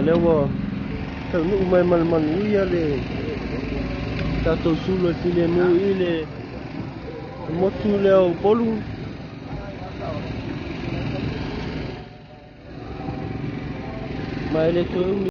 lewa tau nu mai man ia le tato sulu tile nu ile motu leo polu mai le tu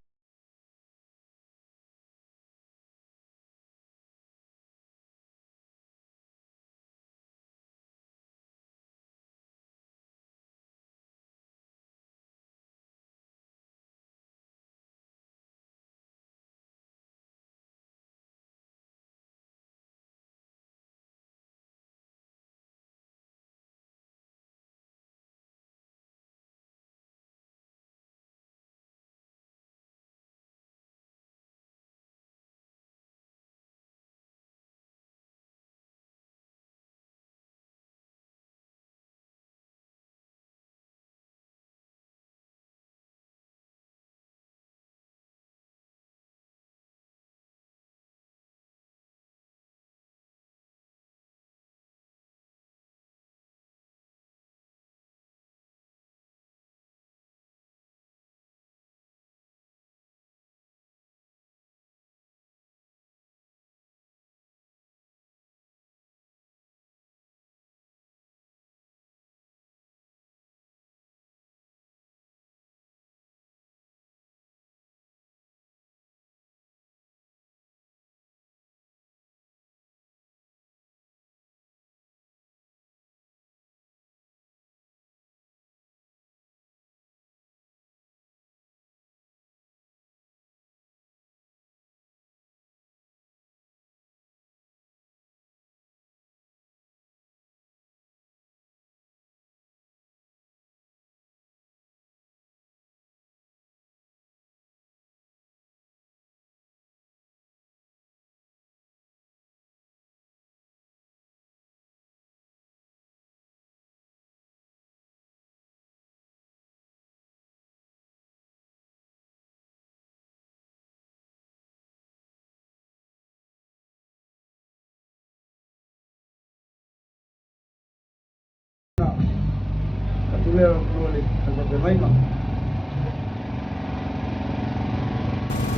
Leo boleh ada bermain.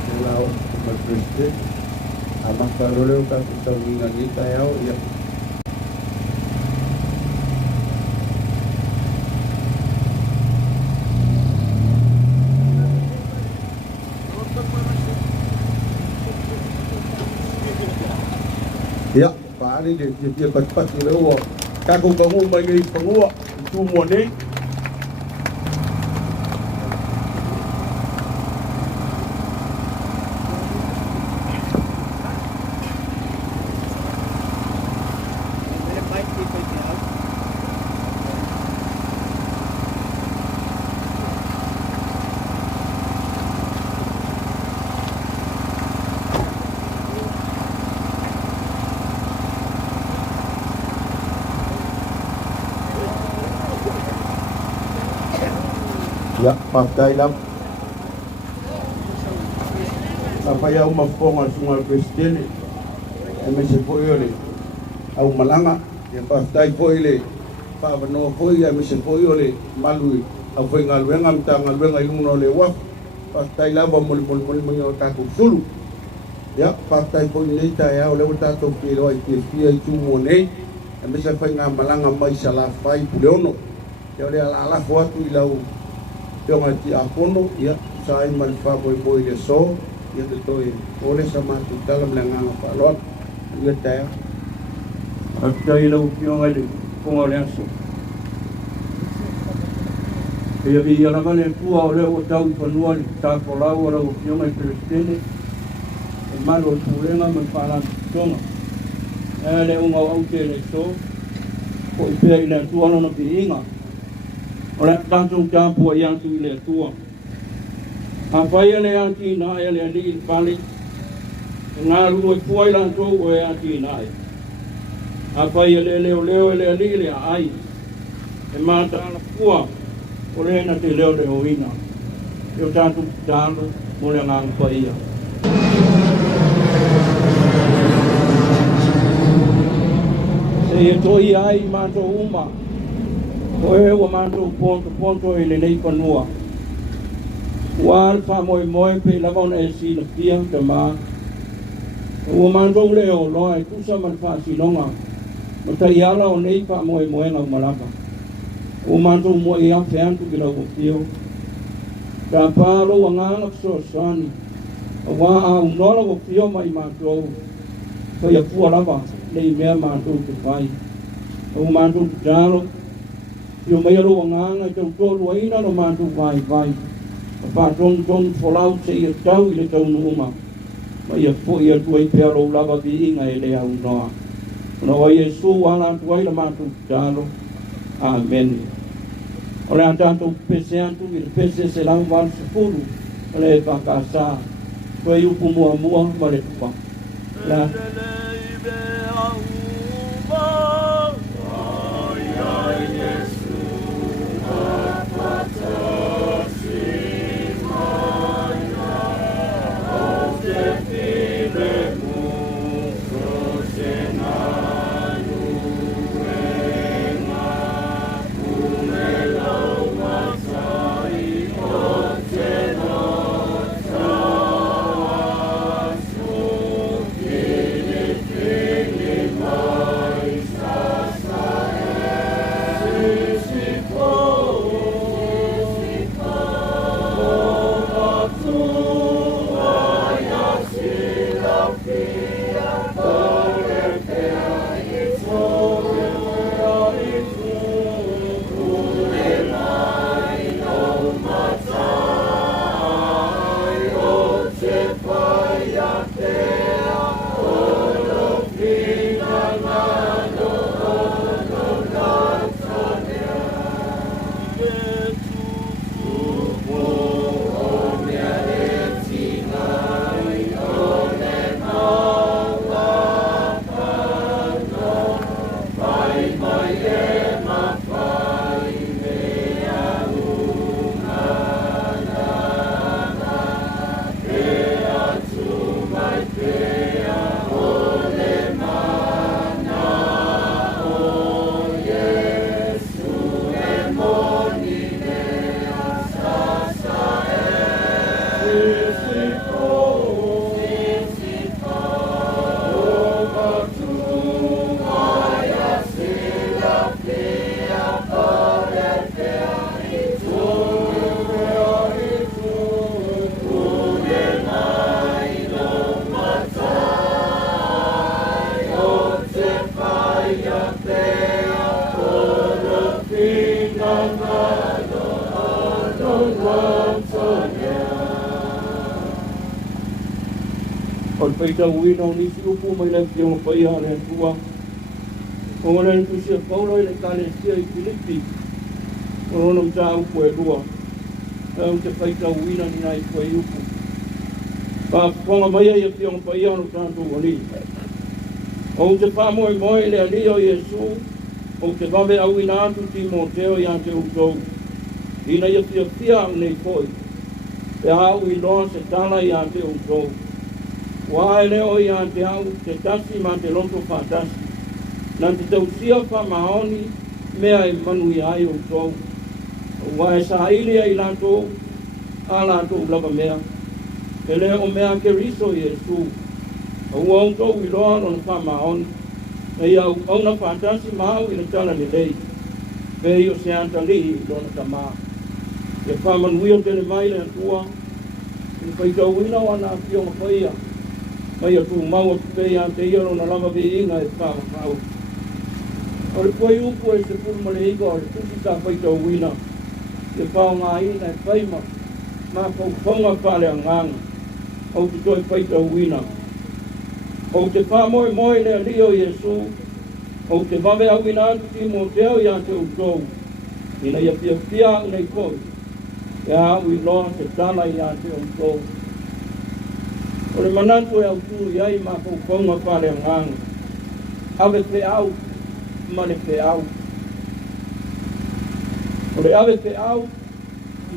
Kalau berpresiden, amak kalau leo tak kita minat kita ya. Ya, Pak Ali dia cepat leo. Kaku bangun bagi pengua Toamua ni. Ya, pakai lam. Apa yang umapong semua presiden, MSC Poyole, au malanga, yang pakai Poyole, Pak Beno Poyole, MSC Poyole, malu, au fengal wengam tangal wengai luno lewat, pakai lam mul menyotaku sulu. Ya, pakai Poyole ya, oleh tato kilo itu mone, MSC fengal malanga mai salah fai puleono, ya oleh ala waktu ilau. Yung ati apono ya sa man fa boy de so ya toy ore sama tu dalam lengang palot ya tayo at tayo yung ali kung ala so ya biya naman en puwa ore o tau panua ta pola ore yung ay kristene en malo pulenga man para tonga ele un au te so ko ipea ina tuano no piinga. Ora tanto campo yang tu le tua. Apa yang yang ti na yang di balik. Ngalu foi lan tu o yang ti na. Apa yang leo le li le ai. E mata na tua. Ore na te leo de oina. Eu tanto dando mo le ngang pa ia. Se to ai mato uma. Oe o manto ponto ele nei panua. Wal fa moe pe la von e si na pia te ma. O manzo le o loa tu sa man fa si longa. O ta iala o nei fa moe na malaka. O manzo mo e a fean tu bila o pio. Ka pa lo nganga so sani. O wa a unola o pio mai manzo. Ko ia pu lava nei mea manzo te fai. O manzo jalo. Yo mai lo nganga te tolu ina no manzo vai. Pa tong folau se ia tau i le tau numa. Ma ia fo ia tuai pea lo lava vi inga e le au noa. Ona wa Yesu wala tuai la matu talo. Amen. Ole antanto pese antu i le pese se lau wal se puru. Ole e pakasa. Tuai upu mua ma le tupa. La. Ol peita uino ni si upu mai le pio pai ale tua. O le tu si Paulo le kale sia I Filipi. O no ta upu e tua. E te peita uino ni nai pai upu. Pa ponga mai e pio pai ano tanto oli. O te pa moi le ali o Yesu. O te vave au ina atu Timoteo ia te utou. Ina ia pia nei koi. E au I loa se tala ia te utou. Wa leo ia te au te tasi ma te loto fatasi. Nan te tausia pa maoni mea I manu I ai o tou. Wa e sa ili ai lanto a lanto lava mea. E leo mea ke riso Yesu. O au tou I loa no pa maoni. E ia au na fatasi mau I na tala ni lei. Pe io se antali do na tama. E pa manuia te le mai le atua. I paitau ina wana pio mapaia. Mai atu mau pe ia te ia no lava be inga e pa mau. O le koi upu e se pulu male ika o le tusi ta paitau ina. E pa ngā ina e paima. Ma pau ponga pale a nganga. O te toi paitau ina. O te pa moe le alio Yesu. O te vave au ina atu Timoteo ia te utou. Ina ia pia nei koi. E au I loa te tala ia te utou. O le manatu e au tū iai ma kou konga pare a nganga. Ave pe au, ma le pe au. O le ave pe au,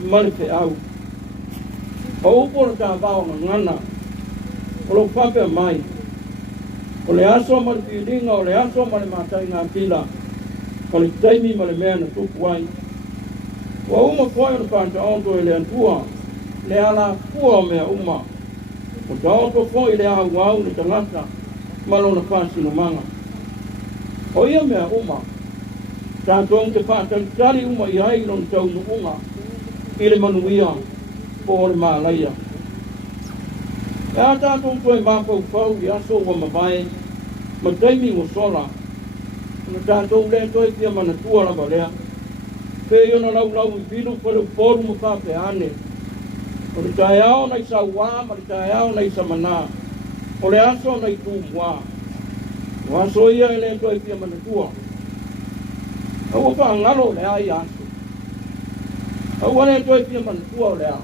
ma le pe au. O upo na tā vao na ngana. O lo pape mai. O le aso ma le pilinga, o le aso ma le matai ngā pila. O le taimi ma le mea na tuku ai. Wa uma koe na panta onto e le antua. le ala kua mea uma. O taoto foi le au au le tangata malona whāsino manga. O ia mea uma, tātou te whātari uma i hailon tau nuunga i le manuia po le mālaia. E a tātou toi māpau pau i aso wa mawai, ma taimi o sola, na tātou le toi pia mana tua lava lea, pe iona lau i bilu pa leu poru ma whape ane, o le tae ao nei sa wā, ma le tae ao nei sa mana, o le aso nei Toamua. O aso ia e le toi pia mana tua. Au wha ngalo le ai aso. Au ane toi pia mana tua o le a.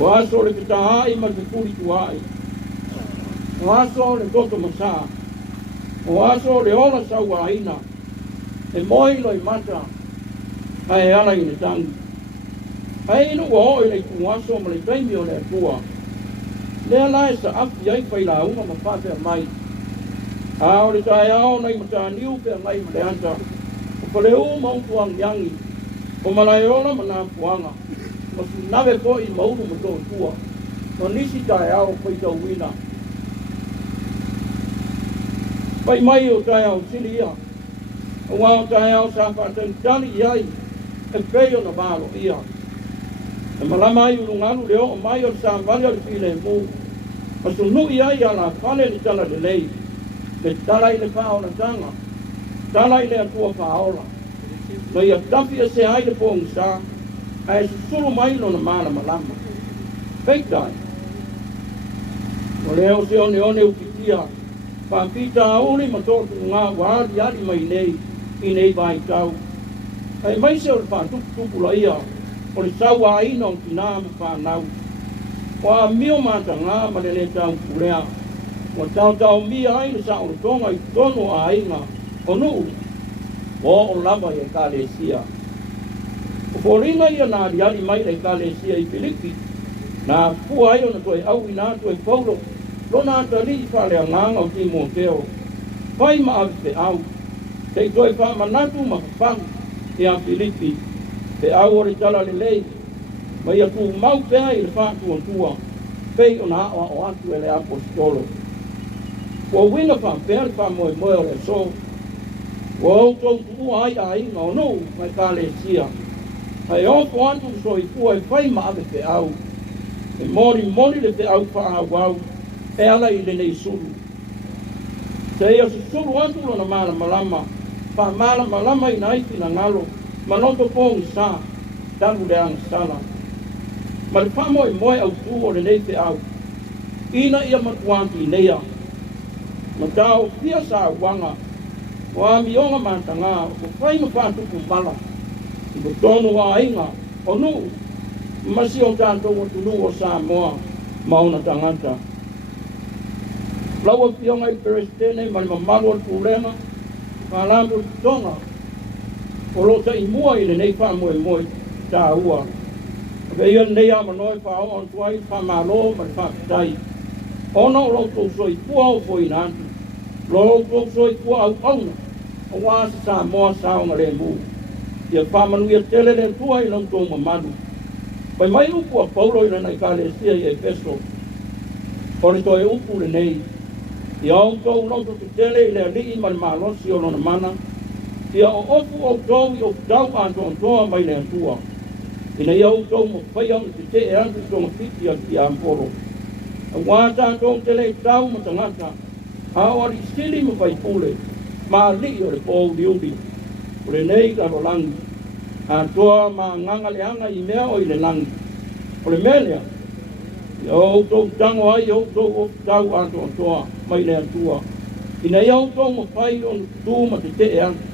O aso le kita ai ma te puri tuai. O aso le toto masa. O aso le ola saua aina. E moilo i mata. Ai ala i le tangi. Ai inu wa o i le kuaso ma le taimi o le atua. Le ala e sa api ai pai la uma ma whapea mai. A o le tae ao nei ma tā niu pea ngai ma le anta. O pale u mautuang yangi. O malai ola ma nā puanga. Ma su nawe po i mauru ma tō tua. Ma nisi tae ao pai tau wina. Pai mai o tae ao sili ia. O wā o tae ao sa whātani tani iai. E pei o na vālo ia. E malama ai urungalu leo o mai o sa vali o le pile mu. Ma su nui ai ala whale ni tala le lei. Le tala i le whaola tanga. Tala i le atua whaola. Ma ia tapi a se ai le pōngi sa. A e susuru mai no na mana malama. Peitai. O leo se one ukitia. Whapita auri ma tōtu ngā wāri ari mai nei. I nei vai tau. Ai mai se o le whātukutuku la ia. O le saua aina o tina me whanau. O a mio mata ngā ma le le tau kulea. O tau mia ai le sa o le tonga i tono a inga. O nuu. O lava i e kālesia. O fōringa ia nā riari mai le kālesia i Filipi. Nā pua ai o na toi au i nā toi paulo. Lona atari i whale a nganga o Timoteo. Pai ma avi pe au. Te toi wha manatu ma whangu e a Filipi. Pe au o le tala le lei. Ma ia tu mau pēa i le whātu o tua. Pei o nā o atu e le apostolo. Wa winga fa per fa moe o le so. Wa o tau tu ai ai no no mai kālesia. Ai o antu so i tua e whai ma ave te au. E mori le te au wha au. E ala i le nei suru. Te ea se suru antu lona mala malama. Wha mala malama i nai ki na ngalo. Manoto pōngi sa. Talu le ang sala. Ma le wha moe au tu o le nei te au. Ina ia matuanti neia. Ma tau pia sa wanga. Wa mionga mantanga. O whai ma whātuku mala. I ko tonu wa inga. O nu. Masi o tātou o tunu o Samoa. Mauna tangata. Laua pionga i Perestene. Mani mamalu o tūrenga. Whalambu tonga. O lota i mua i le nei wha moe tā ua. Pe ia nei ama noi wha o an tuai. Wha malo mani wha pitai. Ona o loto so i pua o fo i nantu. Loto so i pua au auna. O wāsa sa moa saonga le mu. Ia whamanu ia tele le tua i lau tō mamadu. Pai mai upu a paulo i nanai kālesia i e peso. Ore to e upu le nei. Ia o tō loto te tele i le alii mani malosi o lona mana. Ia o opu o tō i o tau anto toa mai le atua. Ina ia o tō mo whai au te te e antu tō mawhiti a ki amporo. A wāta tō tele tau ma tangata. A ori sili ma whai pule. Ma li o le pōu liuri. O le nei karo langi. A toa ma nganga le anga i mea o i le langi. O le melea. Ia o tō tango ai o tō o tau anto toa mai le atua. Ina ia o tō ma whai o tū ma te te e antu.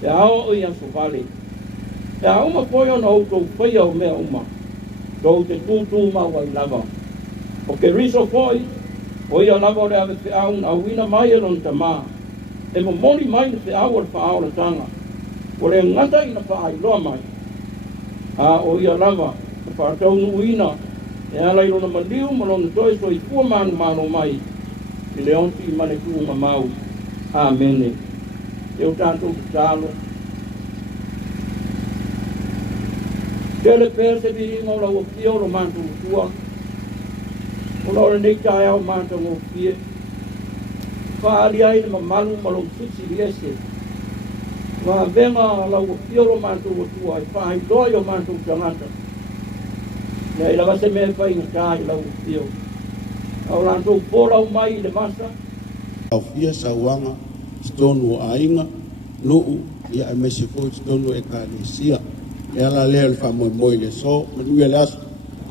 Te ao o i aso vale. Te ao ma poi ona o tō whai au mea uma. Tō te tūtū ma wai lava. O ke riso foi, o ia lava o le ave te au na wina mai e lon tamā. E mo mori mai na te au al wha le tanga. O le ngata ina wha ai loa mai. A o ia lava, e wha tau nuina, e ala i lona maliu ma lona toi so i kua manu mai. I le onti i mane kuunga mau. Amene. E o tātou ki tālo. Tele pēr se biri ngau lau o pia o lo mantu tua. O lau le nei tae au mantu ngau pia. Whaari ai le mamalu malo sisi riese. Wa venga lau o pia o lo mantu o tua. I whahai doi o mantu tangata. Ia ila wase mea whai ngā tae lau o pia. Au lantou pōrau mai le masa. Au fia sa wanga, stonu o ainga, nuu, ia e mese fo stonu e ka le sia. E ala lea le whamoe moe le so, manuia le asu.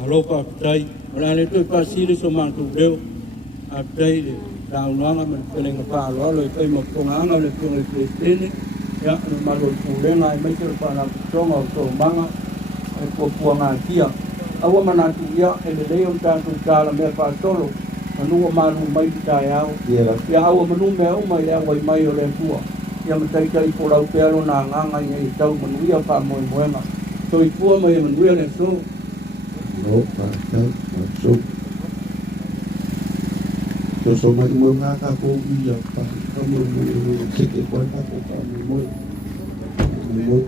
Alo pakutai, ora le toi pasiri so mantu leo. Atai le taunanga me pelenga palo alo e kai mo tonganga le tong e kristene. Ya, le malo pulenga e mese le pana tonga o Toamua e puanga kia. Awa manatu ia e le leo tantu tala me pasolo. Manua manu mai tai au. Ya awa manu me au mai le awa mai o le tua. Ia matai kai polau pelo na nganga i tau manuia pa moe moenga. So i pua mai manuia le so. No, pakai, masuk. So mai mo nga ka ko iya pa. Kamu mo sige ko pa ko pa mo. Mo.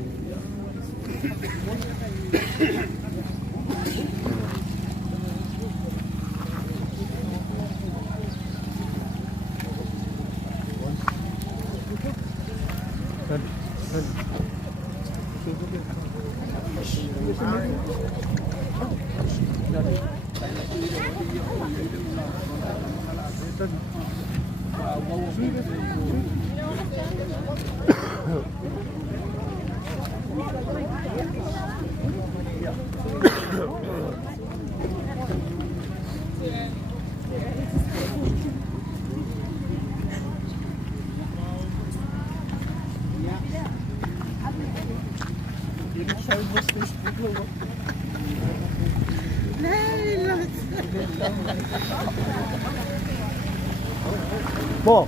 Bo.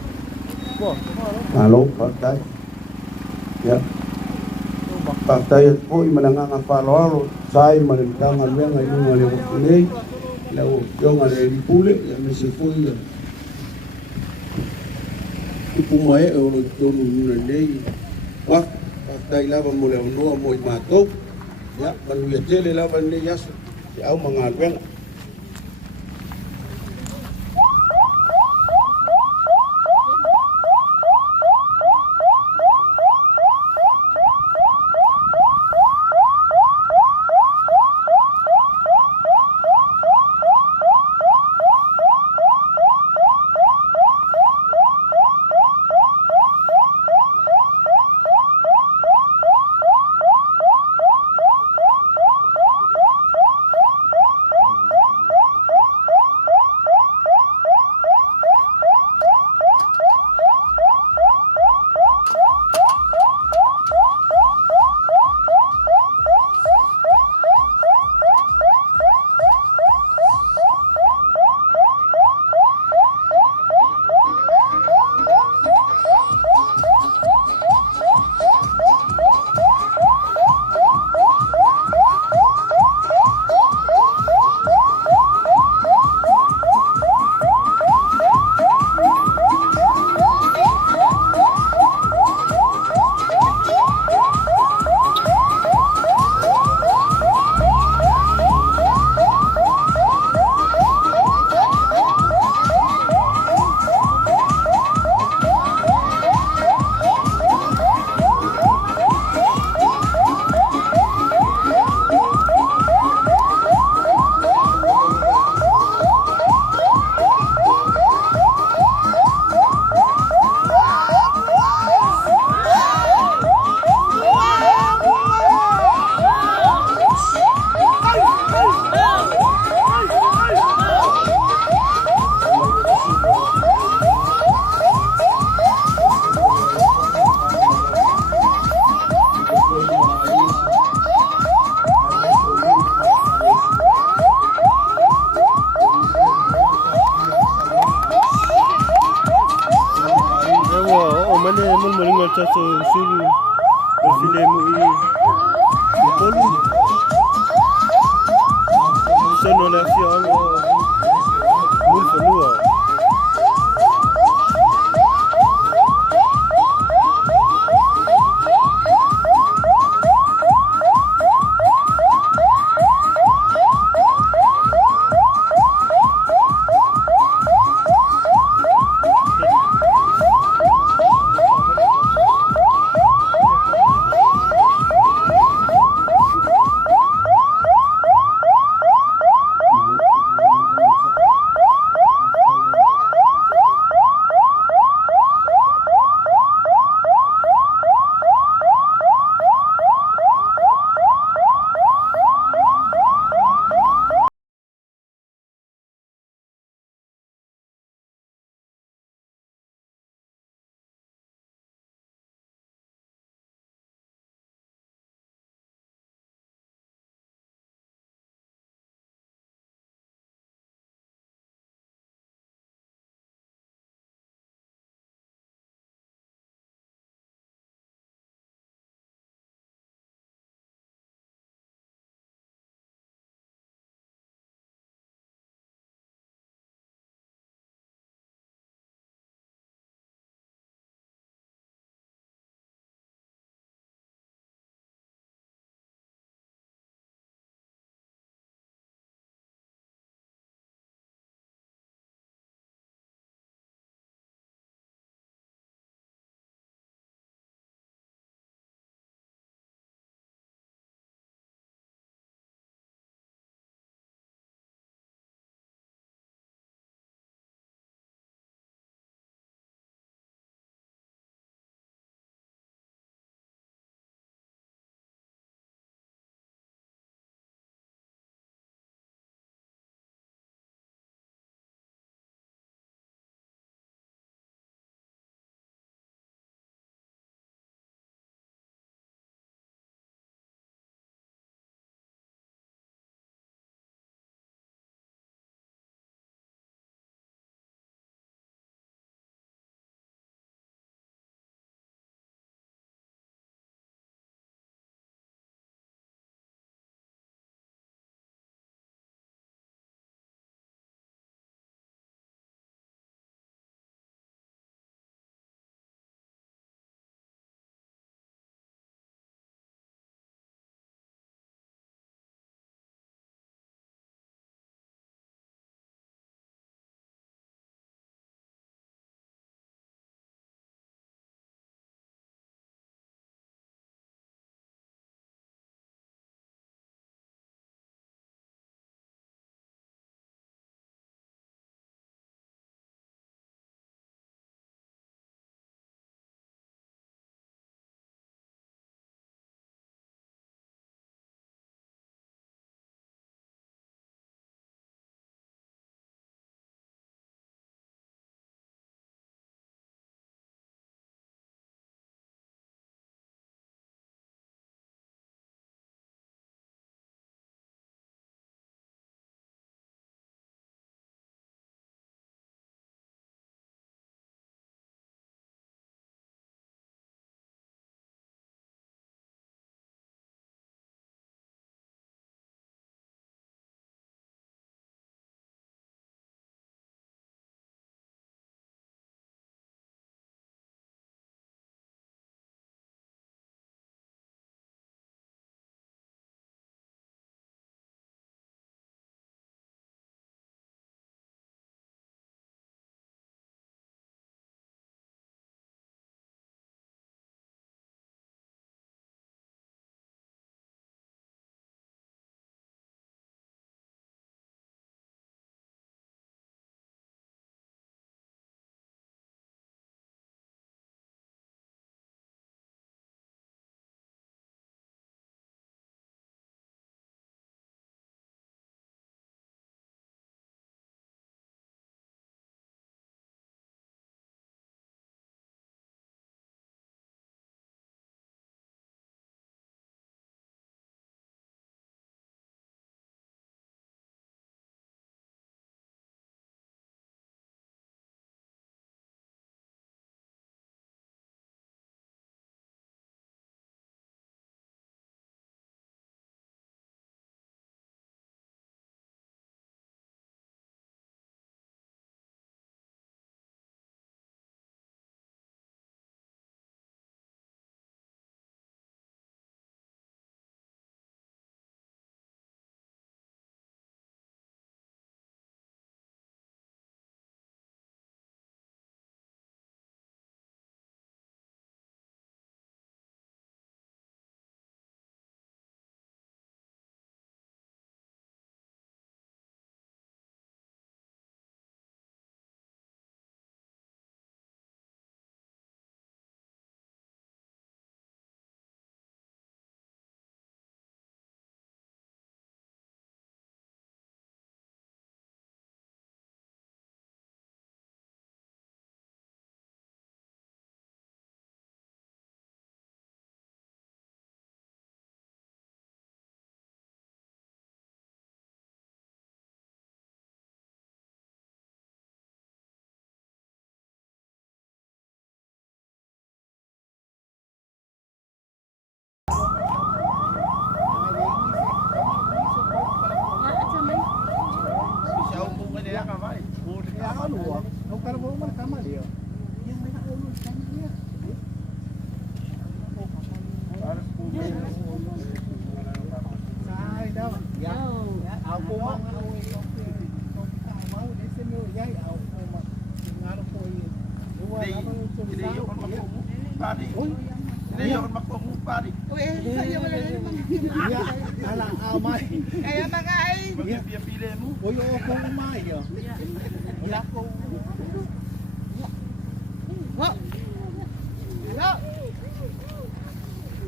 Halo, pakai. Ya. Pakai po imananga palo sai malintanga lenga yunga le kule. Lau yonga le pule ya mese foi ya. Ipumae o lo tonu nuna nei. Wa pakai lava mo le noa mo i matou. Ya, manu ya tele lava nei yasu. Ya au manga lenga.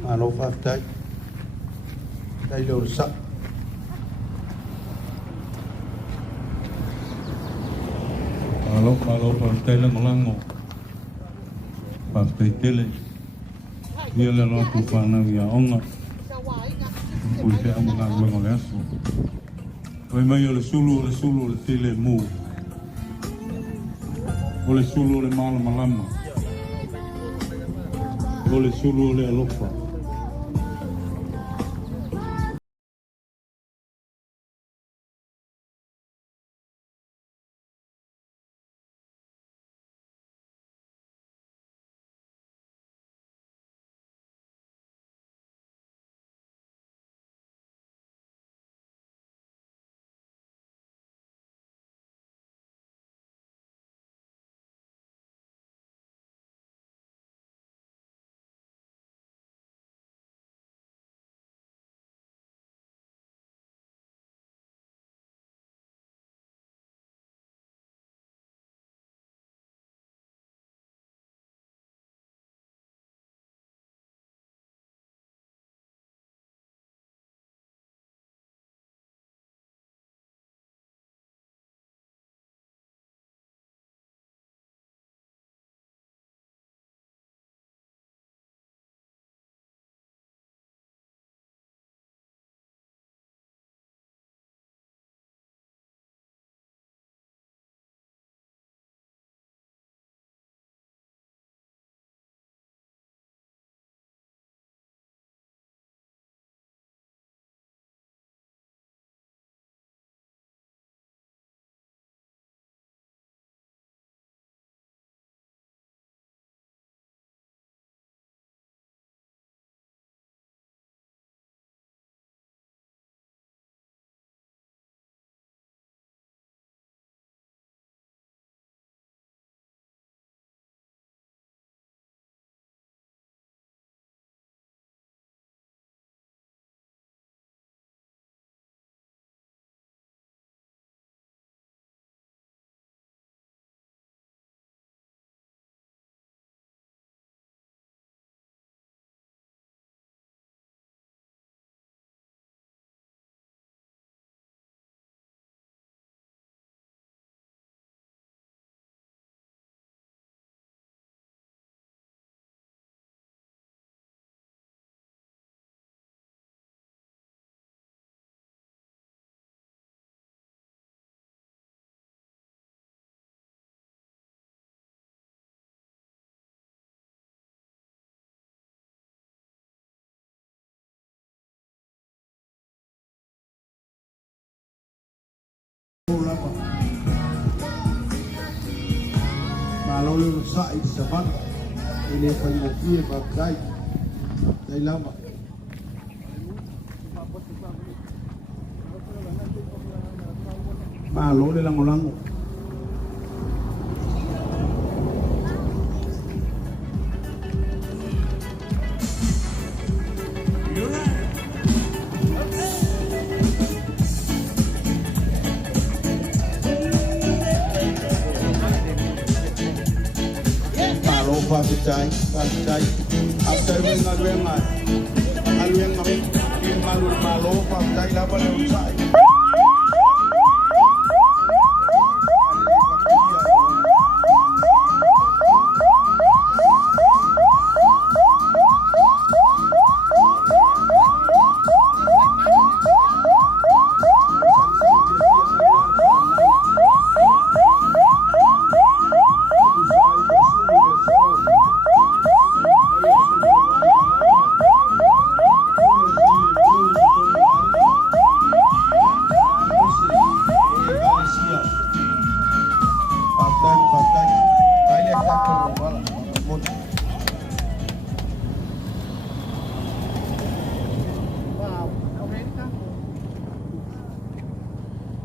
Alo phát tay đây đều sắc alo phát tay là một lăng một phát tay tele dia là lo tu fa na ya onga ui te amo nga ue ngole aso oi mai o le sulu le tele mu o le sulu le mala malama o le sulu le alofa Malo lu sa isabat ini pengopi bagai dai lama malo le langolango Pasicay, after we alweng malo, pasicay laban ng usay.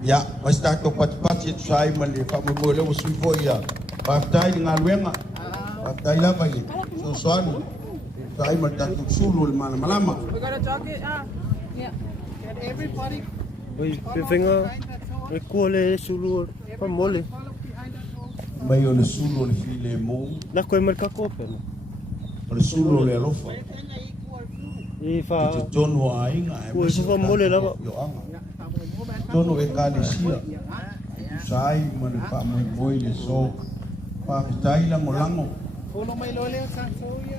Ya, mas tato pati-pati itu saya mali Pak Memole usifo ya. Partai dengan wenga. Partai lama ni. Sosuan. Saya mali sulu lama-lama. We got a jacket. Yeah. Get everybody. Oi, pevenga. Ekole sulu Pamole. Mai ole sulu le file mo. Na koe merkako pe. Ole sulu le lofa. I fa. Te tono ainga. Koe fa mole lava. Yo anga. Tono e kalisia. Sai mali Pak Memole so. Partai lango-lango. Follow my lole sa soya.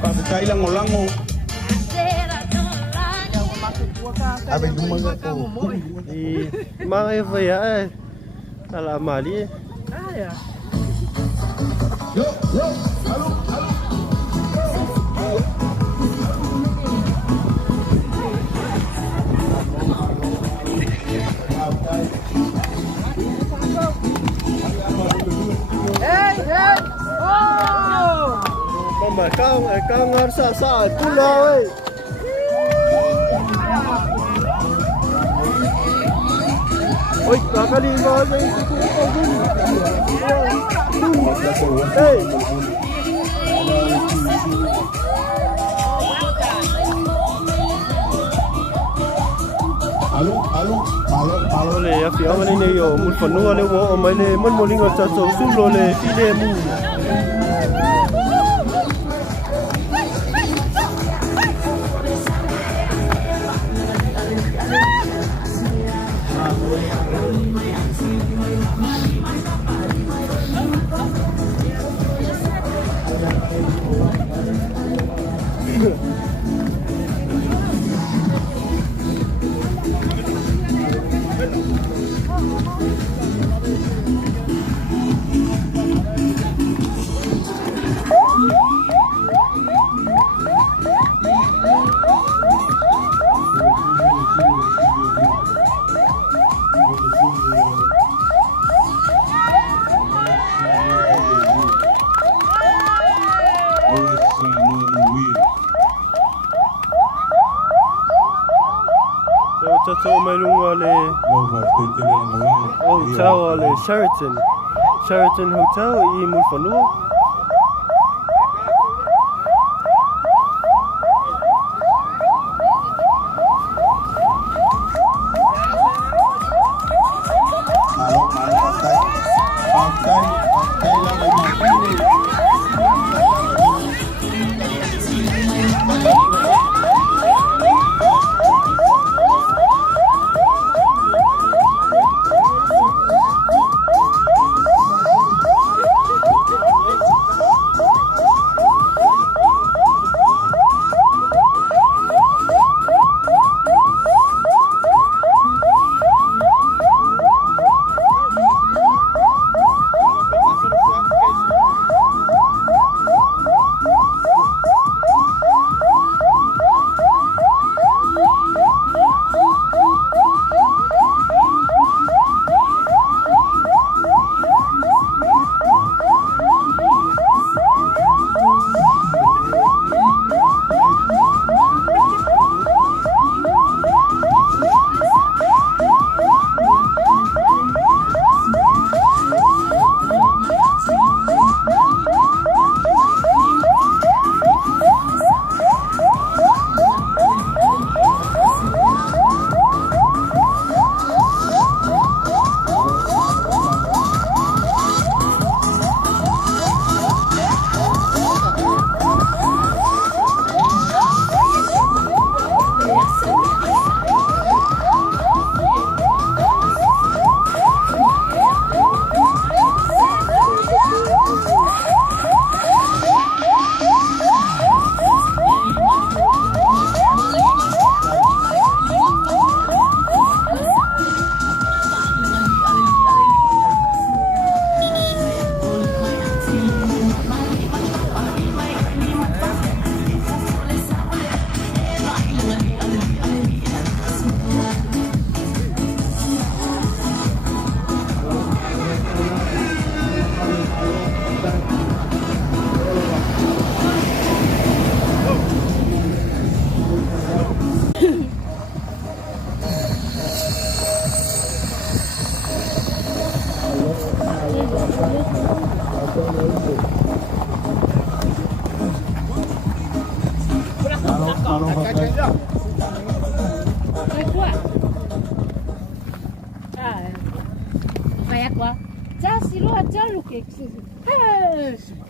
Partai lango-lango. Abe dumaga ko. I mga evaya eh. Ala mali. Yeah. Yo, halo, halo. Hey, hey! Oh! Mama kau ngarsa sa pula oi. Oi, kakali mo sa itu ko dun. Hey. Halo. Le ya fi amani ne yo Mulifanua le wo mai le mon molingo sa so sulo le file mu. So mai lunga le hotel ole Sheraton Hotel i Mulifanua.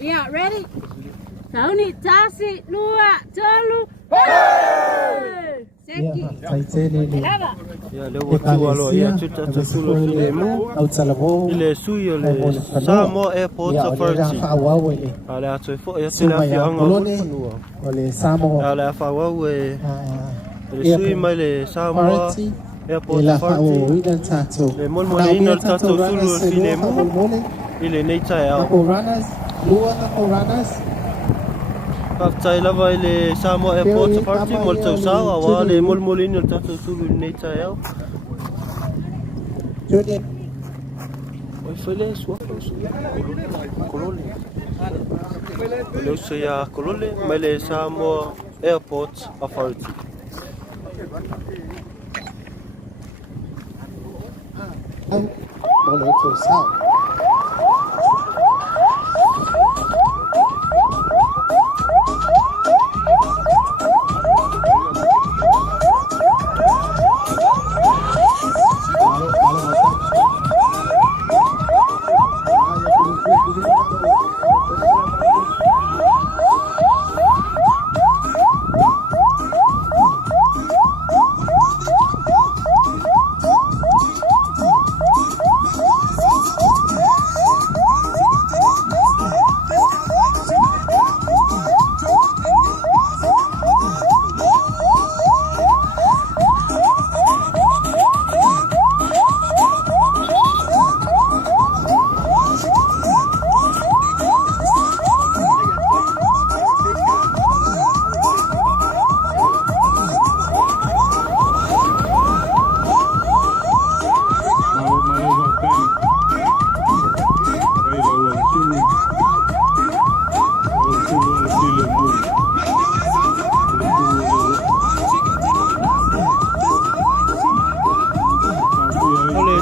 Yeah, ready? Tauni tasi lua tolu. Seki. Lava. Ya le watu ya tuta tulo filemu. Ile suyo le Samo Airport Authority. Ala atofo ya tela fi anga Mulifanua. Ole Samo. Ala fa wawe. Le suyo male Samo Airport Authority. Le molmole ino tato tulo filemu. Ile neita ya. Kaptai lava ile Samo Airport Authority molto sawa wale molmolino tato tulu neita yao. Oi fele swafo kolole. Ole usia kolole mele Samo Airport Authority. Molto sawa.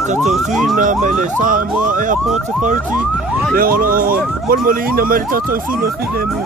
tatou suina mai le Samoa Airport Authority le olo molmolina mai le tatou sulu file mu.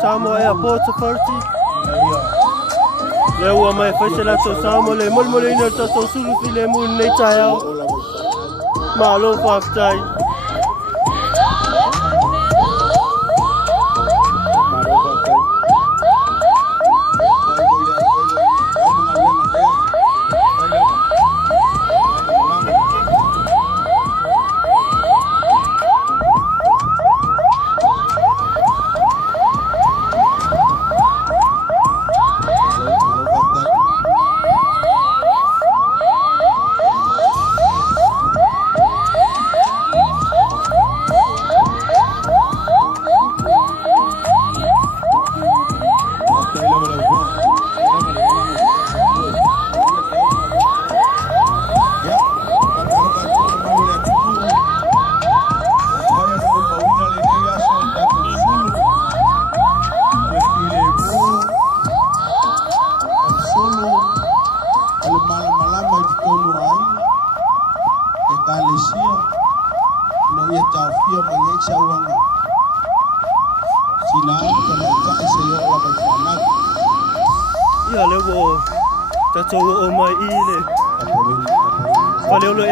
Samoa Airport Authority le ua mai faisela to Samoa le molmolina tatou sulu file mu nei tai au malo whaktai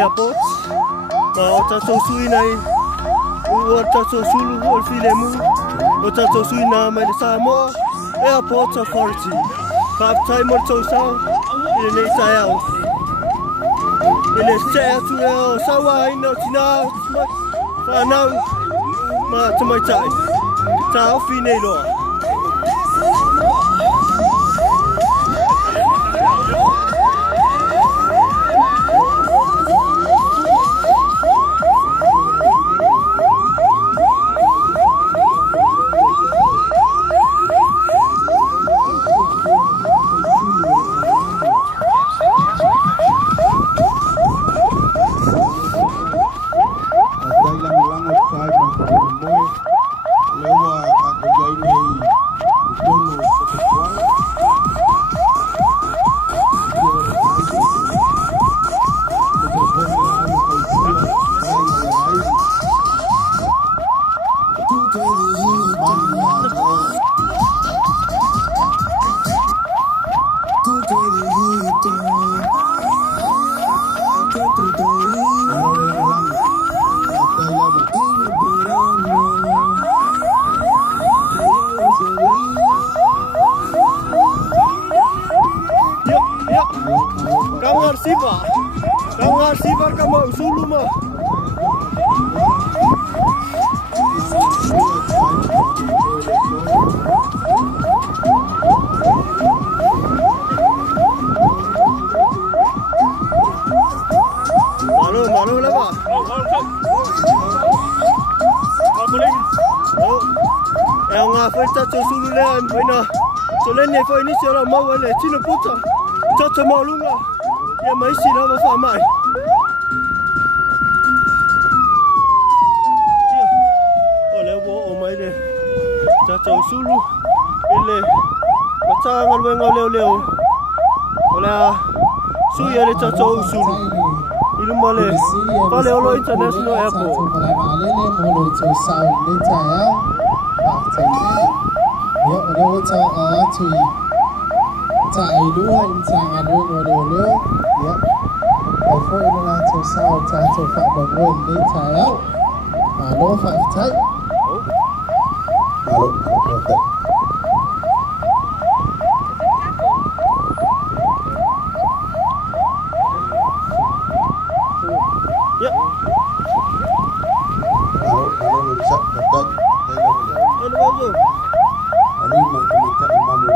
Airport, o tatou suina i o tatou sulu o file mu o tatou suina mai le Samoa Airport Authority. Whaptai mo tau sau i le nei tai au. I le se atu e o sawa ina o tina whanau ma tamai tai. Ta au fine loa. Kangar sifar ka mau sulu mah. Yan, wena. Solene foi ni sera mau ele tino puta. Tata malunga. Ya maisi na wa mai. Ole wo o mai de. Tata usulu. Ele matanga wenga leo. Ole sui ele tata usulu. Ilu male. Pale olo International Airport. Ya, ada wajah tui tai dua insan ada dua ya. Kalau ini lah tu sao tu fak bangun di tai lo fak tai. Halo, oke. Ya. Halo, bisa dapat. Ono bagus. Ani magkumita imano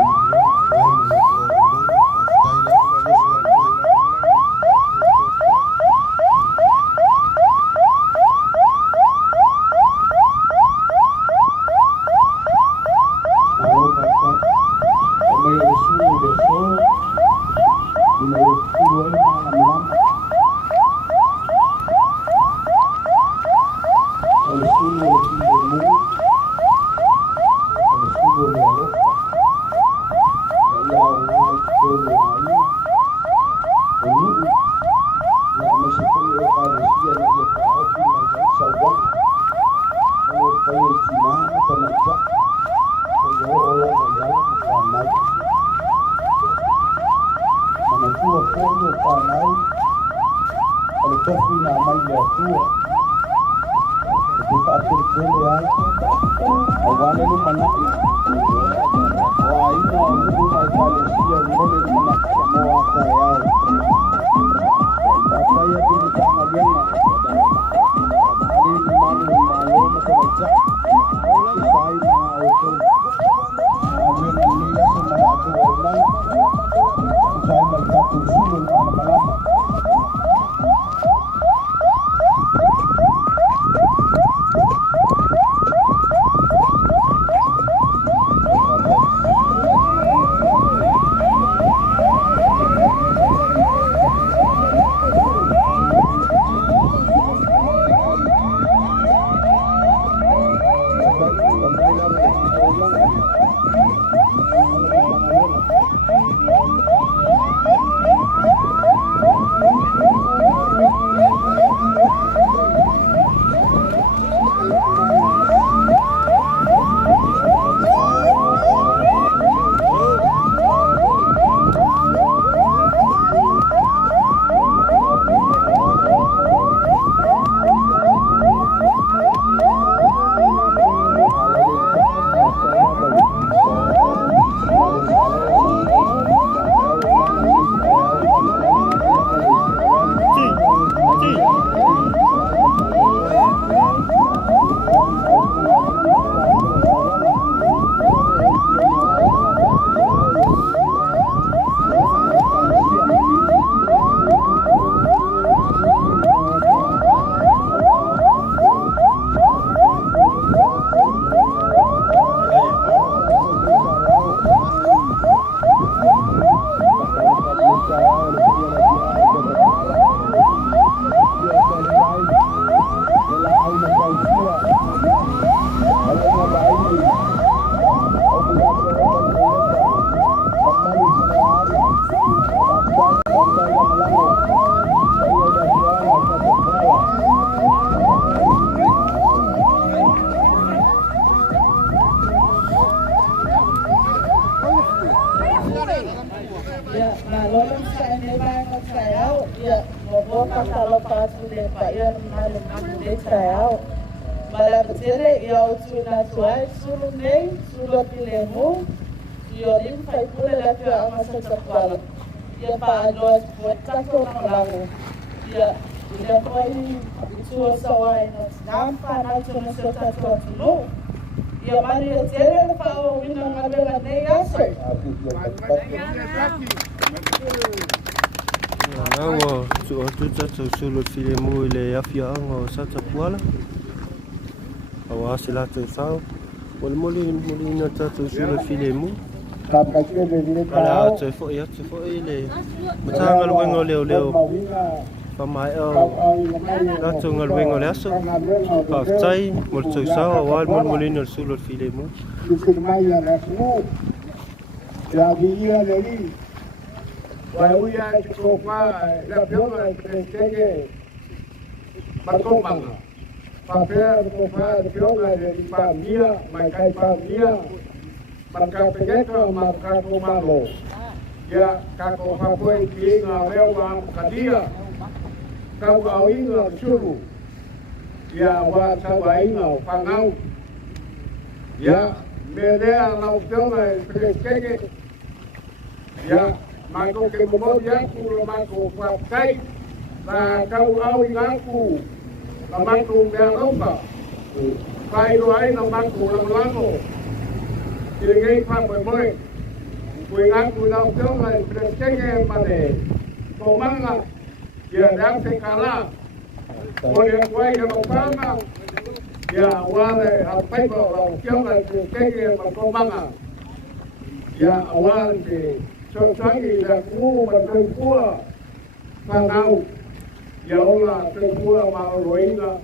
Nawa tu sulut filemu ile afya ngo sata puala. Awasi la tu sao. Moli tatou sula filemu. Kapakile vile Ala tao. te fo ile. Matanga luengo leo. Pamai tatou ngal luengo le aso. Paftai mol tau sawa wal moli no sula filemu. Kusimaya na ku. Ya via leli. Wauya chikofa la piona tenge. Matopanga. Papel kofa piona de pamia, mai pamia. Marka pegeka marka komalo. Ya kako hapoi kiinga lewa kadia. Kau au inga churu. Ya wa sawa inga pangau. Ya melea lau piona tenge. Ya mako ke mo ya ku mako pakai. Na kau au inga ku. La mako me roka. Kai do ai na mako lango. Kiri pa moi. Kui ngaku lau piona tenge mane. Tomanga. Ya dante kala. Oye kuai ya mopanga. Ya wale alpaipo lau piona tenge matomanga. Ya awante. So sangi da ku matempua. Pangau. Ya ola tempua maroina.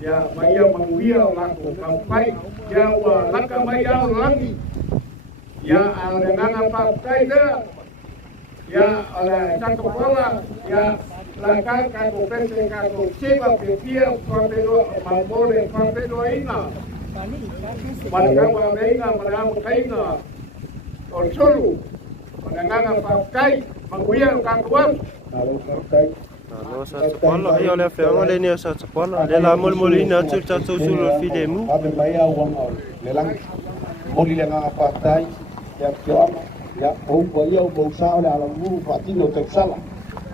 Ya maya manguia lako kampai. Ya wa laka maya lagi. Ya ala nganga pakai dah. Ya ala cakapala. Ya laka kako pente kako siapa pepia papelo mamore papelo ina. Mereka menga mereka kaina. Orsolu. Nganga pakai manguia kakuan. Kalau pakai Ano sa tsapala ayo le fe ngole ni sa tsapala le la moli na tu tatou sula filemu. Abe mai au wang lelang moli le nga patai ya kioma ya o ko ia o sa le ala mu patino te sala.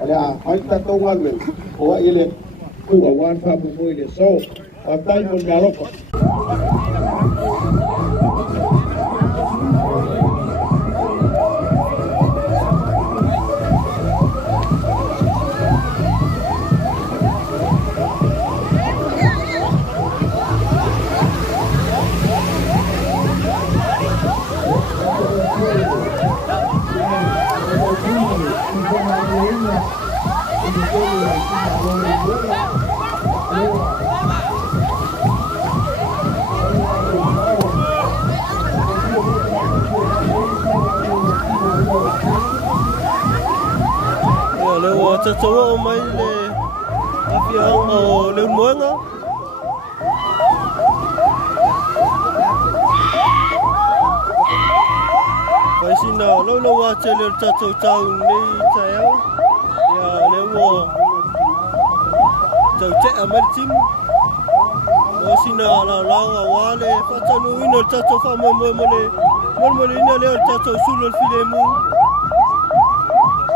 Ole a ai ta to wa le o ile ku wa wan fa bu ile so patai mo galoko. Le wa tatou mai le afia o le moenga. Pai sina lo wa te le tatou tau nei taiau. Ya le wo tau te amertim. O sina la wale fatanu ino tatou fa mo ina le tatou sulu filemu.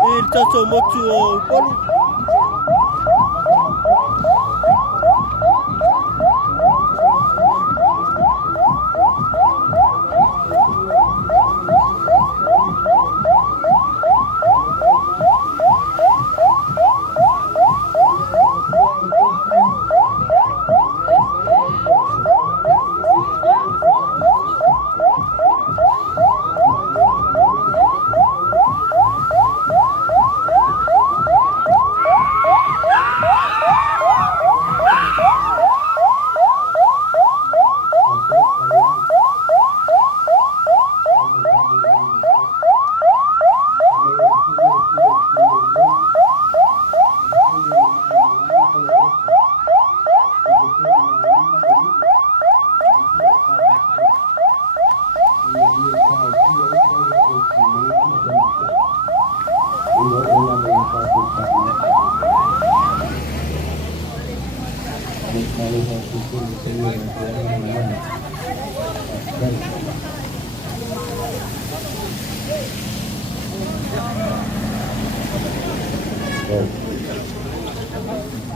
Il tatou motu o polu.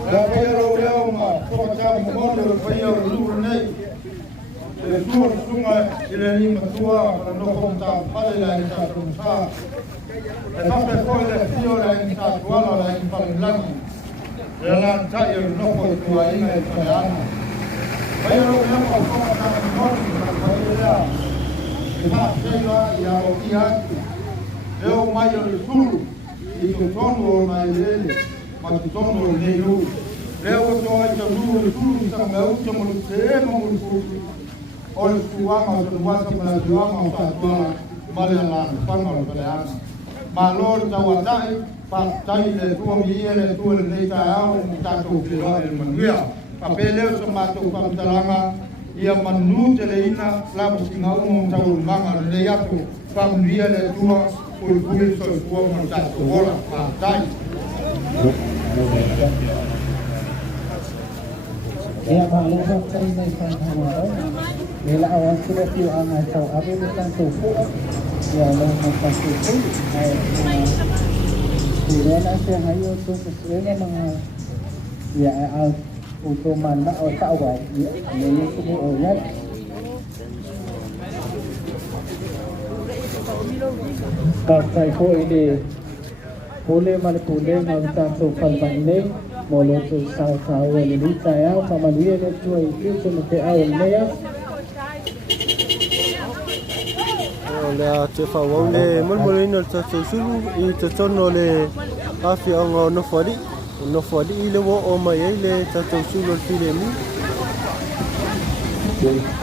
Da pero leo ma ko ta mo mo fa yo lu nei. Le tur sunga ile ni matua na no ko ta pale la ni ta tum sa. E fa pe ko le fio la ni ta tuala la ni pa lang. Le la ta yo no ko tu ai nei pa ana. Kaya yang kau nak mesti kaya sebab saya yang lihat leo mai le sulu i ke tono mai lele ma ke tono le lu leo to ai te sulu sa meu te mo te mo sulu o le suanga o le wasa ma suanga o ta tola male la panga o le ana ma lor ta watai pa tai le tu mi le tu le ta au ta to ke lo le manuia pa pele so ma to pa talanga ia manu te le ina la singa o ta o manga le yato pa mia le tua o le so o mo ta to ora pa tai ya malu cari mai Toamua ela awan sila tiu angai tau abe bukan tofu ya lo makan tofu dia nanti hayo tu sesuai mga ya al untuk mana o tawai ya ini semua oyat pakai ko ini boleh mana boleh ngata tu kalban ini molo tu sao ini saya sama dia ni tu itu cuma ke awal ni ya le te fa wa le mol no ta sulu I te tono le afi anga no fodi le wo o mai le ta sulu le mu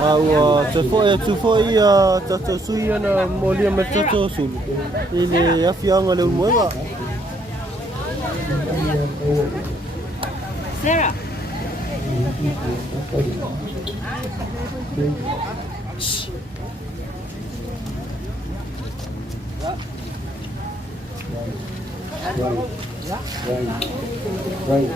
au te fo ia ta sulu na molia me ta sulu ile afi anga le mueva Sarah. right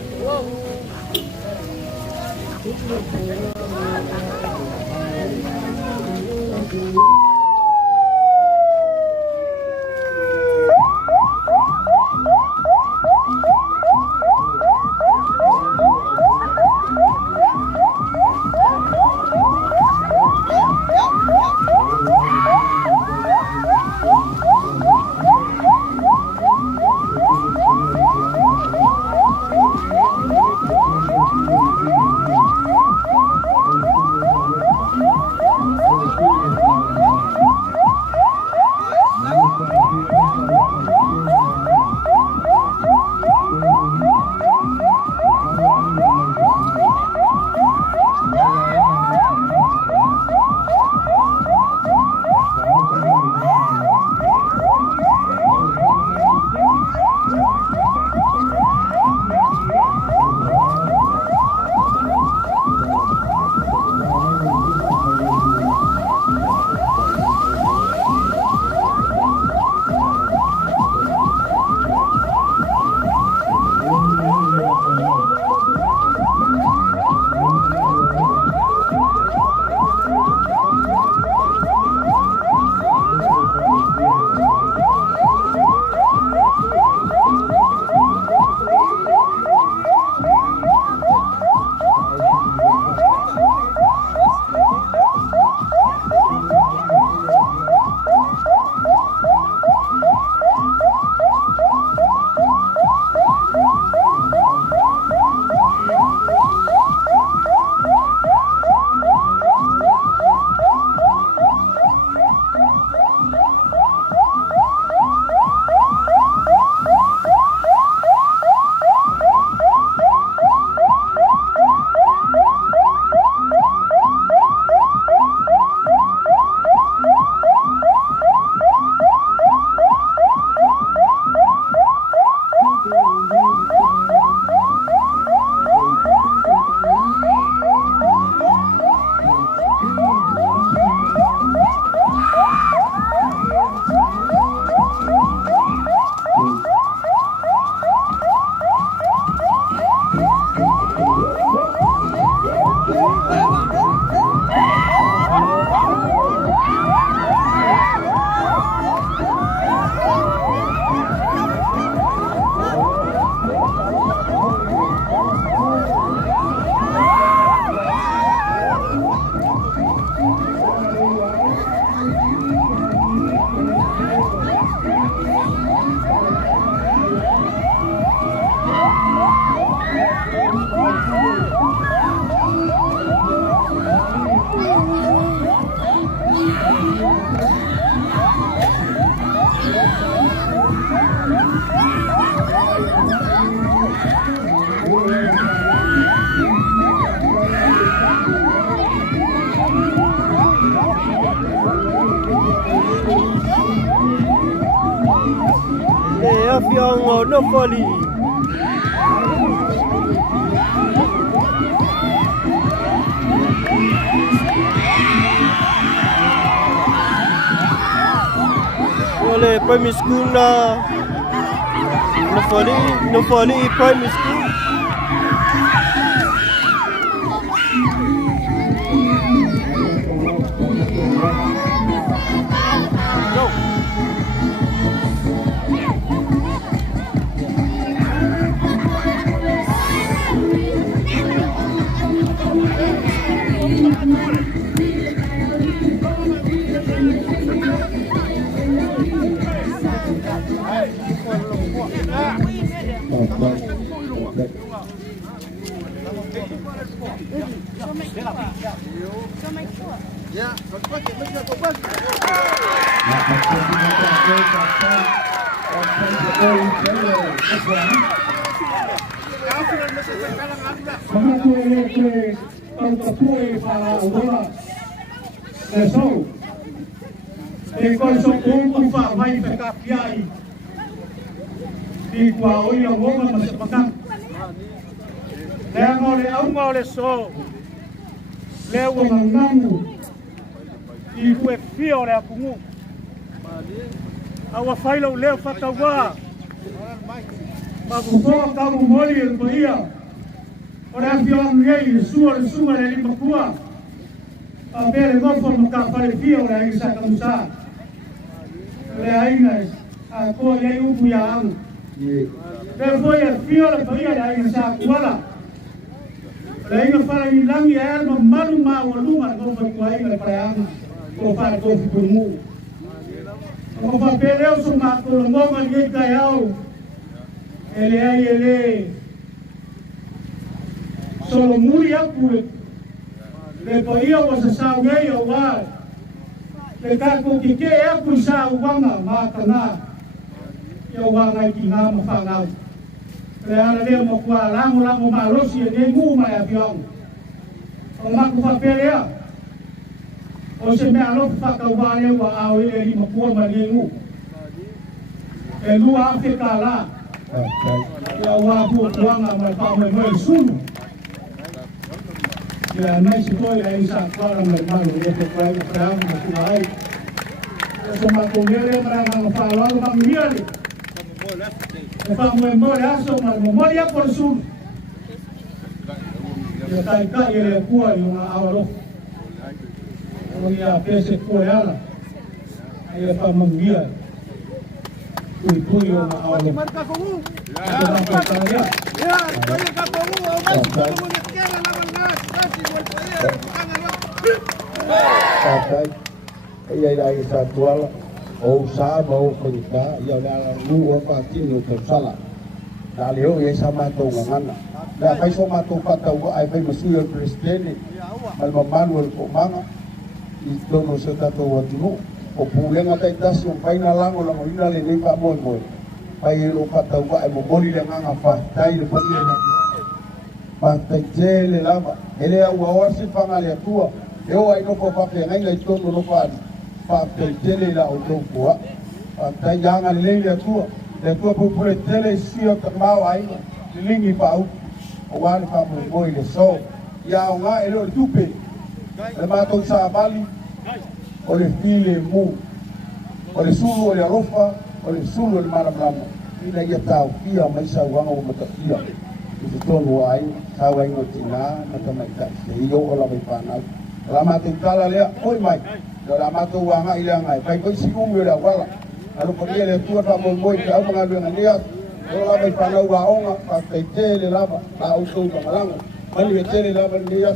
fianga no fali. Ole primary school na no fali primary school. Leo mangangu iwe fio le akungu awa faila leo fatawa mabuko kamu moli elboia ora fio ngei suwa le limakua abele ngofo makafale fio le isa kamusa le aina ako le ubu ya ang le boia fio le boia le isa kuala Lainga para ilang ya malu walunga ko pagkuhay na parang ko para ko pumu. Ko pa peleo so makto ngo mali kayaw. Ele solo muri aku le paia was sa ngai wa le ka ko kike aku sa wanga makana yo wanga kinga mafangau le ala le mo kwa lango malosi e ngu mai avião o maku fa pelea o se me alo fa ka wale wa au ile ni mo kwa malingu e lu Afrika la ya wa bu wanga ma pa mo sunu ya mai si ko ya isa kwa ma malo e ko kwa pra ma ku ai so ma ko ngere mara ma fa lo ma miale fa memoria so ma memoria por su ya tai ka ile kuwa yung awalo o ya pese ko yala ile pa mangia tu yung awalo Marca común. ya Oye, Capomu, o más como una izquierda, la verdad, casi igual Ia ia sa tuala o sa mau perika ia la lu o pa tinu ke sala da leo ia sa ma to ngana da pai so ma to pata o ai pai masu el presidente mal manuel ko manga i to no se ta to o tinu o pulenga tai tas o pai na lango la ina le nei pa mo pai lo pata o ai mo boli le nganga fa tai le pa le pa tai jele lava ele a o si fanga le tua eu ai no ko pa ke ngai le to no pa pa tele la o topo a ta yanga le tua po tele si o ta mau ai lingi pa o wa pa mo le so ya nga e lo tupe le ma to sa bali o le file mu o le sulu o le rofa o le sulu le mara blamo ina ia tau ia mai sa wanga o mata ia i tonu ai sa wai no tina na ta mai ta e yo o la mai pa na la ma tu kala le oi mai la mato wanga ile ngai pai ko si ungo la wala alo ko ile tua pa mo mo ka mga luenga nia la bai pa na wa onga pa te tele la ba au to pa malango mali tele la ba nia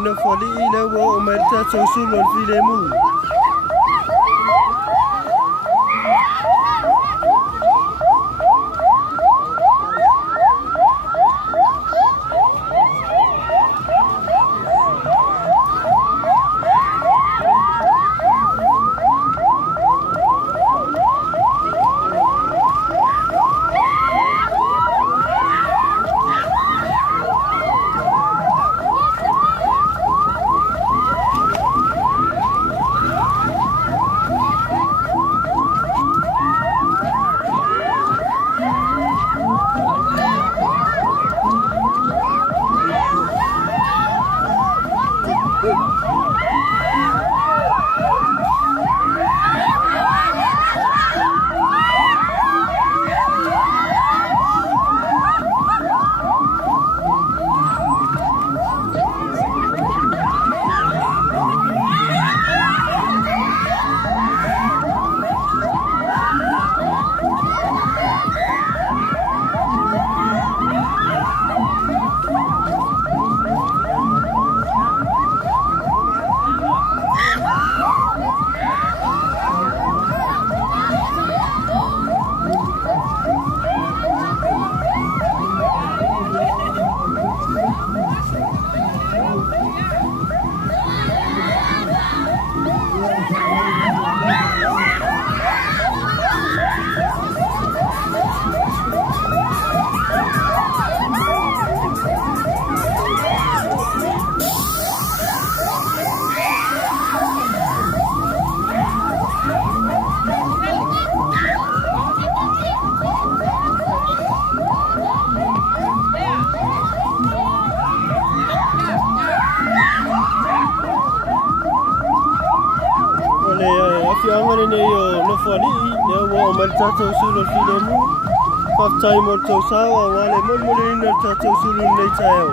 no fali ile wo o merita sosulu al filemu. Fiamare ne yo no fali ne wo maltato sulu filemu faftai morto sawa wale mulmulin ne tato sulu ne tayo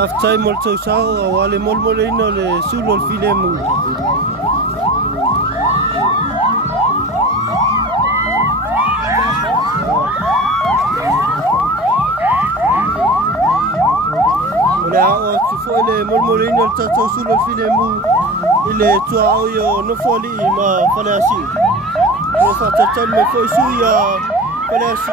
Aftai mol tau sao awale mol ino le sulol filemu. Ole ao tufo le mol ino le tau sulol filemu ile tua au yo no foli ma fale asi. No fa tau me foi suya fale asi.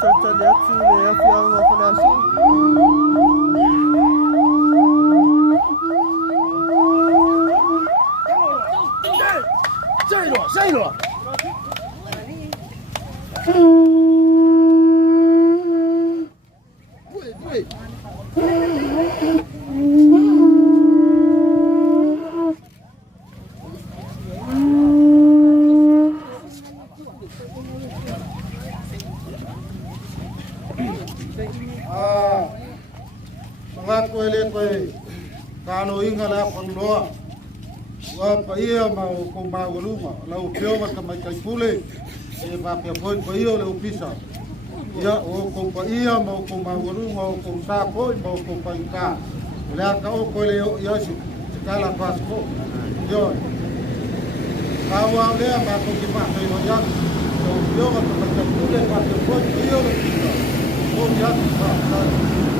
tali atu le api anga whanasi. Sainoa! Mengaku elek kano ingala pangloa wa paia mau ko mau lunga lau pio ma ka mai kai pule e ba pe poi paio le upisa ya o ko paia mau ko mau lunga o ko sa poi mau ko pai ka le ka o ko le ya si kala pasko yo awa le ma ko ki pa pe no ya o pio ma ka mai kai pule ba pe poi paio le upisa o ya pa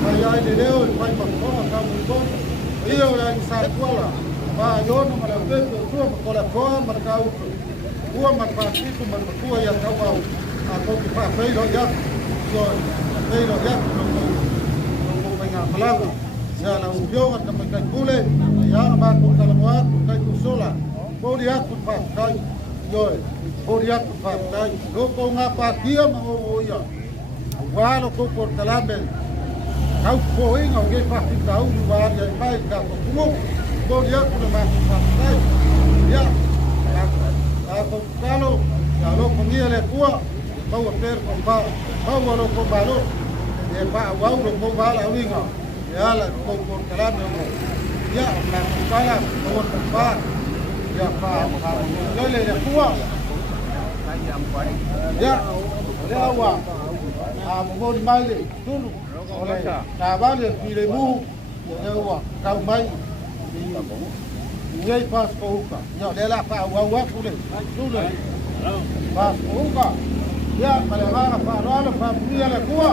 paia le leo e pai pa ko ka mu ko io ya sa kuala ba yo no mala peto tua ko la toa ma ka u ua ma pa situ ma tua ya ka wa a ko ki pa fei lo ya yo fei lo ya no ko nga malanga ya la u yo ka ma ka kule ya ma ko ka la wa ka ku sola ko dia ku pa kai yo ko dia ku pa kai lo ko nga pa kia ma o ya wa lo ko por talambe kau ko inga o ge pa ti ka u wa ya pai ka ko mo ko dia ku ma pa kai ya ko kalo ya lo ko ni le kuwa ba wa per ko ba lo ko ba lo e ba wa lo ko ba la winga ya la ko por talambe mo ya la kala ko ba ya pa yo le kuwa ya le awa a mo ni mai le tulu ole ta ba le pi le mu le wa ka mai ngai pas ko ka ya le la pa wa tulu tulu pas ko ka ya male ha pa ro pa pi le kuwa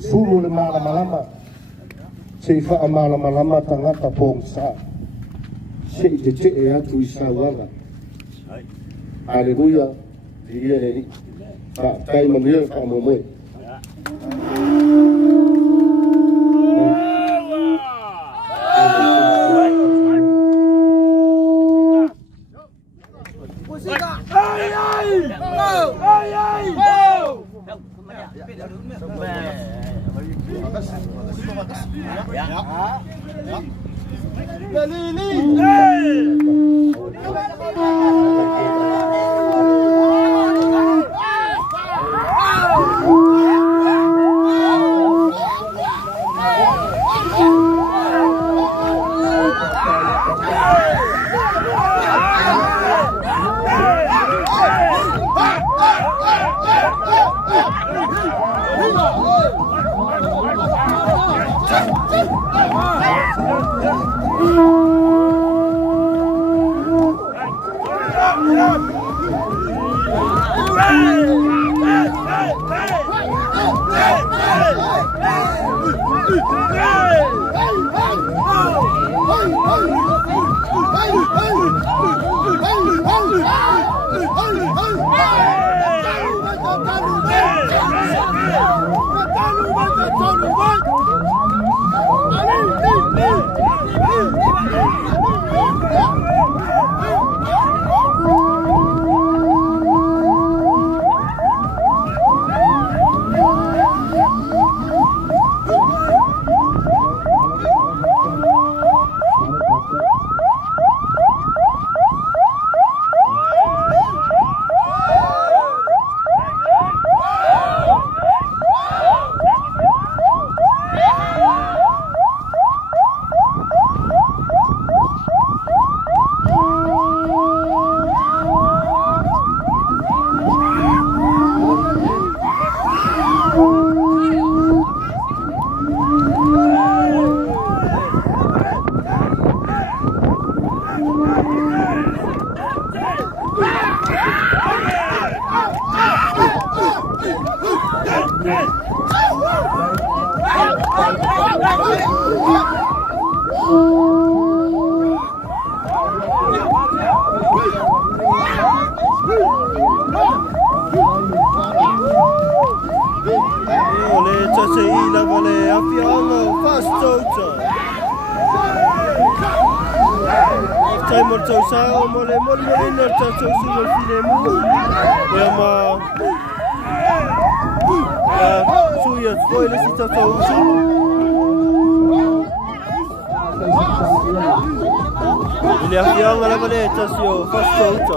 Sulu le malama se fa malama tangata pongsa se te e atu isawaga aleluia dia ni pa kai mamia fa momoe sai mo tau sao mo le no tau su mo file mo e ma su ya foi le sita tau su ele afia ngala vale tasio fasto ta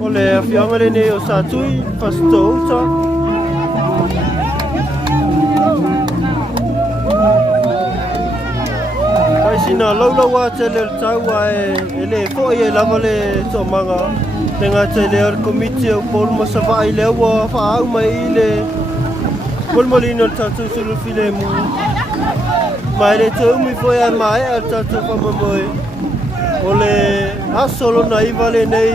Ole fiamare ne o satui pastouta. Ai sina lau wa tele tau ai ele fo e lava le so manga tenga tele ar komiti o pol mo sa vai le wa fa au mai le pol mo lino tatu sulu file mu mai le tu mi foi ai mai al tatu fa mo moi ole a solo nai vale nei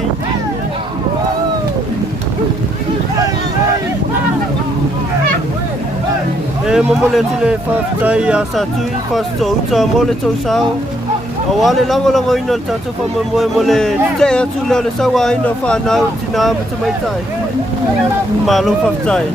e momole tile whaftai a satui whasto uta mole tau sao a wale lango ino le tatu whamamoe mole te atu leo le sawa ino whanau tina amata mai tai malo whaftai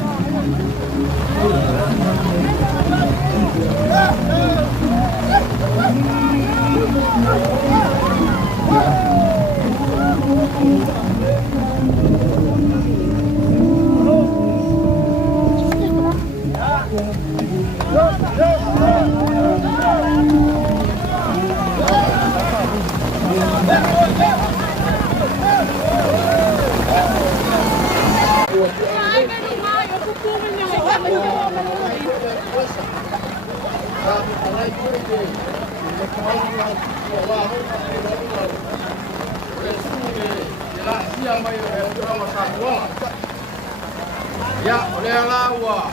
Ya, oleh lawa.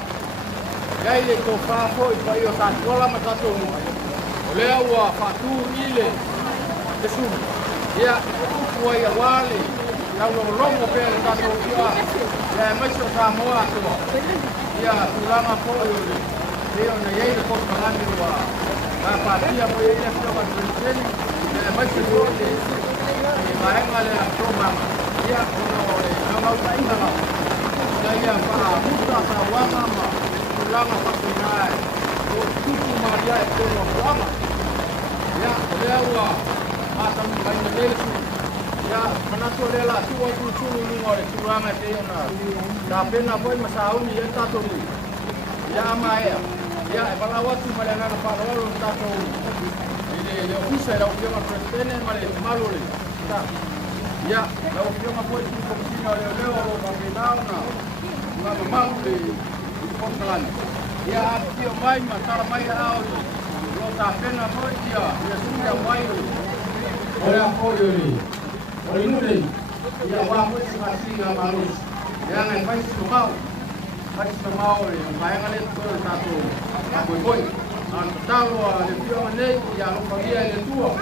Ya ile ko fa foi pa yo ta kola ma ta to. Oleh lawa fa tu ile. Tesu. Ya, ko ya wale. La lo longo pe ta to ya. Ya mai so ta mo a to. Ya, tu la ma po yo. Yo na ye ko ka ni wa. Ba pa dia mo ye ya ko ba tren. Ya mai so yo le. Mai ngale la to mama. Ya, no no ma ta ina. Ya para muda sawama ma ulama pasinai o tutu maria e kono ulama ya lewa mata mai nele ya mana to lela tuwa tutu ni ngore ulama te na da pena foi masauni e tato ya mai ya para watu malana na para lo tato ile yo kisa la ulama presidente male malole ta ya la ulama foi komisiona leo ba na mau le pontalan ya tio mai matara mai ao lo ta pena moi dia ya sunya mai ora apoio ni ora inule ya wa mo se fasinga malos ya ngai vai se mau le vai ngale to ta to boi an talo le tio nei ya lo pagia le tuo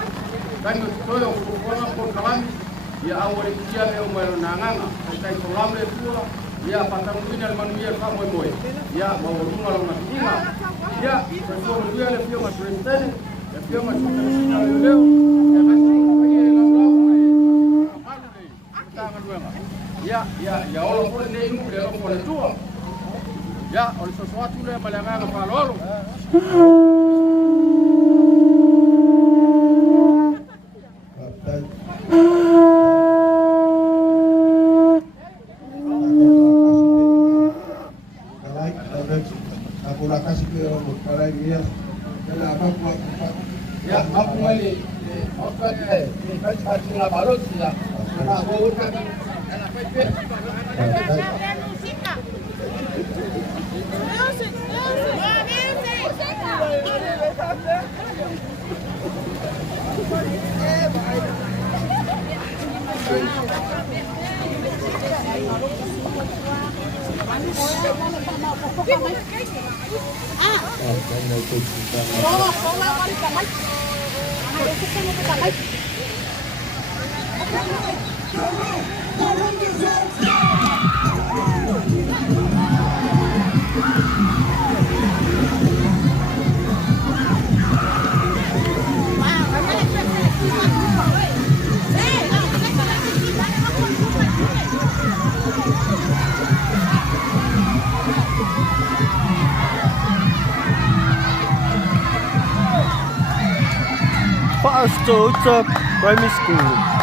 kan to yo ko na pontalan ya awore kia le o mai nanganga tai to lam le tuo ya patang final manuia ka moi ya mau rumah lo na tinga ya so dia le pio mas presidente le pio mas final leo ya kasi ai le lau tangan luenga ya olo pole nei nu le olo pole tua ya olo sesuatu le malanga ka palolo Pasto Primary School.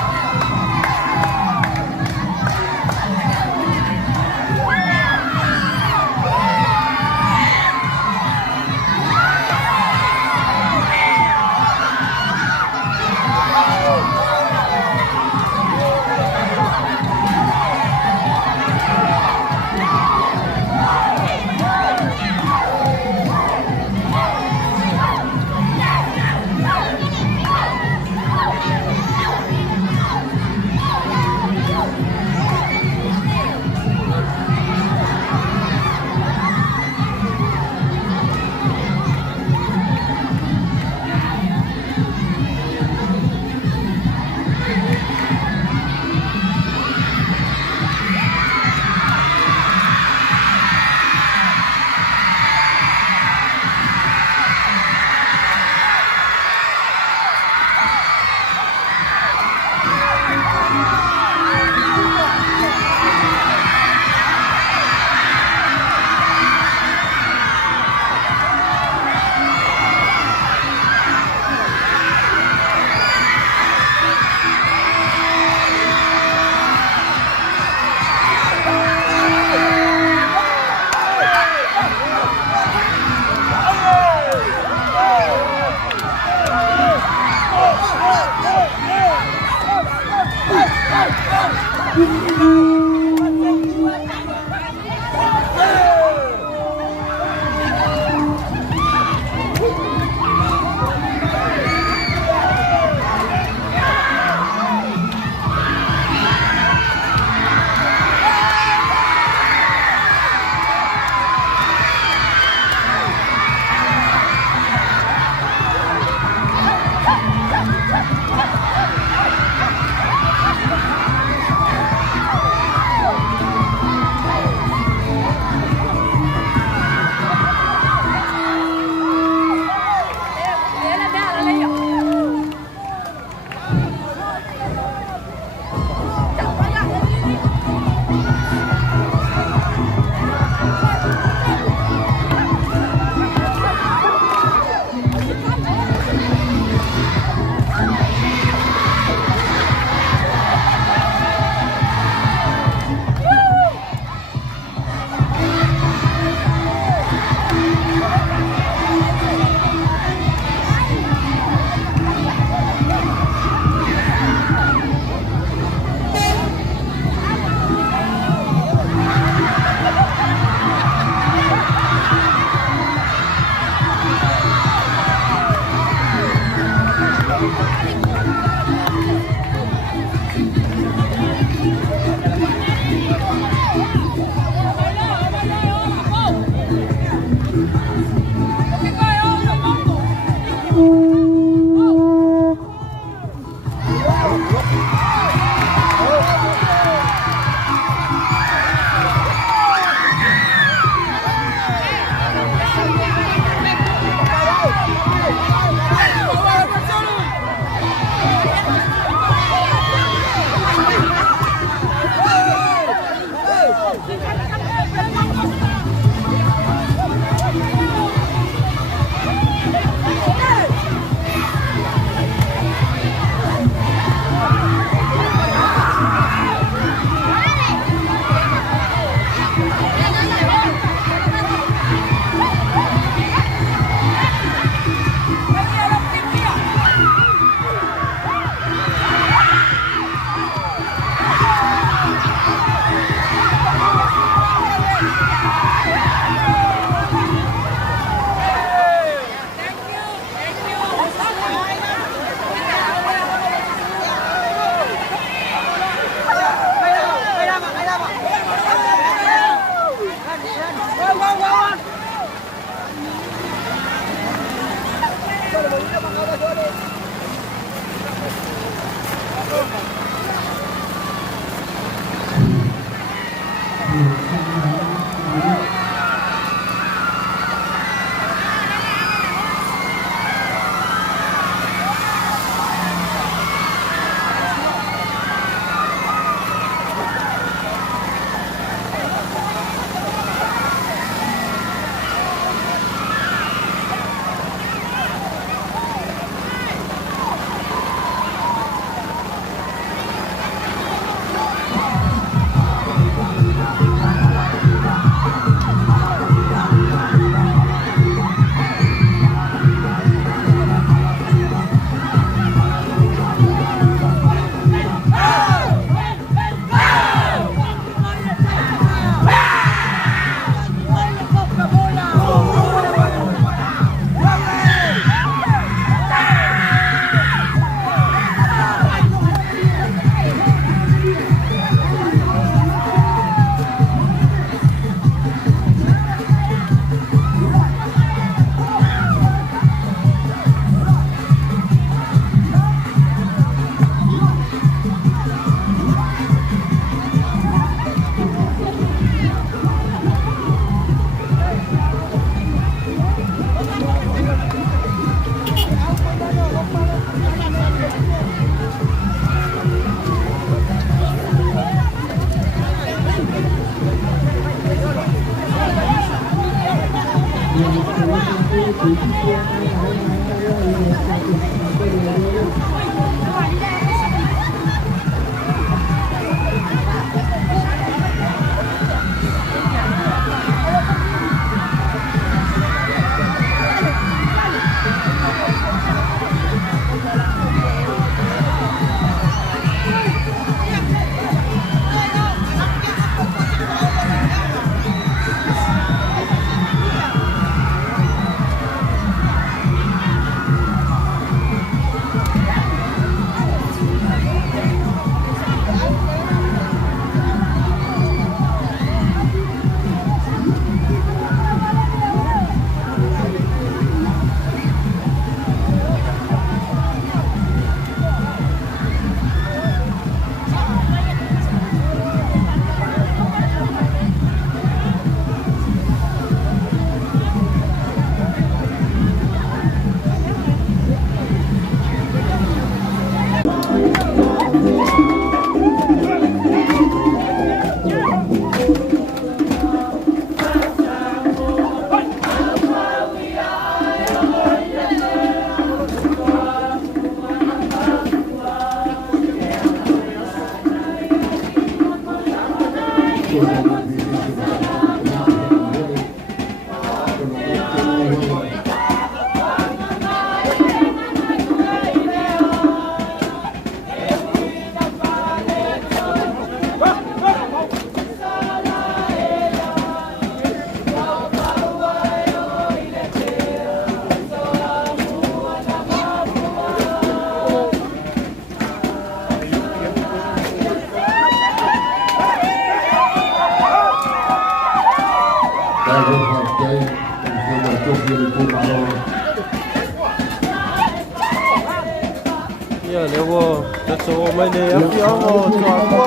Ia lewa tato mai le api amo Toamua.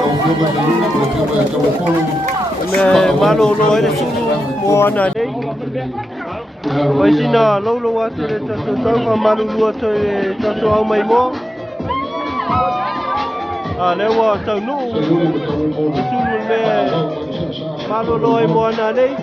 Me malo lo ele sulu mo ana nei. Mai sina lolo atu le tato tanga malu lua to tato au mai mo. A lewa tau nu. Sulu me malo lo e mo ana nei.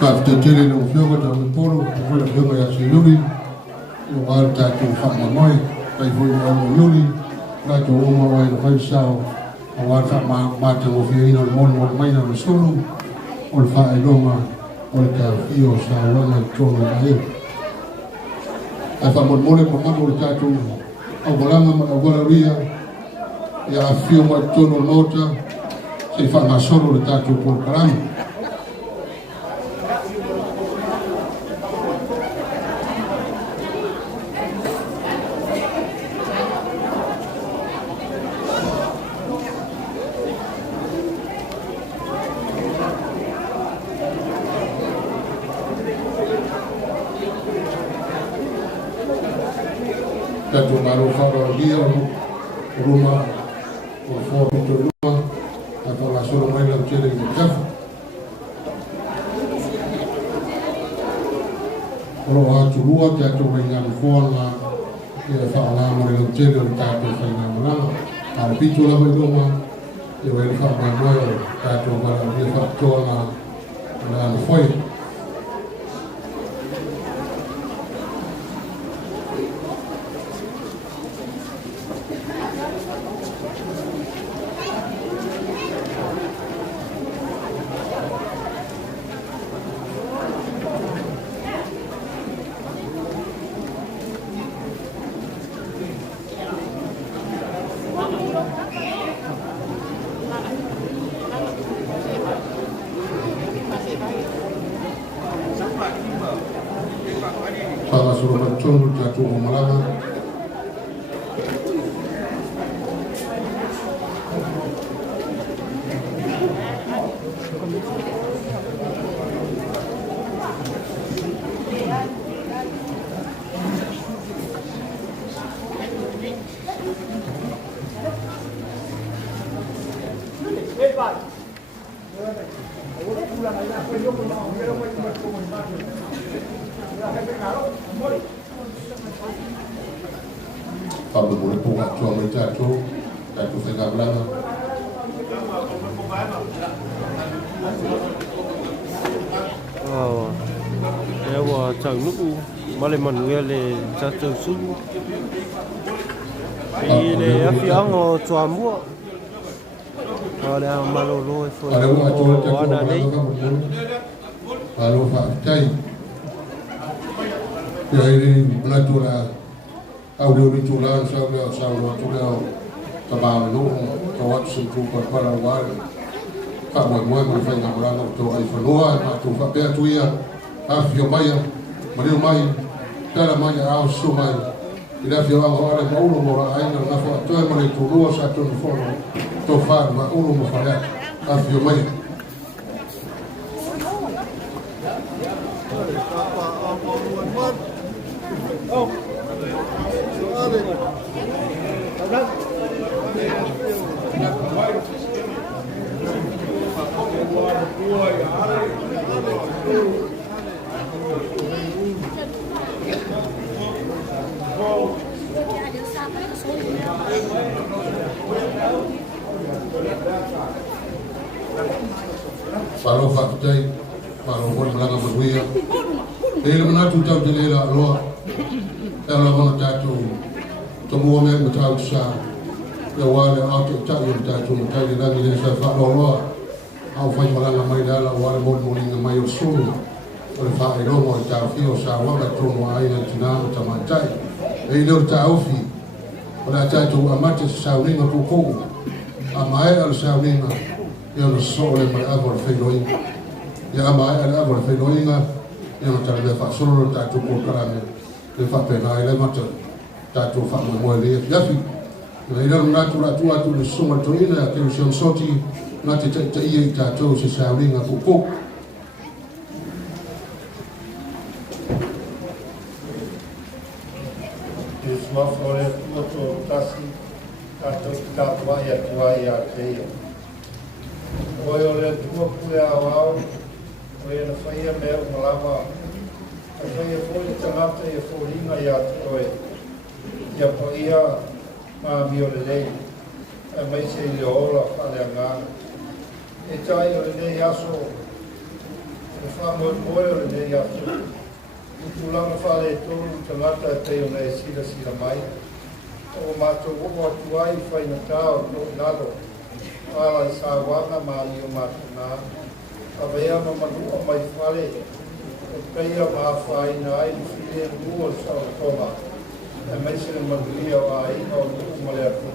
After telling of yoga to the polo, for the yoga as you looking, you are that to find my by for Yuli, like to Roma and Faisal, or what matter of you in the morning or minor solo, or Fire Roma, or the Fio, Sawana, and Tono. I found more than one tattoo of Walaria, ya fio mo Tono Mota, se fa ma solo tattoo por Param. Tattoo baru faro dia rumah for pintu rumah atau langsung main dalam ciri macam kalau hatu luar jatuh dengan phone lah dia faham main dalam ciri jatuh dengan mana kalau pintu lah main rumah dia main faham main jatuh kalau dia faktor lah dan fight salah suruh mencung jatuh memalama Pablo boleh buat cuma jatuh tengah belakang. Ya wah chẳng lúc mà lên mình nghe là cha trường xuống thì là phía ngõ Toamua là mà lô lô phơi ở đây lalu faktai jadi belajar audio ditulan saulo tulau kabal lu kawat sentu para war kamu mau fai ngamulan to Mulifanua tu fakta tu ya afio maya mari mai cara maya au sumai ila fio ang ora paulo mora aina na fo to mari tu lu sa tu fo to fa ma ulo mo fa afio maya Kalau faktai, kalau pun melanggar berbuaya, dia menatu tahu jelela loa, kalau mana jatuh, semua orang bertahu sah, jawab auto tak yang jatuh, tak yang lagi dia sah loa, au fai melanggar mai dalam wala bon moling mai sulu, oleh fai loa jauh fio sah, wala trono aina tina tamantai, dia tahu fi, oleh jatuh amat sahulina pukul, amai al sahulina. Yang soalnya mereka berfirman, yang apa ada berfirman yang cara lepas seluruh tak cukup kerana lepas penai lepas tak cukup memulai jadi, dalam ratu di semua tu ini kalau siang soti nanti tak iya tak tahu sesuatu yang pupuk. Semua orang itu kasih atau tak wajib saya. Oi olha tua cuia ao, oi na faia mel malama, a faia foi tangata e foringa ia oi, ia paia ma miolele, a mai se leola fale anga, e tai olele aso, whamoe o le nei atu. Ulanga whale tonu tangata e teo nei sila mai. O mātou umo atu ai whaina tāo tō nalo. Ala I sa wanga maali o mātou nā. A vea mamanua mai whale. O peia maa whaina ai ni while mua sa o toma. E meisere manuia o a ina o nuku male atu.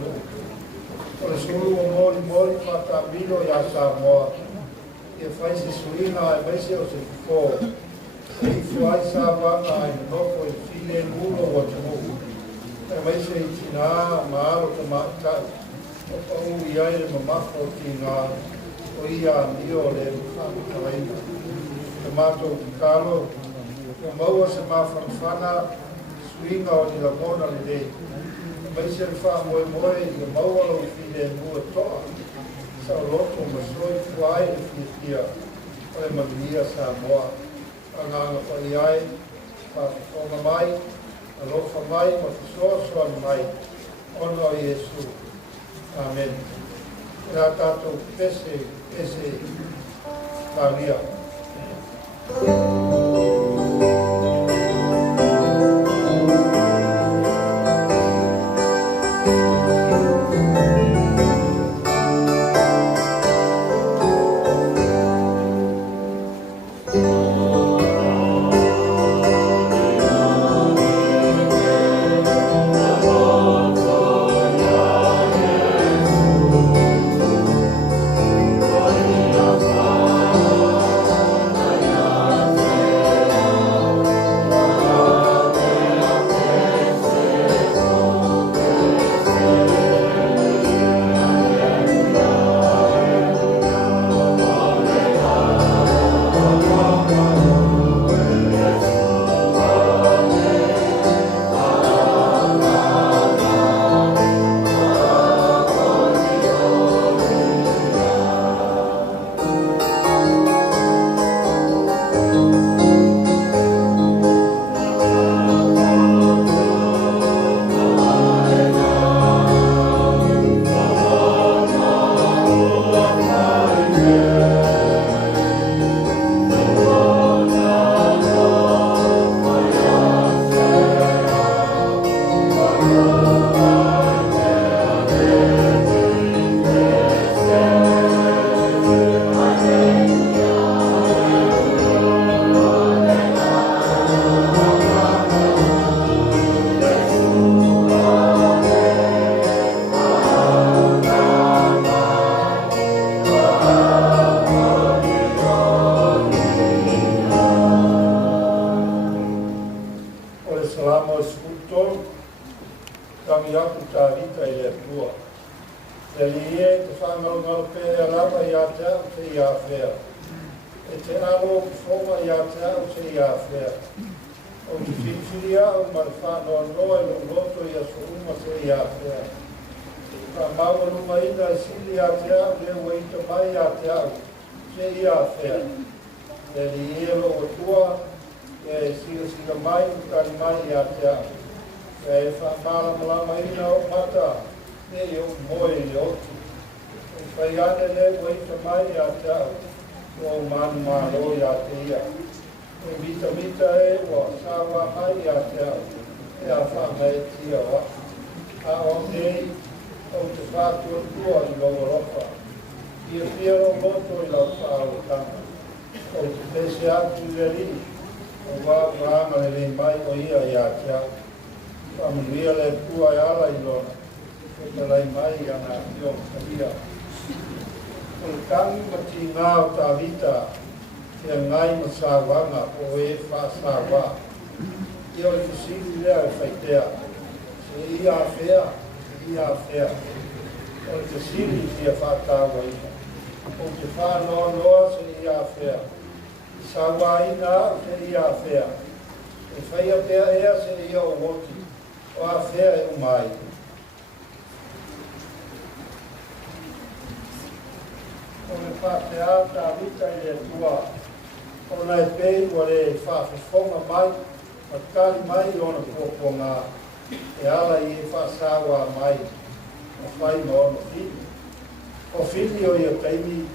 O le suru o mori whata mino I a Samoa. E whai se suina e meise o se fō. E whai sa wanga ai noko I while mua o tumu. E meise I tina maaro ka maatai. O pau I aere mamako o tina. O ia mio le whakaraina. E mātou ki kālo. O maua se mawhanawhana. Suinga o ni la mona le rei. Meise le wha moe I maua o while mua toa. Sa loto masoi kuai le whiatia. O le manuia Samoa. Anganga pa I ai. Whakawhonga mai. Alofa mai. Mawhisoa mai. Ono o Yesu. Amen. Rā tātou pese kāria. E ala I whasawa mai. Whai no no fili. O fili o ia taimi.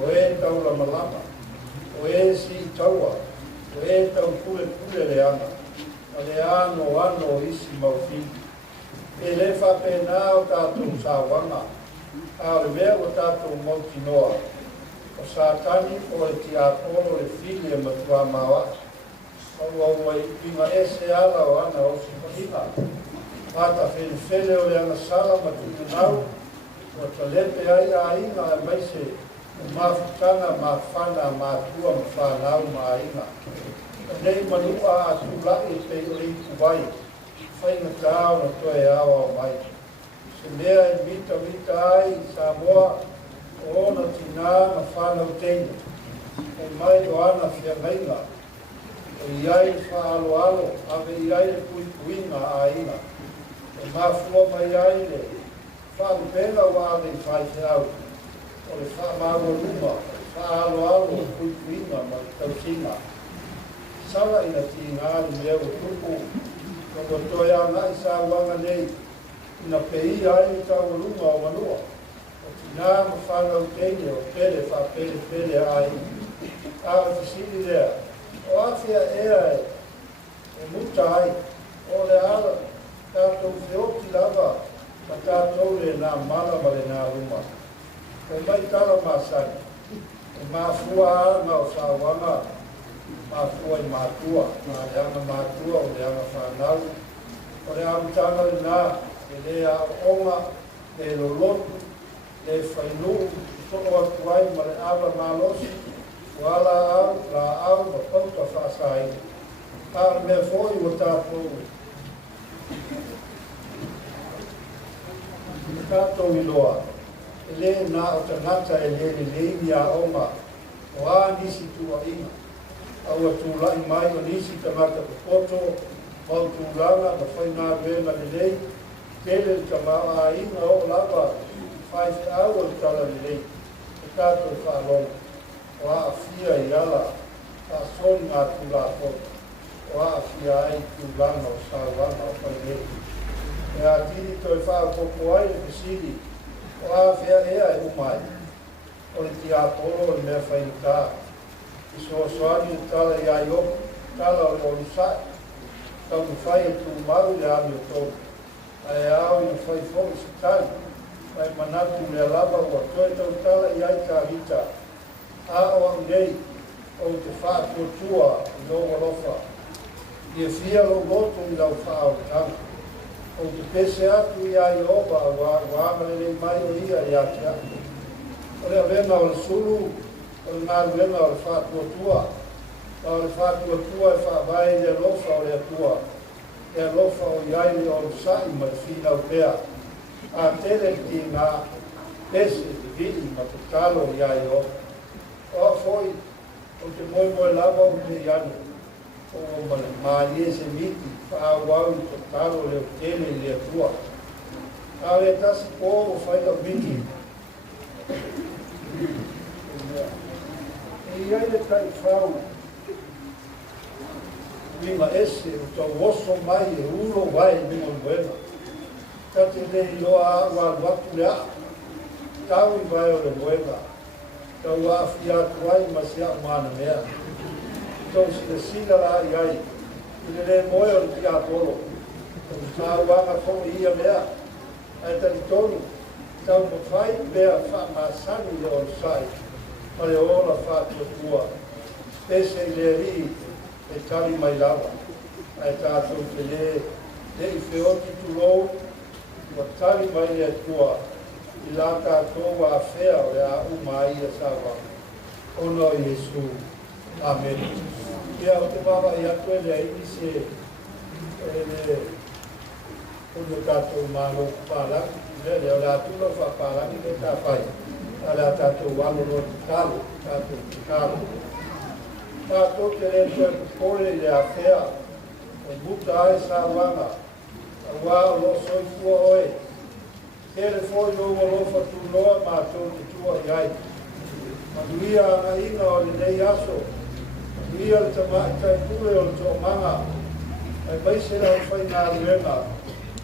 O e taula malama. O e si taua, o e tau kule le ana, a le ano isi mauwhini. E le whapena o tātou sāwanga, a le mea o tātou mauti noa, o sātani o e ti apolo le whili e matua mawa, au wai inga e se ala o ana o si mahina. Mata whele o le ana sala matu nau, o ta lepe ai a inga e maise, o mawhutanga, mawhana, matua, mawhanau, ma inga. Nei manua a tūlai pe o i kuwai, whainga tāo na toe awa mai. Se mea e mita ai i Samoa, o ona tina na whanau teina, e mai o ana whiangainga, e iai le whaalo, ave iai le puinga a ina, e mafua mai ai le whaapena o ave i whaite au, o le whaamago luma, whaalo, puinga ma tausinga. Sala ina ti ngāri leo tupu, o toi ana i sa wanga nei, ina pei ai i tau lunga o manua. O tina ma whanau teine o pele, pele ai. Awa tisiri lea, o awhia ea e muta ai, o le ala, tātou whioti lava, ma tātou le nā mana ma le nā luma. O mai tala māsani, e māfua ana o sa wanga, mafua i matua, ma leanga matua o leanga whanau, o le amutanga i nā, e lea onga, le lolotu, le whainu, tono atu ai ma le awa malosi, wala au, la au, ma pauta whasai. Tāre mea fōi o tātou. Tātou i loa, e le nā o tangata e le leini a onga, o a nisi tua inga. Aua tūlai mai o nisi tamata poto, mau tūlanga na whainā ruenga lelei, tele tamā a inga o lava, whaife aua tala lelei, e tātou whaalong, o a whia i ala, a soni ngā tūlā poto, o a whia ai tūlanga o sāwanga o whainei. E a tiri toi whaapoko ai le pisiri, o a whia ea e umai, o le ti apolo e mea whainika. So soani tala i ai oku, tala o risai. Tau ni whai e tū mau le ami o tōku. Ai au i whai fōki si tali. Ai manatu le lava ua toe tau tala i ai ka hita. A o au nei, o te whātua tua i loa lofa. I e whia lo loto i lau whāo tanga. O te pese atu i ai oba wa amale mai o ia i ati atu. O le avena o le sulu, o le ngā ruenga o le whātua tua. O le whātua tua e whaavai le lofa o le atua. E lofa o iai le o sai ma le whina o pea. A tele ki ngā pese de vili ma te talo iai o. O a foi, o te moe lava o te ianu. O ma le maie se miti, whaawau i te talo le o tele le atua. A le tasi pō o whaita miti. I ai le kai whau, minga ese, o tau oso mai e ulo wai minga mwena. Tate le i loa awa watu le a, tau i vai o le mwena. Tau a fiatu wai ma se a mana mea. Tau si le sila la i ai, i le moe o le ki a polo. Tau wanga fo ia mea, ai tani tonu, tau mo whai mea wha masani le o sai. Ma le ola whātua tua, pese i le ri e tali mai lava. Ai tātou te le i whioti tulou, wa tali mai le tua, i la tātou a whea o le a umai a sawa. Ono Jesu. Amen. Ia o te wawa i atu e le i se ono tātou mālo pālaki, le o le atula wha pālaki le tā whai. Ala tātou wano no te talo, tātou te talo. Tātou te le tue kore le a whea, o muta ai sa wanga, a wā lo soi fua oe. Tere foi no lofa tu noa mātou te tua i ai. Manuia ana ina o le nei aso, manuia le tai pule o le Toamua, ai maise la o whai ngā ruenga,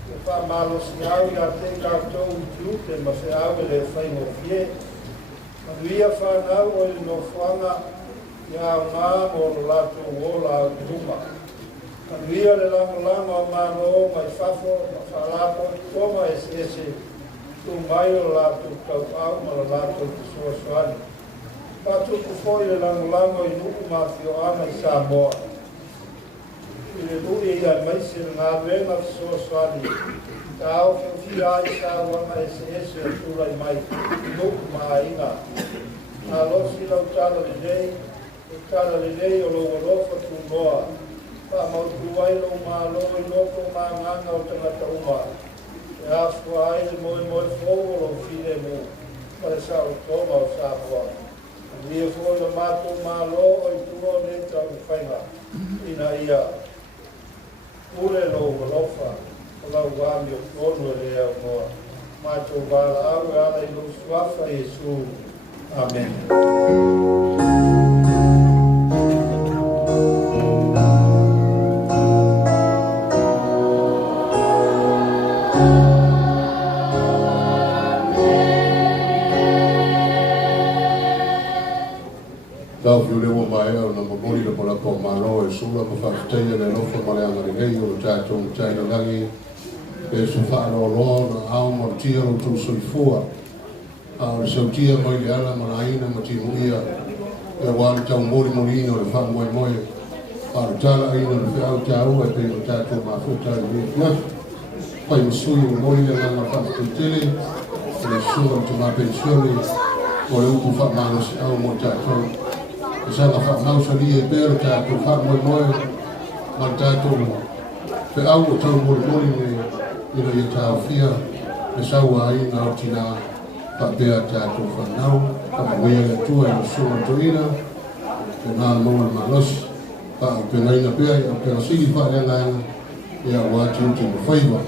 e wha mālosi au i a te kātou i tūte, ma se au e le whai ngō fie. Manuia whanau o le no whanga ia ngā mo no lātou o la tuma. Lia le langa mano mai fafo, whalapo, toma ese tu mai o lātou tau au ma la lātou te soani. Patu ku foi le langa i nuku mawhio ana i Samoa. I le nui ia mai se ngā venga te soani. Ka au whiwhi ai sa wanga ese tūrai mai i nuku maina. Nā losi lau tala le nei o lofa tu noa. Pa mau tuai lo malo i loko nganga o tangata uma. E afu ai le moe fogo lo fide mo. Pare sa o toma o Samoa. Lia foi o mato malo o i tuo ne tau whainga. Ina ia. Ure lo lofa. O lau wami o tonu e lea o noa. Mato wala au e ala i lo suafa Jesu. Amen. Tau fiu lewa mai au na mapori le pona ko malo e sula ma whakataya le lofa mare anga le ngei o tātou mtaina langi e su whaaro loa na au ma tia o tu soifua au le sautia mai le ala ma na ina ma timu ia e wāle tau mori ino le wha moe au le tala ina le whiau tāu e pe o tātou ma whutai le ngaf pai masui o mori le langa whakatele e le sura tu ma pensione o le upu wha manas au mo tātou Sanga fa mausa li e pere tātou wha moe ma tātou pe au o tau mori ne ina i tāu fia e saua ai ngā o tina wha pēr tātou whanau ka mwea le tua i o sura toina e ngā maua ma losi pa o pēr naina pēr i o pēr sigi wha leanga e a wāti uti mo whaiva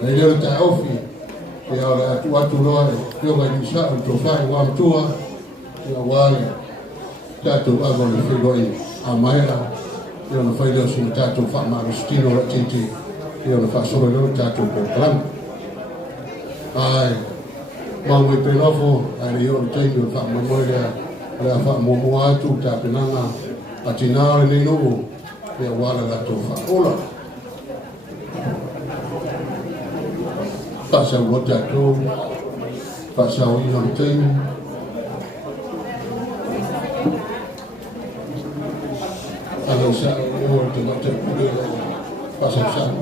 nei leo tā ofi e a le atu loa e pēr i sa o tō whai wā mtua e a wāle tātou ago le whigoi a maera i ona whai leo sina tātou wha marustino la titi i ona wha sora leo tātou po kalam ai mau me penofo ai le iona teimi o wha mamoe lea wha momoa atu tā penanga a tina le nei nogo e a wala tātou wha ola wha sau o tātou wha sau i ona teimi Kalau saya mau tengok dia pasal.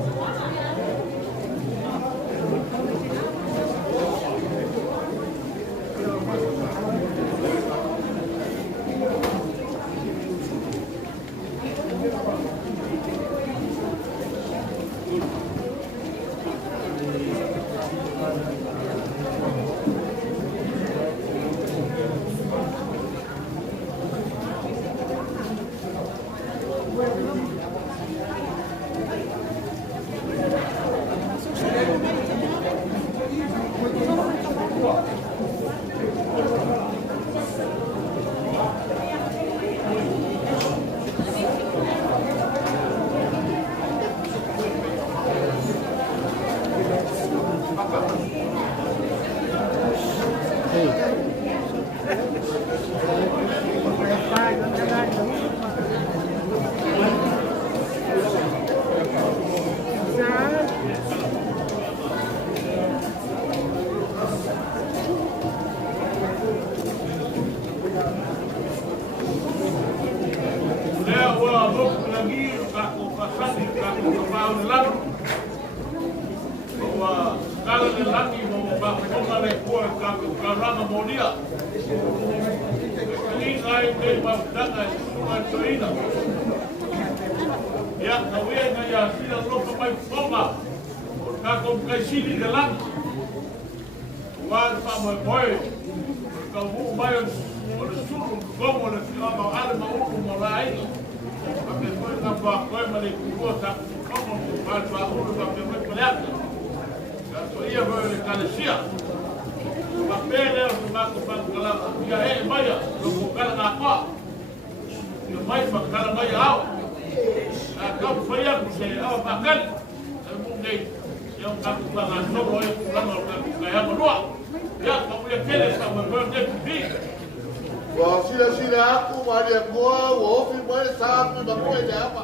Wa sila aku mari aku wo fi mo sa ku ba ko ile apa.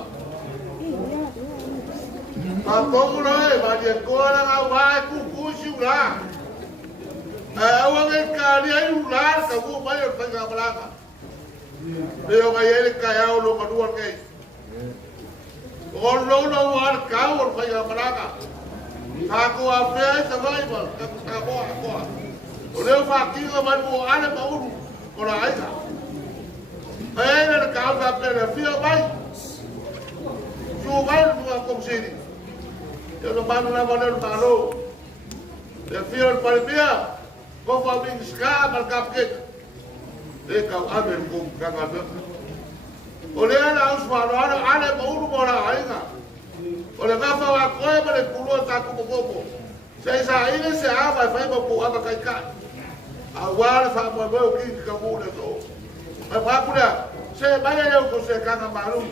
Ako rai mari aku la ga wa ku si ula. Wa ngai ka ni ai ula ka ku mai fa ga malaka. Leo ga ele ka ya lo ka duan ngai. Ko lo wa ka wa fa ga malaka. Aku apa survival ka ko. Leo fa ki ga man mo ana ba uru. Ora aida. Era ka ba pera fia bai. Su bai no kom sini. Eu não mando na mão do balão. Eu fio o palmia. Como a minha escada capqueta. E ka amer com cagabe. Olha lá os valores, ale bauru mora ainda. Olha cá fa a coisa para pulo tá como bobo. Se sai ele se ava vai para o aba caica. Agora fa mo mo que cabu de to. Mas para pura, se vai eu com se canga maru.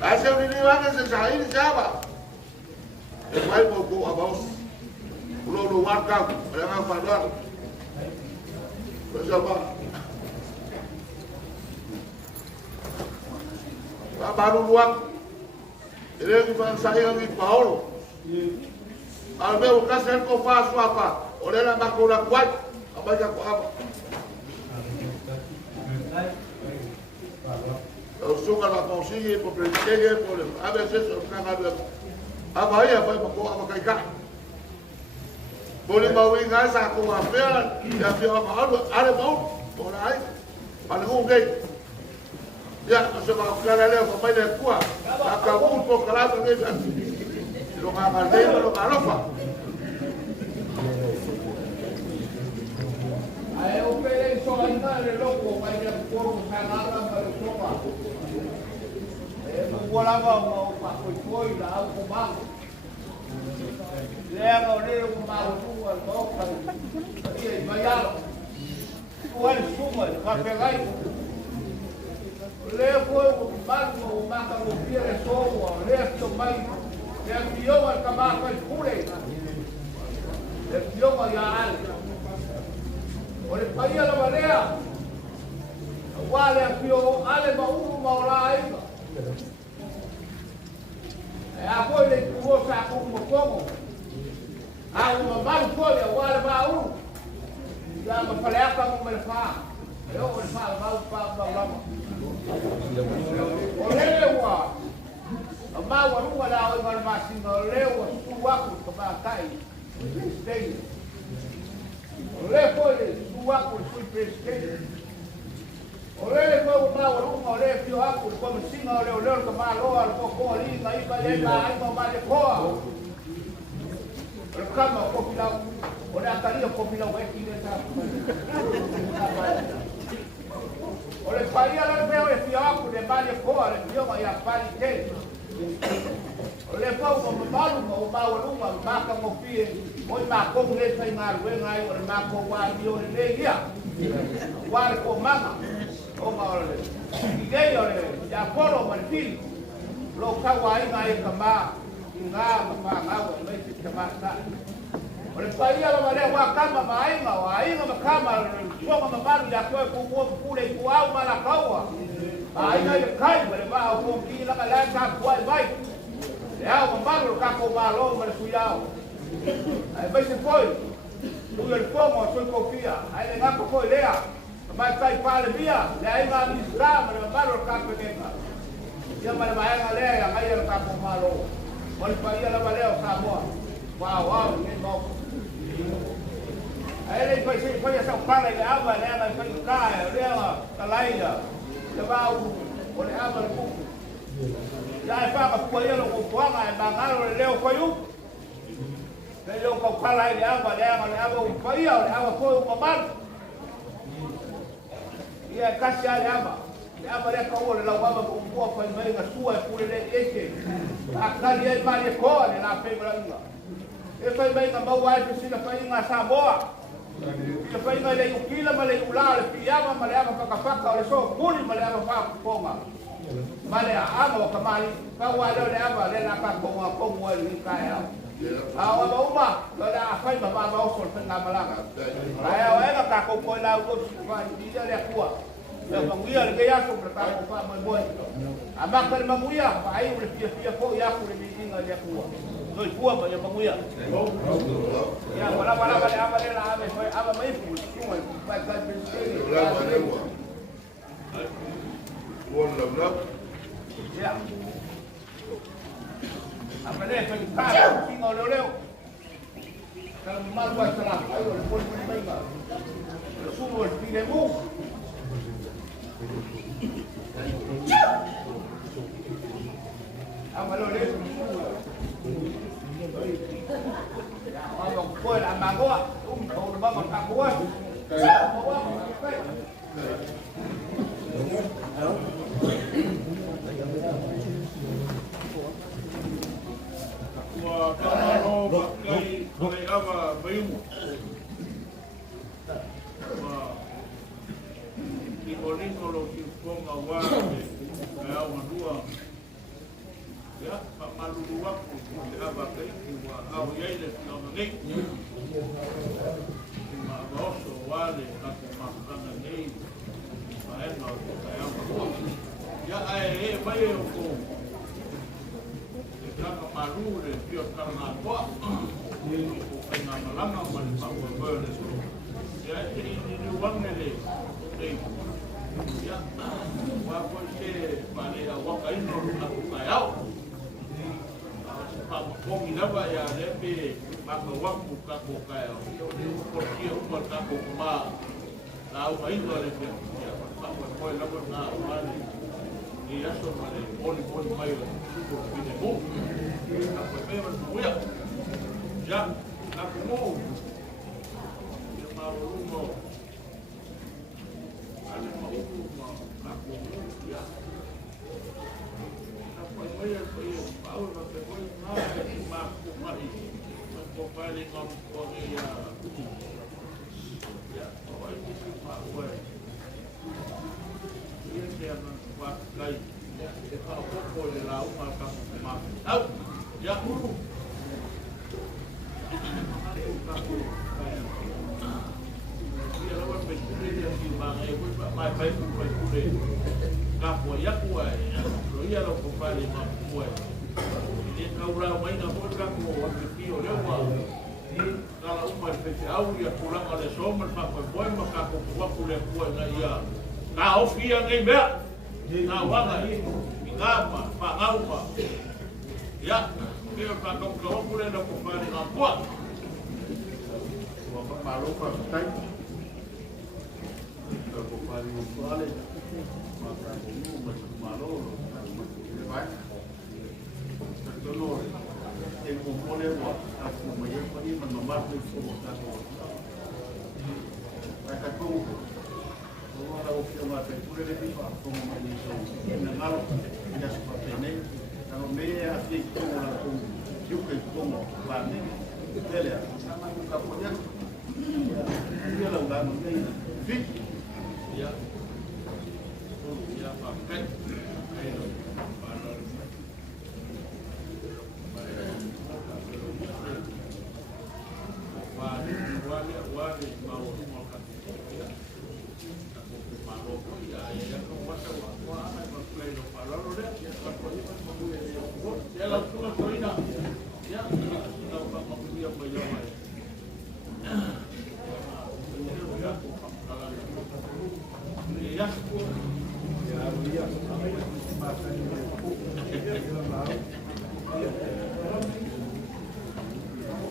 Aí se o menino vai se sai ele já vai para o aba. Pulo no marca, olha cá fa do. Coisa baru luang, ini kita saya lagi Paulo. Albe kasih kau fas apa? Oleh nama kau nak kuat, apa yang kau apa? Suka la consigue por predicar por a veces kan ada apa ya apa kai kai. Boleh bawa ingat aku apa ya dia ada mau orang paling gay. Ya, sebab kalau leo kau main kuah, kau pun kalau tu ni kan, lo ngamal dia lo ngarofa. Ayo peleng soal ni loko main kuah sangat baru sopa. Bola mau pak koi dah aku bang. Dia kau ni aku mau tuan kau kan, dia bayar. Tuan semua kafe lain. Leo foi o barco, o maca no pia de soa, leo que o mai, leo que eu a acabar com as pure, leo que eu a yaal. Olha para aí a maneira, o ale que o ale mau maula ainda. É a coisa que você acumula como, a uma mal folha, o ale mau, já me falei a como ele faz, eu vou falar mal. Olewa, amawa runga la o mar masinga olewa suwaku kabakai. Stay. Olewa suwaku presidente. Olewa mawa runga olewa fio aku como singa olewa kama loa ko ko ali mai ba le ba ai ma le ko. Kama ko pila ora kali ko pila wa ki le ta. Olha para lá veo esse óculos de malha fora, eu vai a parede. Olha para o malu, uma marca mofia, onde marcou um leite em água, aí o marcou o ar de onde veio, o ar com mama, o malu. Ninguém olha, já foram o filho, local aí camar, ingá, mafangá, o leite de camar. Olha para lá vai levar a cama mais, aí uma cama só uma mano já foi com o pula e com alma na caua. Aí não cai, mas vai ao pouquinho lá lá já vai. É uma mano cá com balão, mas cuidado. Aí vai se foi. Tu ele como só confia. Aí ele não foi lá. Mas sai para via, aí vai ministrar, mas mano cá com ele. Já mas vai lá, aí ele tá com balão. Olha para lá vai levar tá bom. Uau, nem mal. Aí ele foi essa fala de água, né? Foi o cara, ela, a laia, levar o água no cuco. Já é para o coelho com forma, é bangar o leo foi o. Ele com fala de água, leva o coelho, leva foi o comando. E a caixa de água, leva ele com o levava com boa foi meio da sua por ele esse. A carinha de maricó, na febra ainda. Eu foi bem na boa, precisa foi na Samoa. Eu foi na lei o quilo, mas lei o lá, piava, mas leva para faca, olha só, puri, mas leva para ponga. Mas a água que mais, para o alho leva, leva para ponga, como ele cai. A uma, olha a fai para o sol na malaga. Aí ela tá com coi lá o outro vai dizer é rua. Ya manguia le ya ko pra ko pa mai boy. Aba ka manguia pa ai le pia ko ya ko le minga ya ko. Doi kuwa pa ya manguia. Ya wala le aba le la aba mai fu. Pa ka be. One love. Ya. Apa le pa ka kingo leo. Kalau mal buat salah, ayo pun baik. Semua tidak mu. Amalo le. Abang kau nak mango, kau nak bangun tak kuat. Kalau pakai apa bayu, di poling kalau kita awal, awal dua, ya pak malu dua, kita pakai awal ya ini kalau ni, mak bos awal aku makan ni, main mau kayak apa, ya bayu aku. Kaka maru le pio karna kwa o kana malanga man pa ko verde so ya ni wanne le ya wa ko se pale a wa kai no a ko kayao pa ko mi lava ya le pe pa ko wa ko ka ko kayao por que o ko ka ko ma la o ai no le pe ya pa ko la ko na mali y eso vale pone mayo por fin de boom la primera voy ya la como el marumo ale marumo la como ya la primera fue Paulo no te voy más con vale con ella ya hoy es más bueno pakai kalau pokok di laut makan makan ya dulu dia lawan berkuda dia simbangai pun mai berkuda kapo ya kuai lo ya lo kembali mampu ini kau lau main apa kamu waktu pio lewa kalau umat spesial dia pulang oleh somer pakai boy maka aku buat kuliah kuai ngaya kau fiang ngebe na wanga ngama pa ngaupa ya kio pa ko kule na ko pali na kwa wa pa malo pa tai ko pali mo pale ma ka mo malo vai dolor e ko pole wa a ko mo ye pa ni ma no ma ko ta ko vai ka ko Ahora o que uma abertura de pipa como uma lição na mala e das proteínas não me assim como na como que como lá né ele o capoeira e ela lá no meio fit ya pakai wale mau makan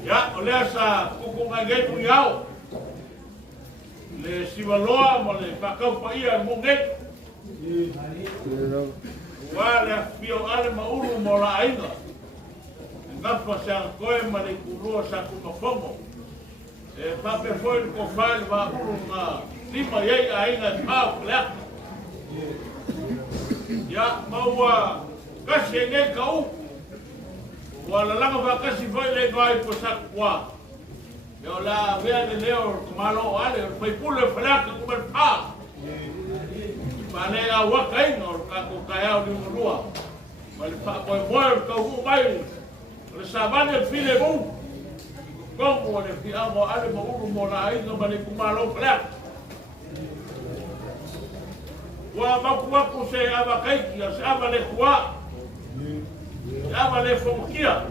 ya oleh sa kuku ngagai punyau le siwaloa mo le pakau pa ia mo ngai wala pio ale mauru mo la ainga ngapa sa koe ma le kurua sa kumafongo e pape foi ko fal va uru nga lima yei ainga pau klak ya maua kasi ngai kau wala langa va kasi foi le vai po sa kwa yo la vea de leo malo ale foi pule flak como el pa pane a wakai no ka ko kaya ni rua mal pa boy ka u mai le sabane file bu como le fiamo ale mo u mo la ai no male ku malo flak Wa maku se ava kaiki, se ava le kua. Se ava le fonkia.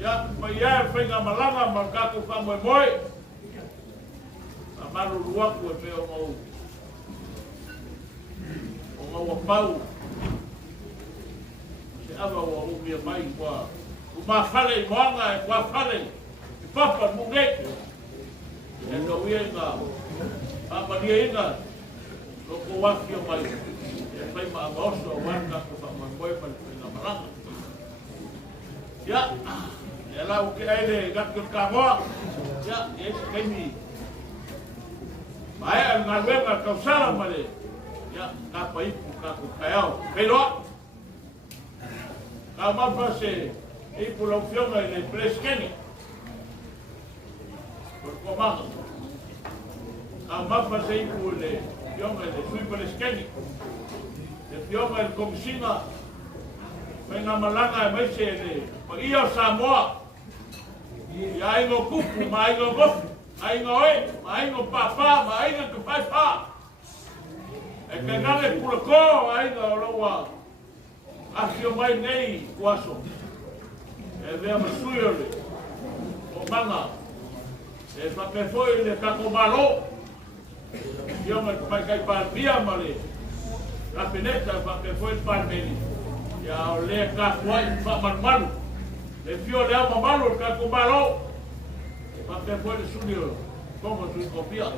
Ya, mai ia whainga malanga, ma kako whamoe moe. A maru ruaku e peo mau. O mau a pau. Se ava o umia mai kua. Uma whare I moanga e kua whare. I papa mungeke. E no ia inga. Amaria inga. Loko waki o mai. E pai ma amaoso o waka ko whamoe moe pa le whainga malanga. Ya. E la o ke aile gato kamoa. Ya, e se kaimi. Mai al na wenga kausara male. Ya, ka paipu ka ko kaiao. Pero ka mapa se e por opción le preskeni. Por comando. Ka mapa se e por le opción le sui preskeni. Le opción el komsina. Venga malanga e mai se le. Pa ia Samoa. Ya ingo kupu, ma ingo gofu, ma ingo oe, ma ingo papa, ma ingo kupai pa. E ka ngane pulako, ma ingo roa. Afio mai nei kuaso. E vea masuyo le. O manga. E whakefoi le kako malo. Io me kupai kai palpia ma le. Rapineta whakefoi palmeni. Ya o le kakuai whamanmanu. Le fio le ama malo ka ko malo. Pa te pode subir como tu copia.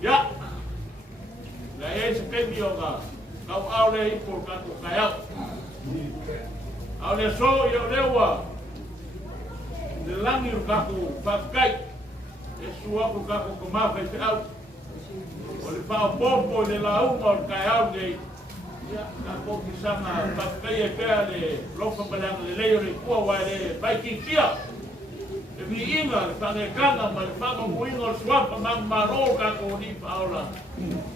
Ya. La es que mioga. Ka aule I por ka ko kaya. Aule so yo lewa. De langi ka ko pa kai. E sua ko ka ko ma fa te au. O le pa popo de la uma kaya de ya, na ko kisanga pakai e pea le lofa malanga le leo le kua wa le baiki fia. E vi inga le pange kanga ma le whama muinga o swapa ma maro ka ko ni paola.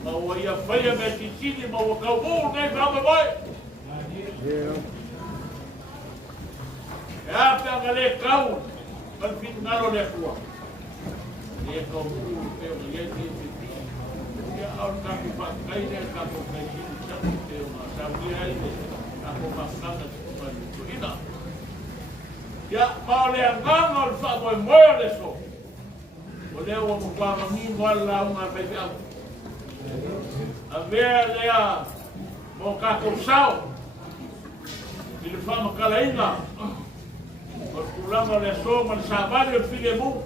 Ma ua ia whaia me titini ma ua kau muu nei whama moi. E a pea le kau ma le fitu ngaro le kua. E kau muu peo le yeti e titi. Ia au kaku pakai ne kaku kai tini. Ya, mau le anganga o whamoe moe le so. O leo o mukama mi wala unga pepe au. A vea lea mo kako sao. I le whama kalainga. O kulanga le so ma le sabari o file mu.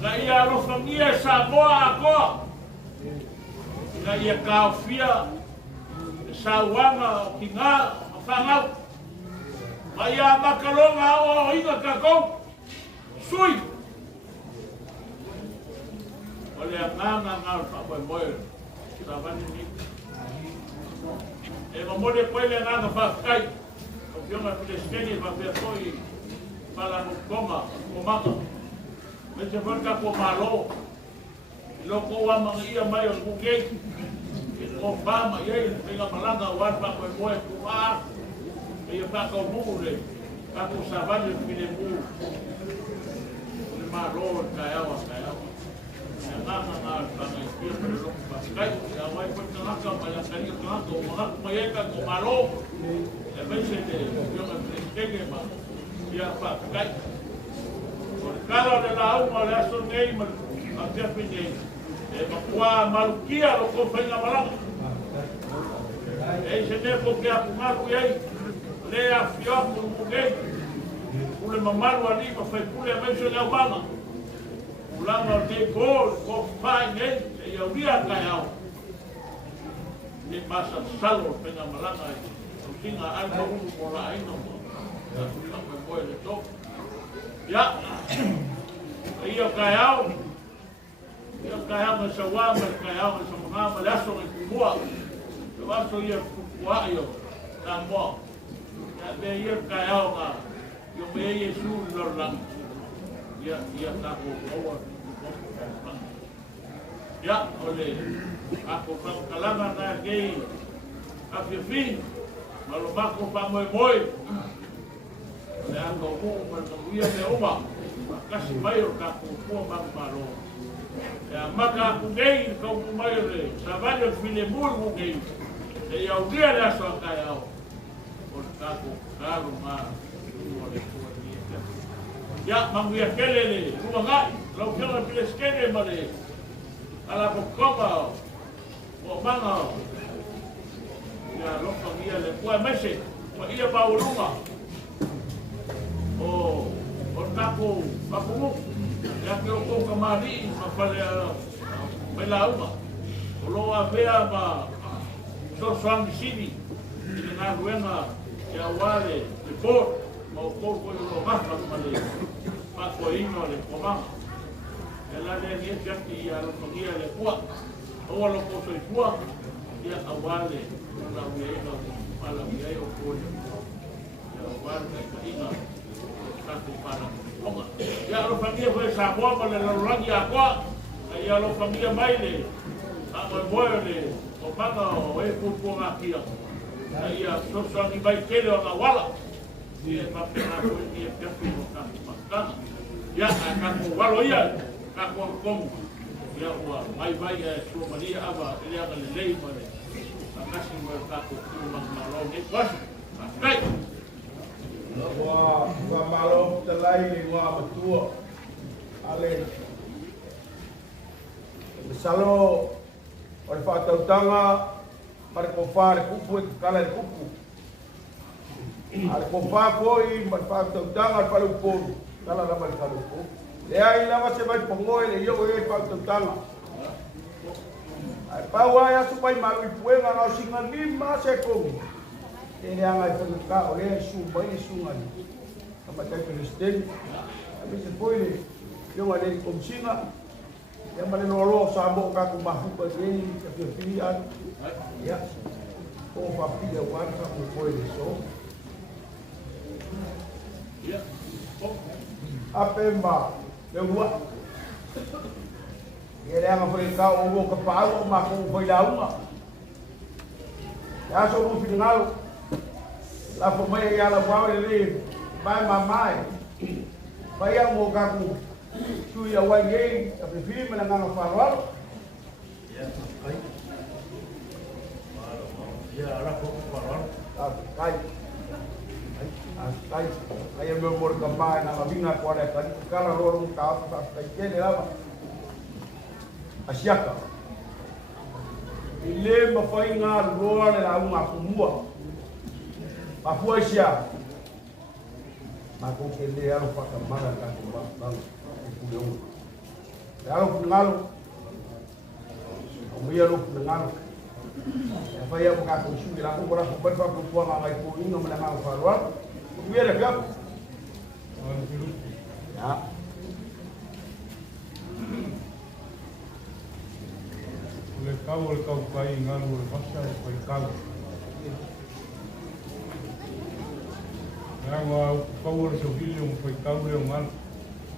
Na ia rofa mia sa moa a koa. Na ia kaofia. Sawanga ki ngā whangau. Mai a makalonga o inga kakou. Sui. O lea nganga ngā whamoe moe. Sa wani ni. E mamone koe lea nganga whawkai. O pionga pile skeni whawhia koi. Pala nukonga, komanga. Me se whanka ko malo. I loko wamanga ia mai o kukei. O fama ye pega malanga wa pa ko moe kuwa e pa ko mure ka ko savane fine mu le maro ka ya na pa na espio pero pa kai ya wa ko na ka pa ya kani ka ko ma ye ka ko malo e me se de yo me prestege ma ya pa kai por cada de la uma le aso nei ma a te pide e ma kwa malukia lo ko fa na malanga. E se ne po ke apumaru iei, le a fioku mugei, ule mamaru ali pa fai pule a menso le Obama. Ulanga o te gol, ko fai nei, e iau ria kai au. Ne pasa salo penga malanga e, o tinga alma unu mo la aino mo, a tula me moe le to. Ya, e iau kai au, iau kai au me sa wama, kai au me sa mangama, le aso me kumua. Waso ia kukua yo na mo. Ya be ia kaya nga. Yo me Yesu lorlang. Ya ta ko owa. Ya ole. Ako pang kalanga na gay. Afifin. Malo mako pa moy moy. Le ako mo man ia me uma. Kasi mayo ka ko po mang malo. Ya maka aku gay kau kumaire. Sabado file mulu gay. Ya udia la so kaya. Aku karu ma. Ya manguia kelele, rumah ngai. Lau kena pilih skene mare. Ala pokoma. O manga. Ya lokang ia le kuai mese. Wa ia bau rumah. Oh, aku ya kau kemari pada belauma. Kalau avea ma sosuang di sini dengan ruenga ya wale report mau kau lo mahal male. Pak kau ini le komang. Ela dia jadi ya lo pengia le kuat. Awal kau soi kuat dia awale kalau dia malam dia okol. Ya wale kaina. Ya lo familia fue sabor para la rolangia agua. Ya lo familia baile. Amo muere. O paga o e pupo aquí. Ya sosa ni baile o wala. Dia papi na ko dia papi no kan. Ya akan walo ya. Kako kom. Ya wa mai so Maria aba dia akan lei mare. Akasi mo kako kumang malo ni pas. Baik. Wah, malo telai ni wah betul. Ale. Misalo, oleh fakta utama, pada kofar kupu kala kupu. Ale kofar koi, pada fakta utama pada upur kala ramai kala kupu. Dia ilama sebagai pengoi le yo fakta utama. Pawaya supaya malu puenga ngau singa 5 sekong. Ini yang saya pernah oleh sungai sungai. Kapan Kristen, habis itu ini yang ada di Komsinga, yang mana nolong sambung kaku mahu bagi kepikiran, ya. Oh, papi dia wan kamu boleh so. Ya. Apa mbak? Lewat. Dia yang Afrika umum kepala mahu berdaung. Ya suruh final. La pemain yang la buat ini, mai mamai, bayang mau kaku, tu ya wangi, tapi film menangani farwal. Ya, ya, rakyat farwal. Kaya member kembali nama bina kuada kan, kalau orang tahu tak kaya lama. Asyaka. Ile mafainga luar dalam ngapumua. Papua Asia, aku kende alo pakai mana kan bang, pulau. Alo pengalu, kami alo pengalu. Apa yang mengaku sudah aku berapa berapa puang awal itu ini menang farwal, biar agak. Ya. Oleh kau pai ngalu masa kau. Yang kau sesuatu yang kau yang mal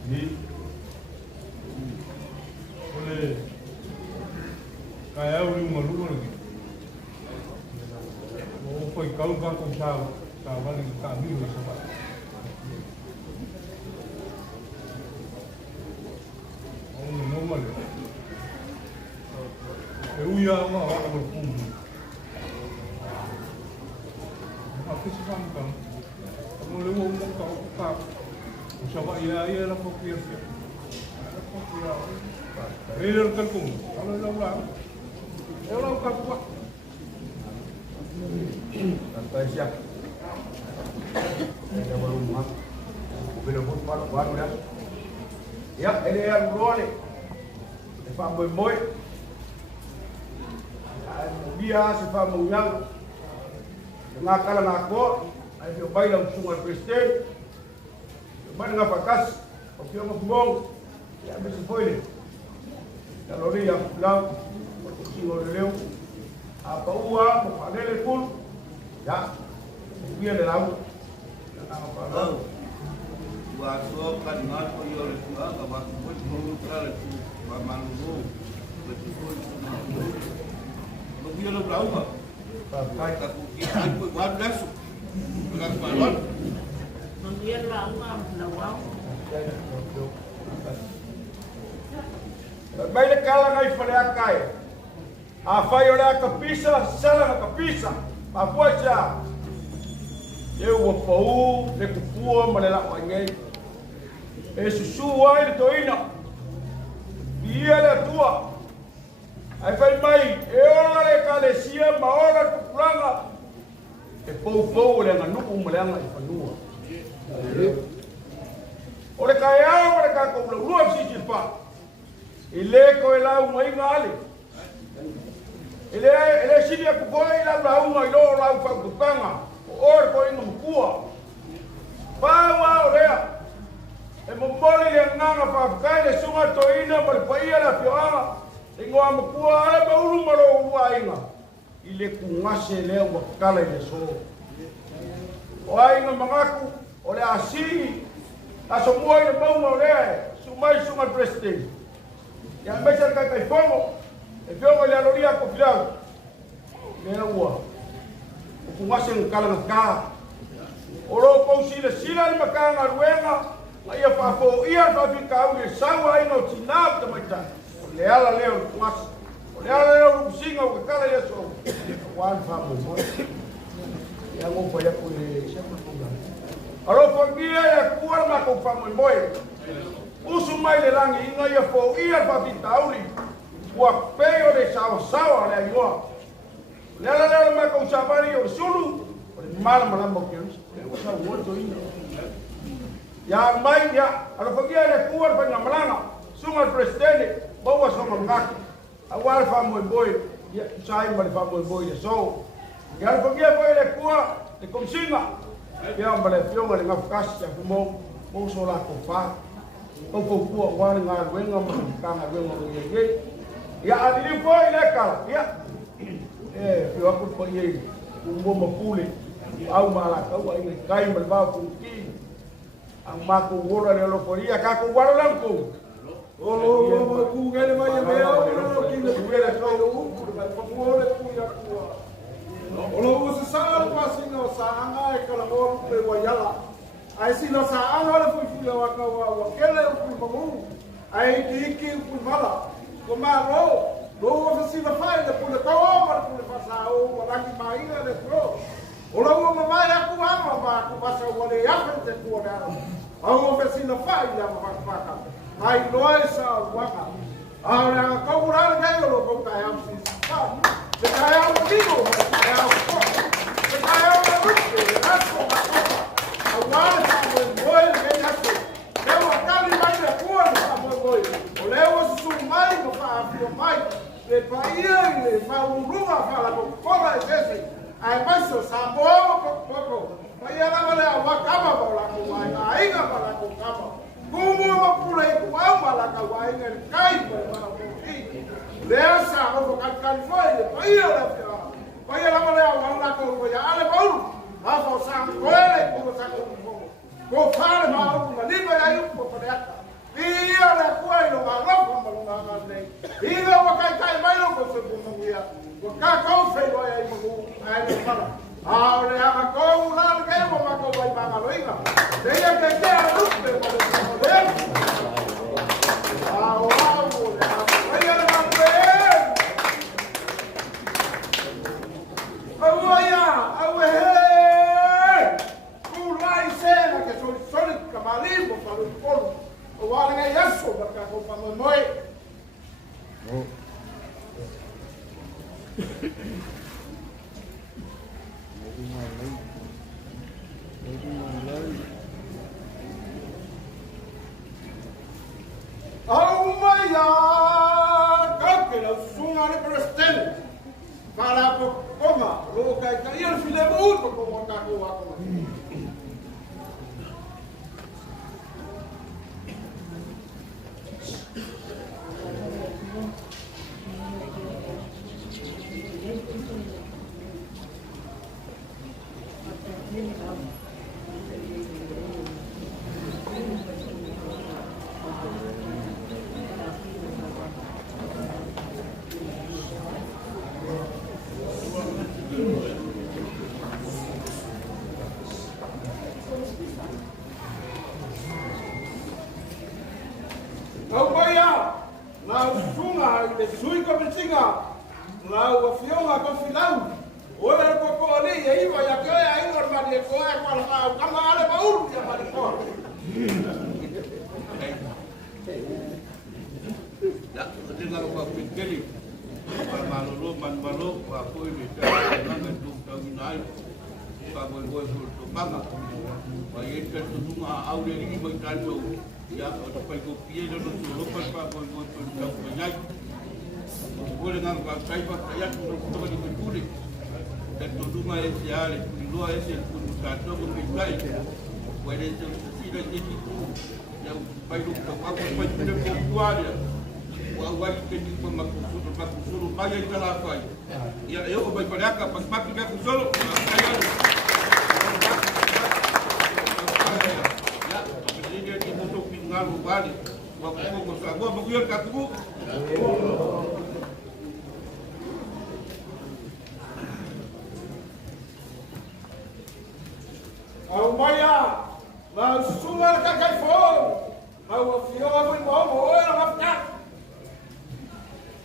ni boleh kaya uli malu lagi. Oh, kau kan kau sahabat yang kami bersama. Oh, normal. Uya Allah akan berkumpul. Apa sih kan? Mulai ngomong kau usah ya lah kau kira. Kau kira. Real kalkung. Kalau orang kau buat. Tanpa siap. Ada baru mak. Bila pun baru dah. Ya, ini yang boleh. Faham boy. Dia sebab mengang. Ngakalan aku. Ayo baila sungai Kristen, mana ngapakas, okey mabong, ya bisa boleh. Kalau dia pulang, berkusi oleh apa uang, apa pun, ya, dia dalam, apa lalu. Waktu kan ngaku oleh Tuhan, waktu pun mengutar pemalu, betul. Begitu lo berapa? Baik aku kita pun buat dah. Bukan balon. Mungkin lawang. Mai le kala ngai whare akai. A whai o rea kapisa, sela na kapisa. Ma pua tia. E ua pau, le kupua, ma le lako angei. E susu ai le toina. Ia le atua. Ai whai mai, e ora le kalesia, ma ora kupuranga. E pou le nganuku ma le anga i whanua. O le kai au, o le kai kou laurua sisi wha. I le ko e lau mai ngale. Ele sini aku koi lau launga i loo lau whakupanga. O ore ko inga mkua. Pawa o rea. E mboli le nganga whakakai le sunga toina ma le paia la pioanga. E ngoa mkua ale mauru maro ua inga. I le kungase leo wakala i le so. O ainga mangaku o le asini. Aso mua i le maunga o rea. Sumai sunga presidente. Ya mesa kai fongo. E piongo le aloria ko filau. Mea ua. O kungase ngakala ngaka. Oro ko sila le makanga ruenga. Ma ia whafo ia whawhika au le sawa ino tinau tamaita. O le ala leo kungase. O le ala leo rukusinga o kakala ia so. Wan whapo moi. Ia ngopa ia ko le sepa punga. Aro whangia ia kuara mako whamoi moi. Usu mai le langi inga ia fo ia whawhika auri. Ua peo le sawa le aioa. Le ala leo mako usawari o le sulu. O le mala malamba o kianis. Le wasa uoto ina. Ya mai ya. Alo whangia le kuara whanga malanga. Sunga presidente. Baua songa ngaki. Awal whamoi boi. Ia usai ma le whamoi boi le so. Ya alo whangia boi le kuara. Le komsinga. Ia ma le fionga le ngafukasi. Ya fumo. Mouso la kofa. O kua wari ngā ruenga ma kanga ruenga o iei. Ia adili foi le kala. Ia. Whio aku po iei. Umbo mapule. Au malaka. Au inga kai ma le wau kuki. Ang mako wora le loporia. Kako wara langko. Olo ku gele mai e mea. Olo ki le kuele kau uku. Olo kuia kua. Olo usa saa pasinga o saa anga e kala moru pe waiala. Ai sino sa anga le fui waka wa kele fui mamu ai ki fui mala ko ma ro fa sino fai le pule ko ma pule pasa o la ki mai le pro o lo mo mai aku ama ba ku pasa o le ya te ku na o fa sino fai la ma fa ai noi sa waka ahora ko ura le lo ko ka am si sa se ka am tino se ka am ru Awal samoi boi ke yaku. Leo akali mai le kua samoi boi. O leo sumai no fa afio mai. Le paia le fa urunga fa la kola ese. Ai paso sambo ko. Paia la male awakama ba la ko mai. Ai ga ba la ko kama. Kumu ma pula i kuau ma la ka wai ngai kai ba la ko ki. Leo sa ko ka foi le paia la fa. Paia la male awala ko ya ale baulu. Afo sa koele ko sa ko fare ma ko liba ya yu ko pare ia le kuai no ma ro ko ma na nei ia wa kai mai no ko se ko ia ko ka ko fe wa ai mo ai no fala a le ha ko la ke mo ma ko vai ma lo inga de ia ke te a lu pe ma le a o a mo le a vai ia ma pe a ia a we Kamalimbo para o polo, o ar é isso, porque a roupa não é. Aumaya, caquela, o som é prestante. Para coma, louca, e cair o filé muito como o carro lá. Lau a fionga ko filau. Ora ko ko ali e iwa ya ke ai ngor ma de ko e pa la kama ale baur ya ma de ko. Ya, dengar ko pikeli. Malo man malo wa ko ni ta na tu ta nai. Ka boy boy to banga. Wa ye ka tu ma au de ni ba tan do. Ya, o pa ko pie do to pa boy boy to ta nai. Boleh ngang ka kai pa ya to ni kuli. Dan tudunga ese ale, kulua ese kunukato kupikai. Wale sila jeti tu, ya bayu kwa kwa kule kuwale. Wawali kiti kwa makusuru baya itala fai. Ya yo kwa baraka pas maki kwa kusolo. Ya, jadi di mutu pingalu bali. Waktu kwa sababu baguyor kakubu. Au maya, mau sumar kakai fon, mau fio apa mau ora mafta.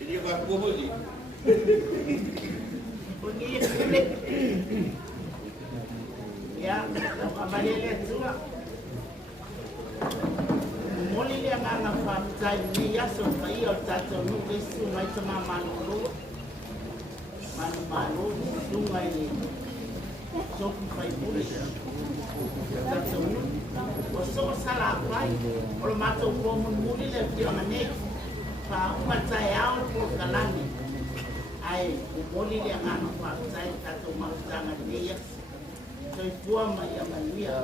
Ini apa bobo ni? Ya, apa dia juga? Moli dia nganga famtai ni ya so kai o tato no kesu mai tama manulu. Manu sungai ni. So kai boleh. O so sala vai, o mato como muli le piona ne. Pa matai ao por kalani. Ai, o moli dia nganga famtai tato mautanga ni ya. So tua mai amalia.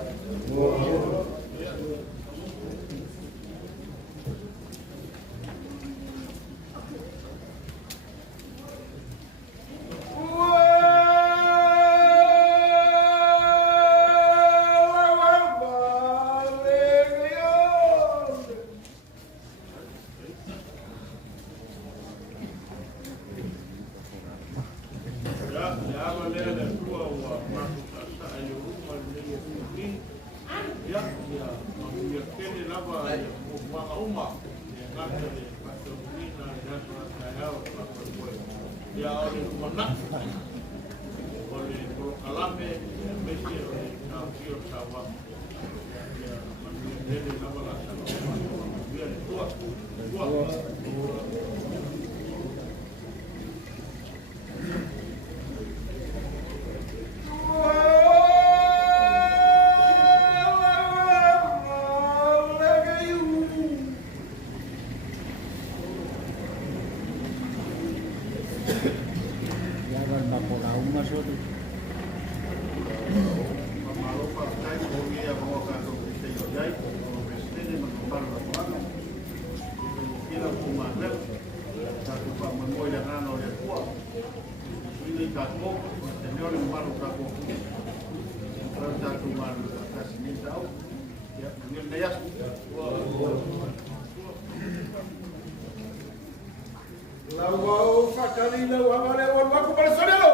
Lau fakali lau amale wan waku pada sodelo.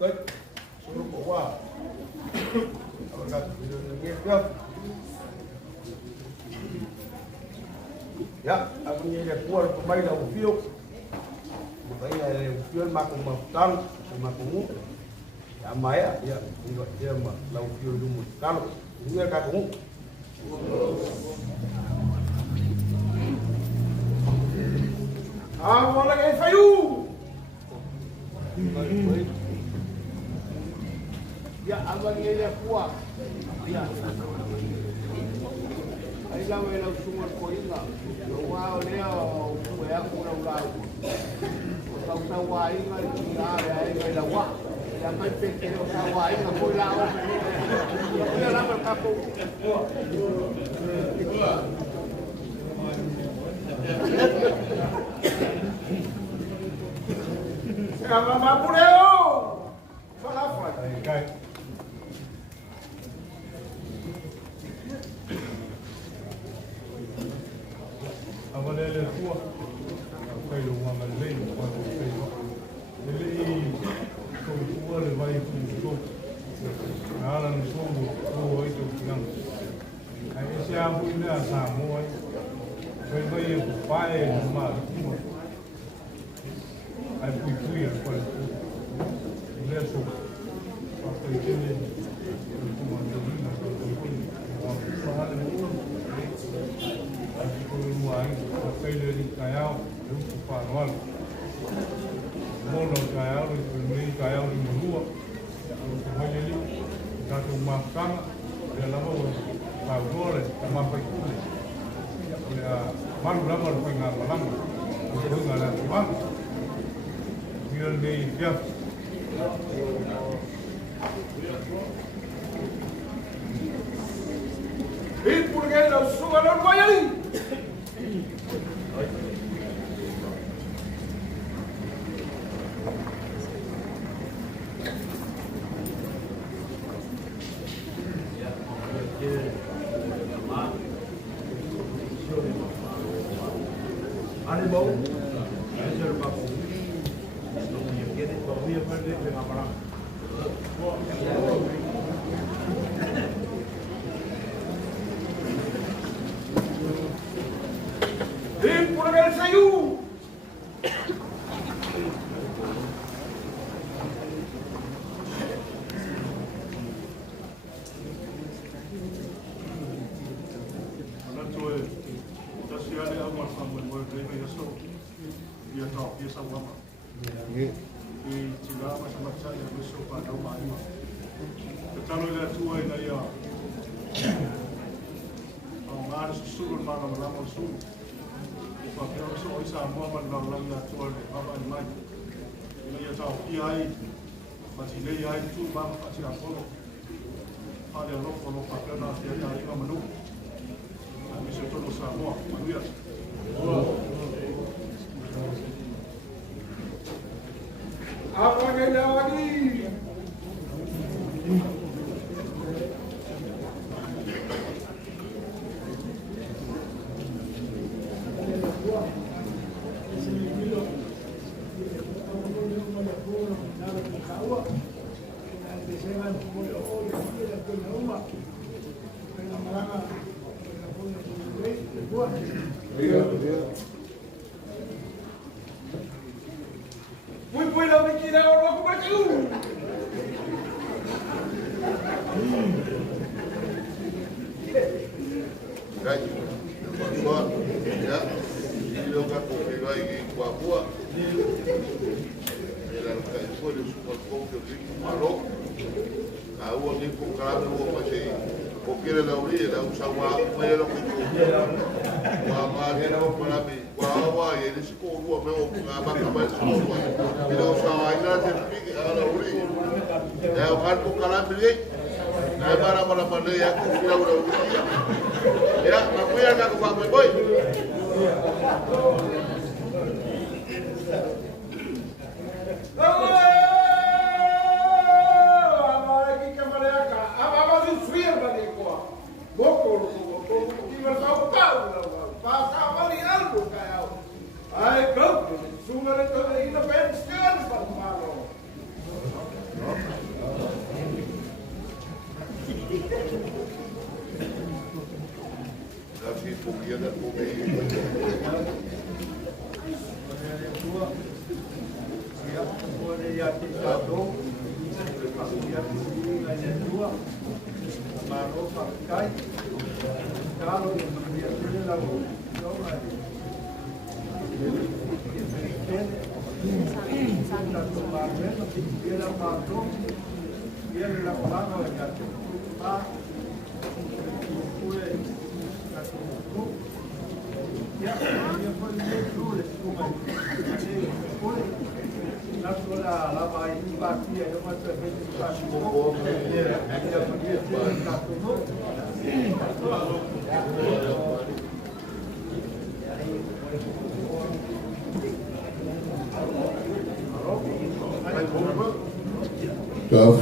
Baik, suruh bawa. Ya, aku ni dia kuat pemain lau fio. Makanya lau fio maku maftan, maku ya maya, ya enggak dia lau fio dulu. Kalau dia kaku. Awak lagi fayu. Ya, abang ini kuat. Ya. Ai lau e lau sumar koinga. Wao leo kuya kuna ulau. Kau tahu inga dia ai lau wa. Yang penting kau tahu inga kau lau. Dia lama kapu. Sama mampu leo. Salah apa? Kai. Amalele tua. Kai lo wanga le kwa ko kai. Ele ko tua le vai ku. Ala no somo o oito kinga. Ai ese abu ina sa mo. Kai vai pai ma. Ai fui le ni kaiao, le uku whanoala. Mono kaiao, le kaiao ni monua, le mai li, tātou mākanga, le lama o pāuore, ta mapai kule. Le maru lama le pai ngā malanga, le hunga le atuanga. Mira nei fiafu. Il purghello su non vai lì.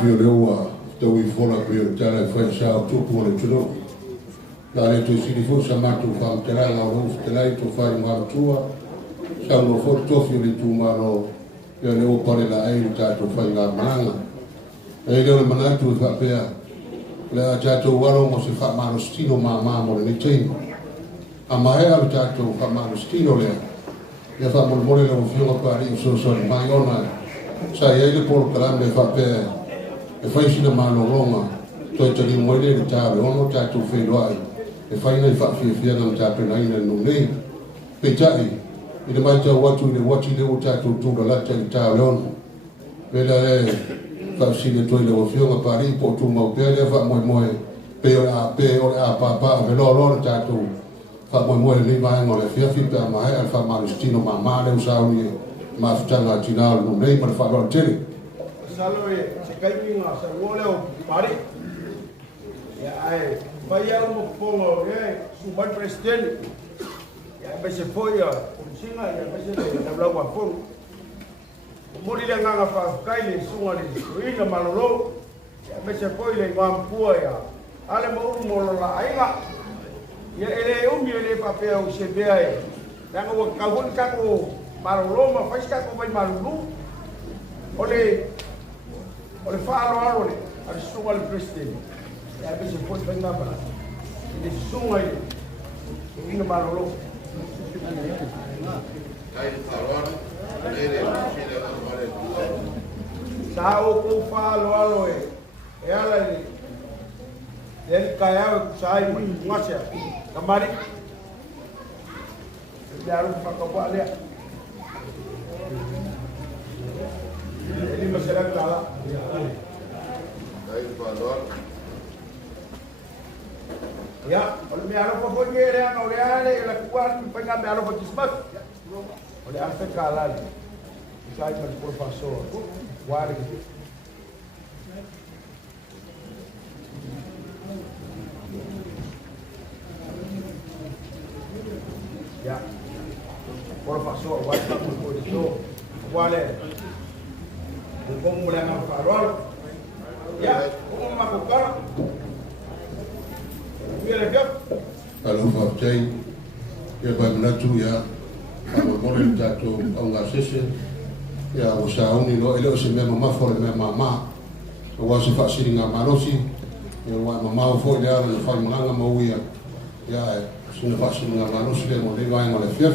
Fio lewa tau I fola prio tala fai sa tupu le tulo. La le tu si fo sa matu fam tala la ro tala to fai ma tua. Sa no fo to fio le tu maro. Ya le o pare la ai ta to fai la manga. E le manatu fa pea. Le a to waro mo se fa ma stino ma mo le tei. A mai a to fa ma stino le. Ya fa mo mo le fio pa ri so mai ona. Sa ia le por kalambe fa pea. E fai sina maloronga toi tali moile le tawe ono tatu whenua e fai nei whawhiawhia ngam tape naina no nei Pejai, i le mai tau watu i le wati le o tātou tūra lata i tā leona. Pela e whaasi le toi le wafionga pari po tū mau pēle wha moe moe pe o le a pāpā me lo le tātou wha moe moe le mai ngole fiafi pe a mai al wha marustino ma mare usauni e ma futanga tinalo no nei ma le wha tele. Salo e se kaipinga sa wole o pari. Ya ai vai ao mo pongo e su ban presidente. Ya be se foi a singa ya be se na blau wa fon. Mori le nganga fa kai le sunga le ina malolo. Ya be se foi le ngam pua ya. Ale mo la ainga. Ya ele le papel o se be ai. Ya ngo ka hon ka ko malolo ma fa ska ko vai malulu. Ole falo le al sunga le presidente. Ya be se foi ben na bala. Ele sunga ele. Ina malolo. Sao ko falo alo e ala ni del kaya sai masya kamari biaru pakwa le ini masyarakat ala ya kalau biaru pakwa ngere ana ole ale la kuan penga biaru pakismat ole asa kala sai por pasó guarda ya por pasó guarda por eso guarda como mulai nak farol ya como makukar biar dia kalau faktai ya bagaimana ya kalau boleh jatuh orang sesi ya usahauni lo ele se me mama fo me mama o wa se fa siringa marosi ya wa mama fo ya le fa malanga mawia ya se fa siringa marosi le mo le va en le fief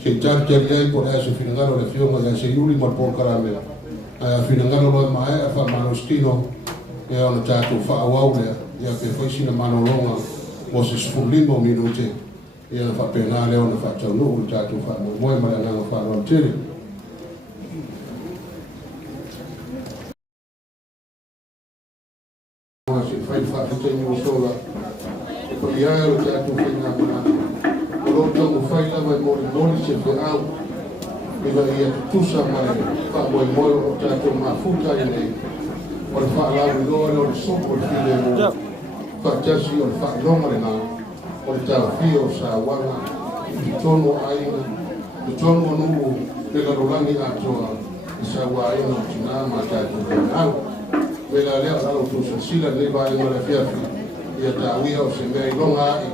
se tar ter ya por eso finangalo le fio ma se yuli mo por karame a finangalo lo mai fa marostino ya ona tato fa awaulia ya pe foi sina manolonga o se sfulimo minute ya fa penale ona fa tonu tato fa mo ma na fa ro tele fai fa tutte in sola e poi ya lo ta tu fina ma lo to fai la mai mori se per au e la ia tu sa mai fa mo lo ta tu ma futa ne o fa la lo so por file mo fa tasi o fa no mare na o ta fio sa wanga tono ai na tono no pe la rolani a to sa wa ai no tina ma ta tu au vela le ala tu sila le ba no le fiafi ia ta wi o se me longa e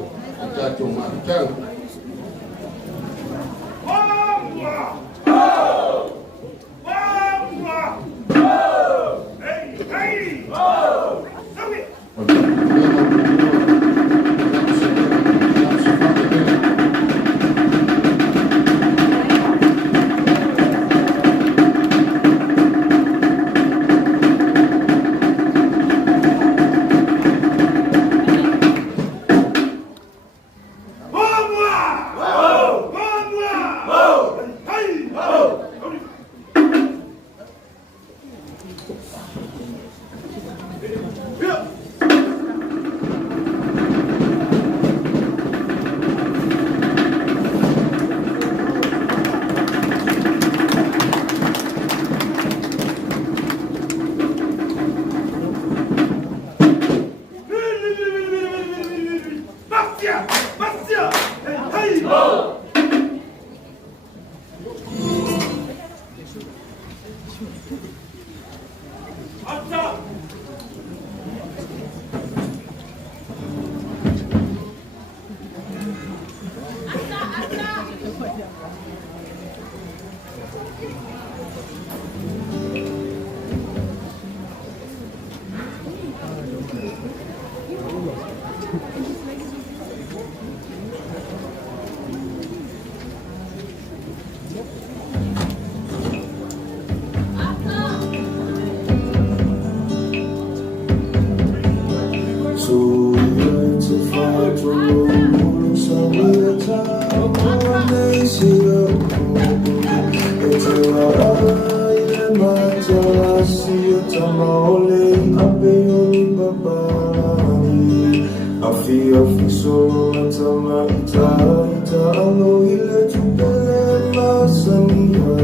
ta tu ma ta Toamua! Afi solo atama ita alo ile tupele masania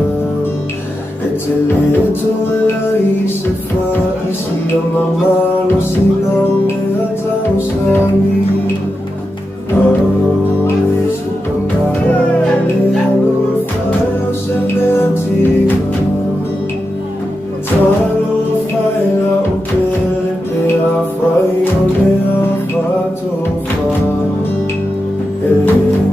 Etele etola ise fa isi ya mama no sila me ata usami Oh, isi pangale alo fa se me atika Talo fa ila upele pe a fa ione a fa tofa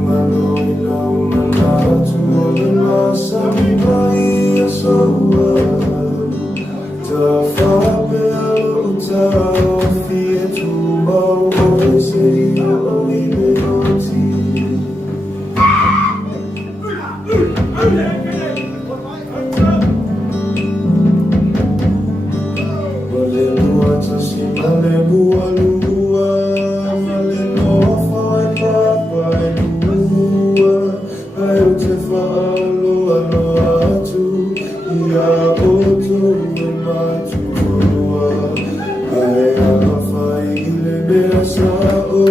Malo ila manatu ole masami bai asoa Ta fa pe alo uta ofi e tu mau o se o ile oti Malelua tasi malelua lua Malelua fai papa e lua Ai o te whaalo alo atu Ia oto e matu toa Ai ala fai ile mea sao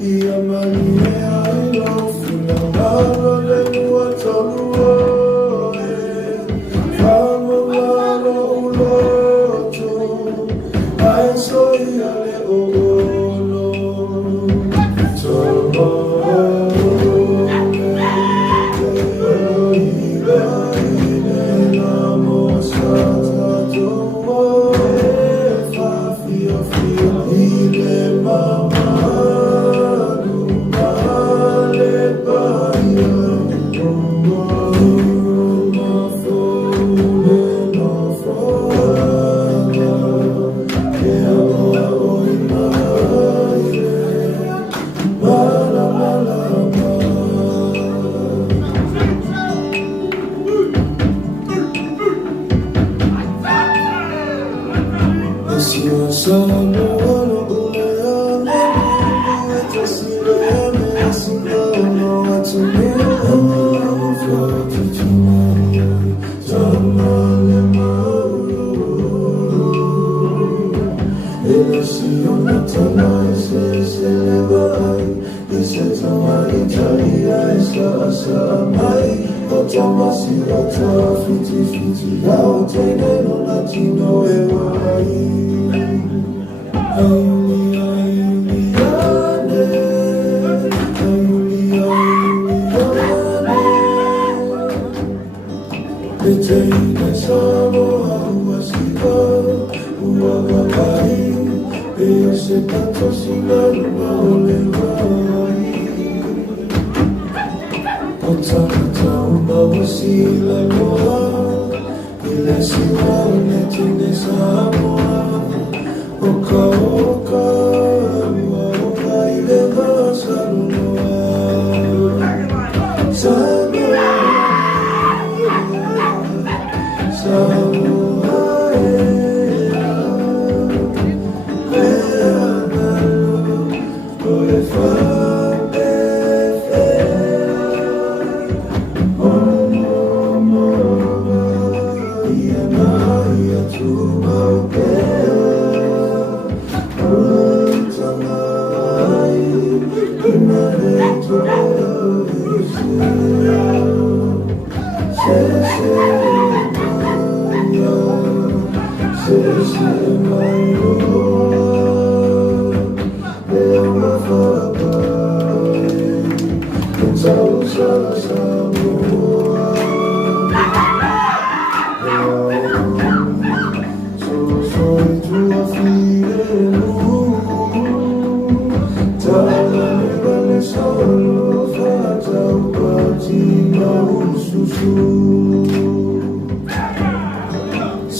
Ia mani e ai lau fina Malo lelua tolua Whama malo uloto Ai soi ale o ono Toa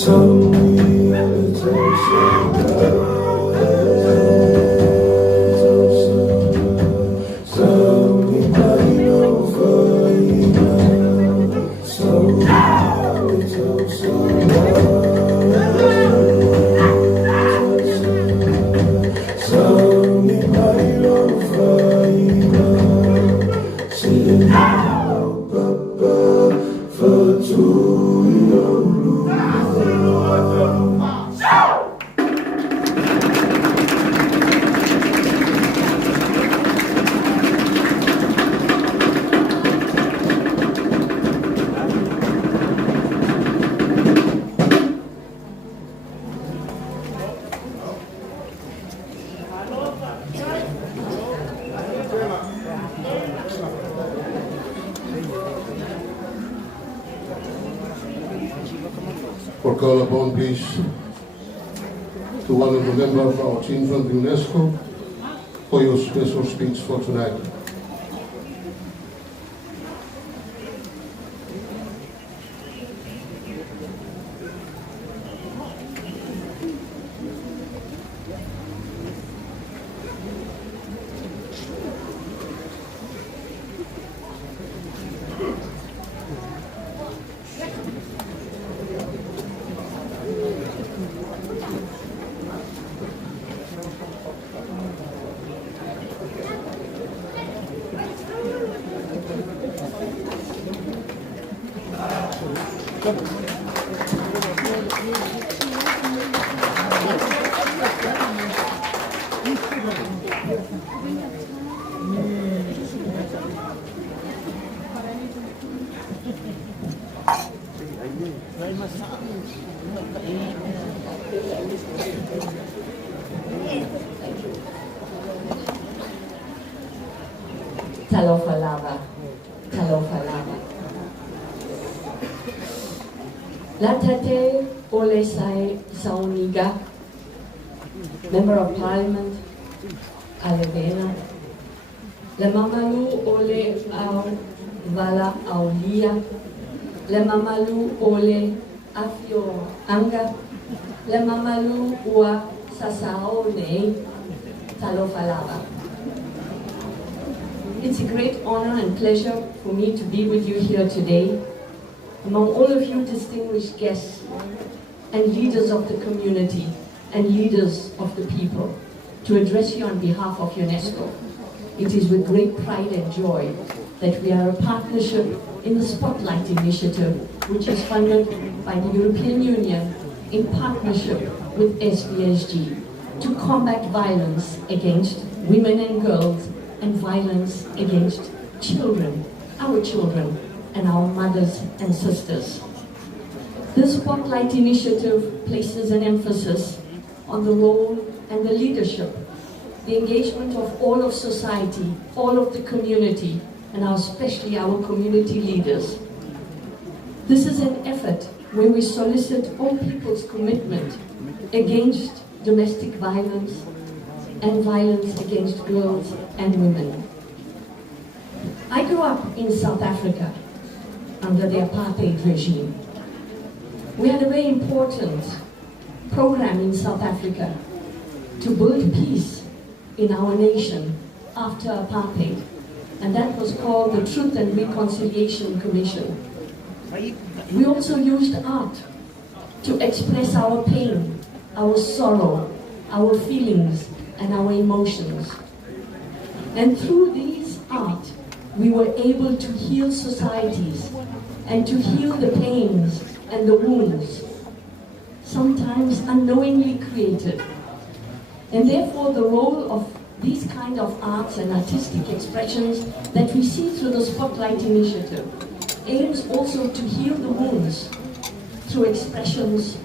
So we are or call upon peace to one of the members of our team from UNESCO for your special speech for tonight. Talofalava, Talofalava. La Tate Ole Sai Sauniga, Member of Parliament, Alevena. Le Mamalu Ole Au Vala Aulia, Le Mamalu Ole Afio Anga, Le Mamalu Ua Sasao Ne, Talofalava. It's a great honor and pleasure for me to be with you here today, among all of you distinguished guests and leaders of the community and leaders of the people, to address you on behalf of UNESCO. It is with great pride and joy that we are a partnership in the Spotlight Initiative, which is funded by the European Union in partnership with SVSG to combat violence against women and girls and violence against children, our children, and our mothers and sisters. This Spotlight Initiative places an emphasis on the role and the leadership, the engagement of all of society, all of the community, and especially our community leaders. This is an effort where we solicit all people's commitment against domestic violence and violence against girls and women. I grew up in South Africa under the apartheid regime. We had a very important program in South Africa to build peace in our nation after apartheid, and that was called the Truth and Reconciliation Commission. We also used art to express our pain, our sorrow, our feelings, and our emotions. And through these art, we were able to heal societies and to heal the pains and the wounds, sometimes unknowingly created. And therefore the role of these kind of arts and artistic expressions that we see through the Spotlight Initiative aims also to heal the wounds through expressions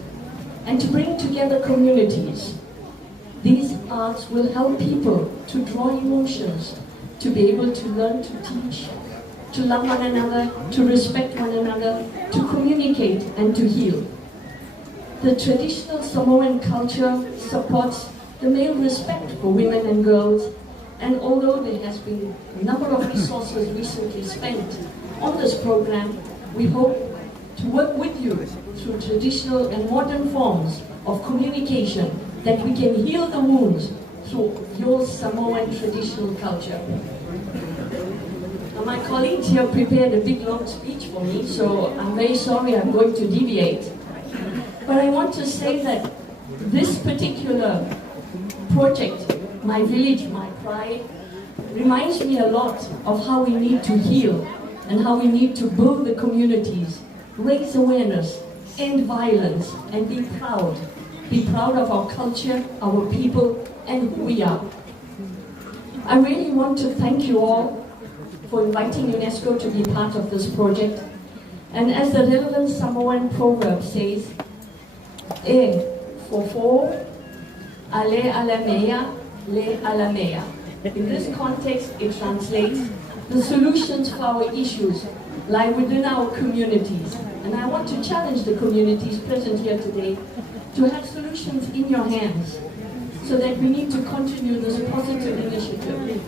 and to bring together communities. These arts will help people to draw emotions, to be able to learn to teach, to love one another, to respect one another, to communicate and to heal. The traditional Samoan culture supports the male respect for women and girls, and although there has been a number of resources recently spent on this program, we hope to work with you through traditional and modern forms of communication that we can heal the wounds through your Samoan traditional culture. Now, my colleagues here prepared a big long speech for me, so I'm very sorry I'm going to deviate. But I want to say that this particular project, My Village, My Pride, reminds me a lot of how we need to heal and how we need to build the communities, raise awareness, end violence, and be proud. Be proud of our culture, our people, and who we are. I really want to thank you all for inviting UNESCO to be part of this project. And as the relevant Samoan proverb says, E fofo ale alamea le alamea. In this context, it translates, the solutions for our issues lie within our communities And I want to challenge the communities present here today to have solutions in your hands, so that we need to continue this positive initiative.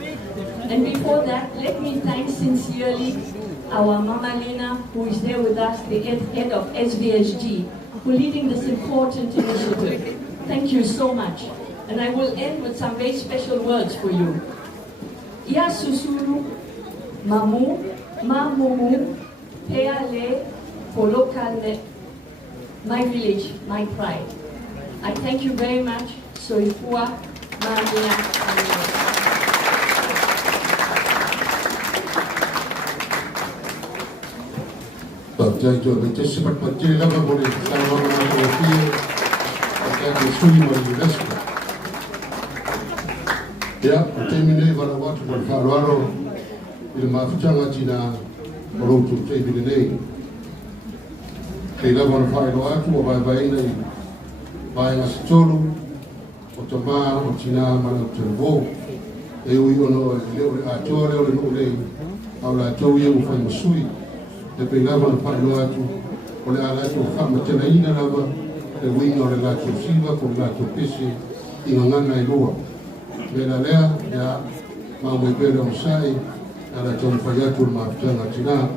And before that, let me thank sincerely our Mama Lena, who is there with us, the head of SVSG, for leading this important initiative. Thank you so much. And I will end with some very special words for you. Ia susuru, mamu, mamumu, peale, polokane, my village, my pride. I thank you very much. Soifua, Mamia, Ya, terminei para watu kwa farwaro ile mafuchanga tina rotu tebile nei. Kila wana faro watu wa baba ina bai masitolo o toma o tina mana telvo e o no le atore o no le au la toye o fa masui e pela wana faro watu o le ala to fa matena ina lava e wingo le la to silva con la to pesi inganga e loa. Bela lea ya mamwe bela usai ala tumfayatu mafuta tina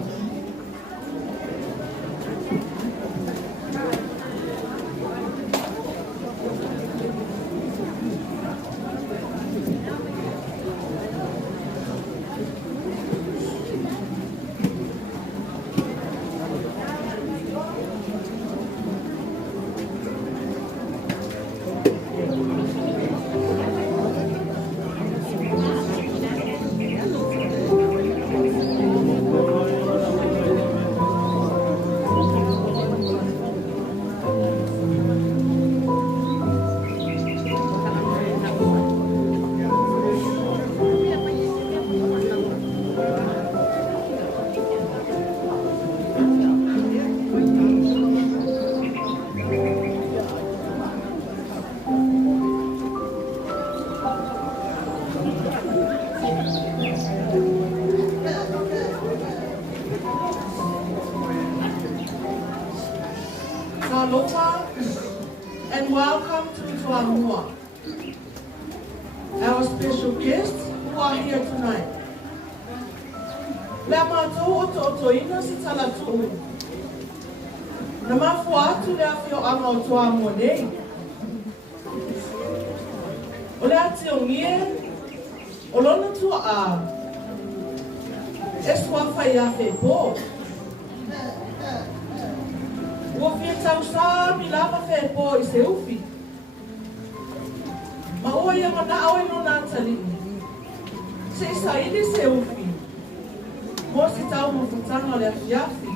Aloha and welcome to Toamua. Our special guests who are here tonight. La mātou o to'otoina si talatu. Na mafu atu le awhio anga o Toamua nei. O le ati o ngie, o lona tua a. E sua whai a whepo. Ua fia tau sa mi lava whepo I se uwhi. Ma ua ia mana au e no nā talini. Se isa ili se uwhi. Mo si tau mo futanga le afiafi.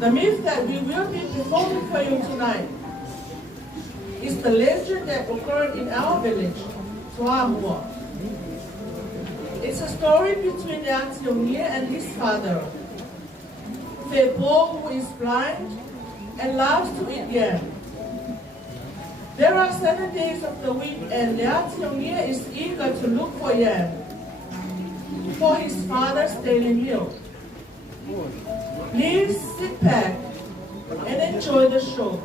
The myth that we will be performing for you tonight is the legend that occurred in our village, Toamua. It's a story between the Ationie and his father, Febo, who is blind and loves to eat yam. There are 7 days of the week and the Ationie is eager to look for yam for his father's daily meal. Please sit back and enjoy the show.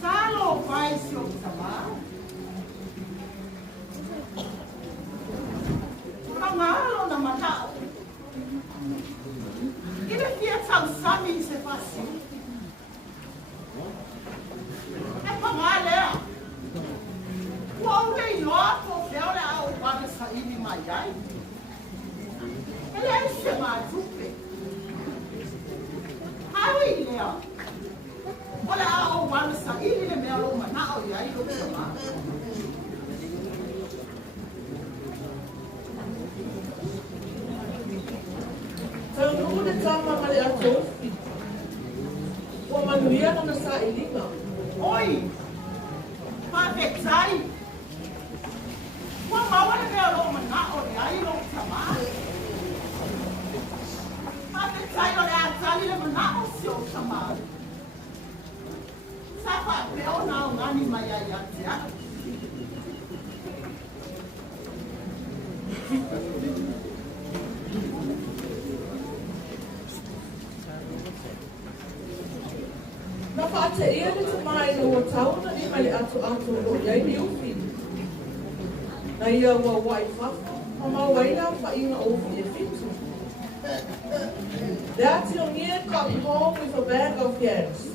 Talo vai seu sama. Pangalo na matao. Ina fia tau sami se fasi. E pangale. Uau e yo po feole au para sair mai ai. Ele é se majupe. Ai lea. Olha a uwana sairi le mea lo manao ya ilo sama. Tau nuku de tama male a tofi. Ua manuia na sa ilinga. Oi! Pavetai! Ua maua le mea lo manao ya ilo sama. Pavetai o le a tali le manao sio sama. Sapa peo na o ngani mai ai atia. Na whaate ia le te mai no o tauna ni male atu o iai ni uwhi. Na ia ua wai whafu, o mawaina whainga ofu e fitu. That's your near come home with a bag of yams.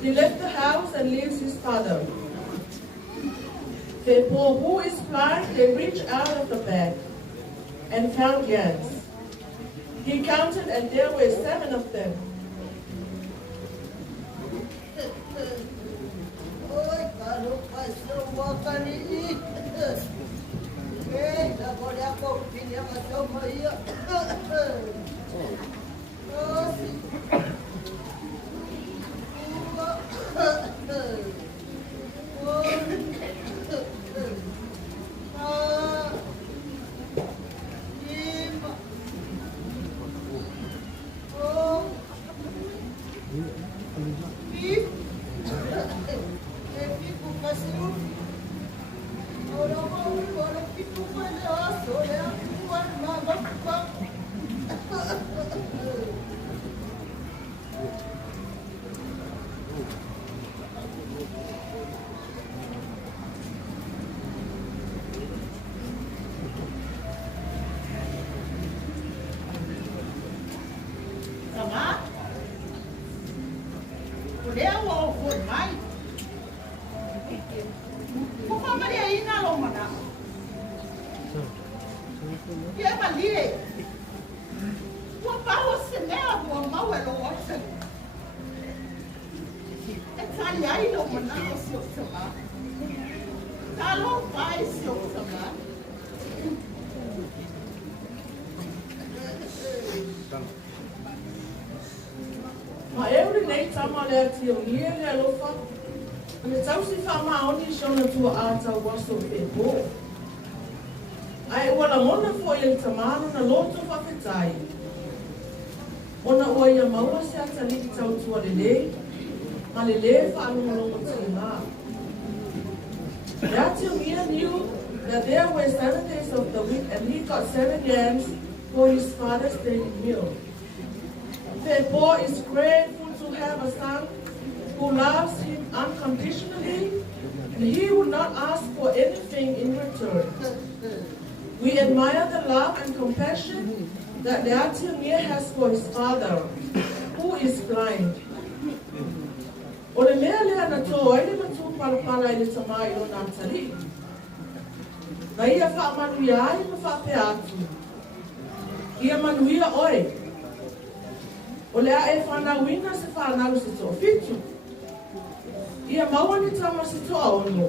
He left the house and leaves his father. Therefore, who is blind, they reached out of the bag and found yams. He counted, and there were 7 of them. Ma euri nei tama lea tio nia lea lofa. Me tausi wha oni shona tua ata waso pepo. Ai wala mona fo i tamano na loto whawhetai. Ona ua ia maua se ata liki tau tua lele. Ma lele wha alungalonga tina. Lea tio nia knew that there were 7 days of the week and he got 7 yams for his father's daily meal. Therefore is grateful to have a son who loves him unconditionally, and he would not ask for anything in return. We admire the love and compassion that Leatimir has for his father, who is blind. O le mea lea na tō ai le matu parapara i le tamai o nā tali. Na ia wha manuia ai ma wha pe atu. Ia manuia oi. O lea e whanauina se whanau se tō fitu. Ia maua ni tama se tō aono.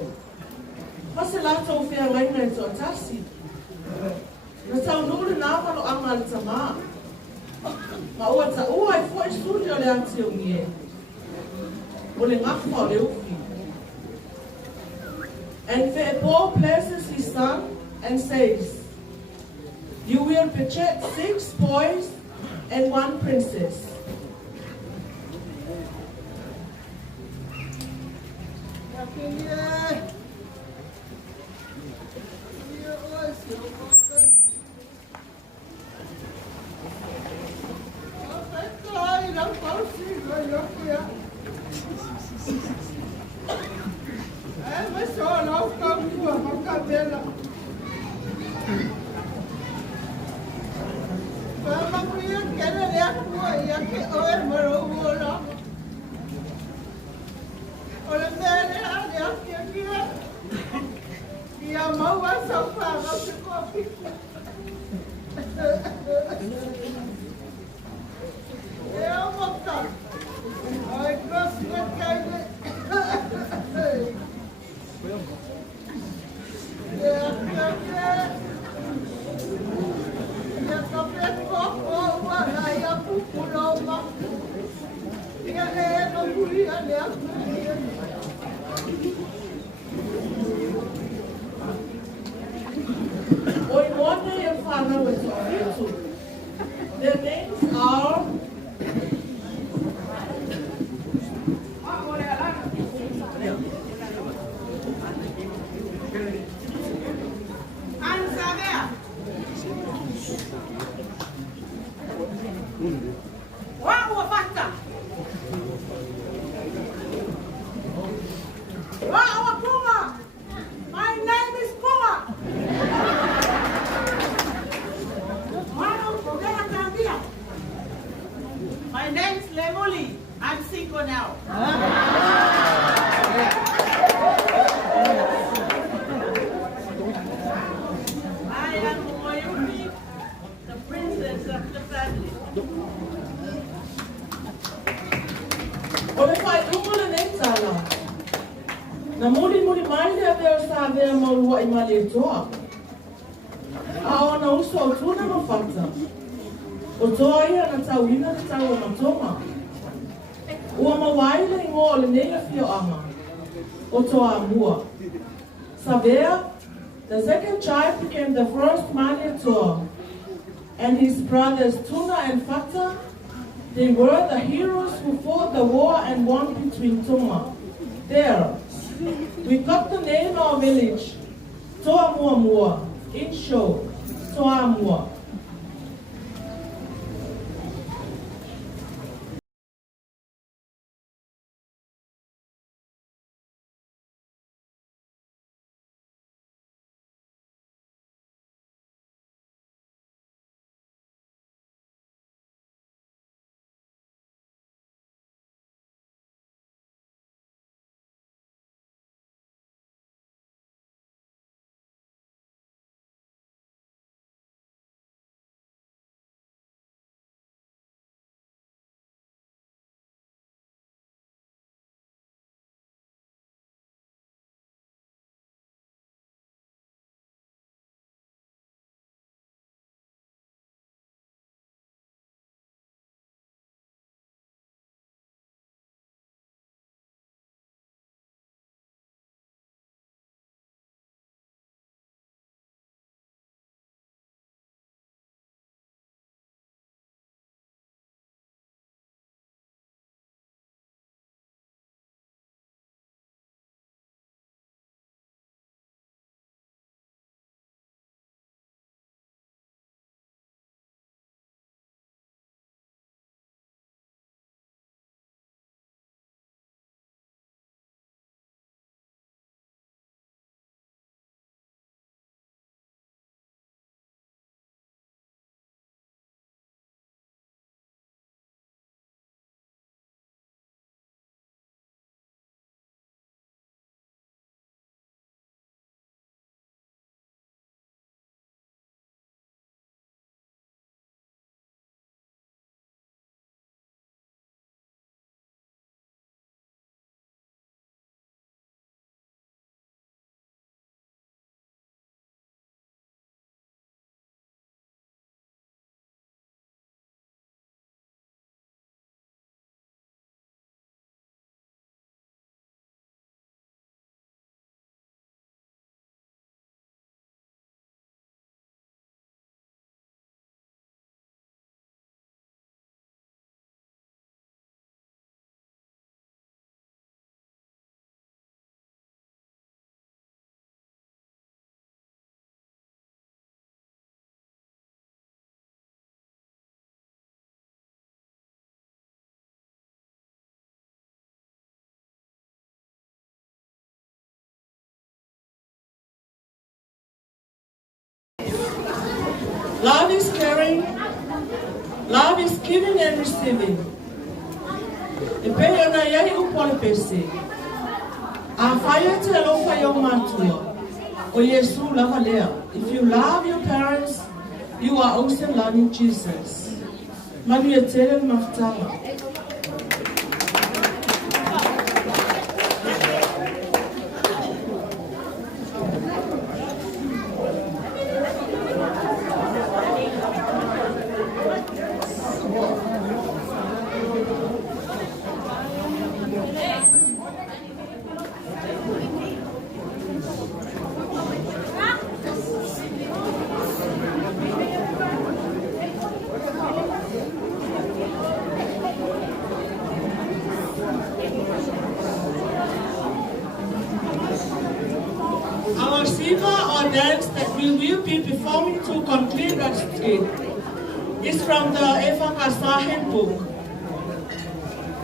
Ma se lata o whea ngaina e tō tasi. Na tau nure nā wano anga le tama. Ma ua ta ua e fo e suri o le ati o ngie. O le ngakwa o le ufi. And Paul blesses his son and says, "You will beget 6 boys and 1 princess." vela. Mama kuya kena lihat kuah ya ke oe merobola. Oleh mere ada kia dia mau masuk para sekopi. Ya mokta. Ai cross net kaine. Ya ya. Ya kapet kok wala ya pupuloma. Ya no buri ale aku. Oi mone e fana with you. Their names are my name is Puma. My name's Lemuli. I'm single now. I am Moyumi, the princess of the family. Ole fai umule nentala. Na muli mai le veo sa vea maurua I mali toa. A ona uso o tuna mafata. O toa ia na tauina na tau o matoma. Ua mawaile ingo o le neia fio aha. O Toamua. Savea, the second child became the first Malietoa. And his brothers Tuna and Fata, they were the heroes who fought the war and won between Toma. There, we got the name of our village, Toamua, in show, Toamua. Love is caring. Love is giving and receiving. E pe ona iai upole pese. A whaia te alofa i o mātua. O Yesu lava lea. If you love your parents, you are also loving Jesus. Manu e tere mafutanga. Our siva or dance that we will be performing to conclude our street is from the Evangasa handbook.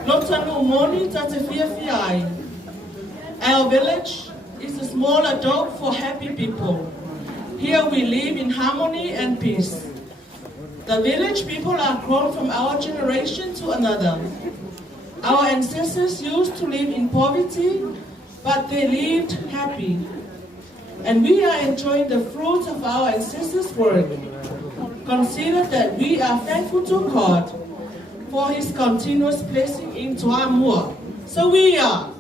Lotanu moni tatefiafiai. Our village is a small adobe for happy people. Here we live in harmony and peace. The village people are grown from our generation to another. Our ancestors used to live in poverty, but they lived happy. And we are enjoying the fruits of our ancestors' work. Consider that we are thankful to God for His continuous blessing in Toamua. So we are.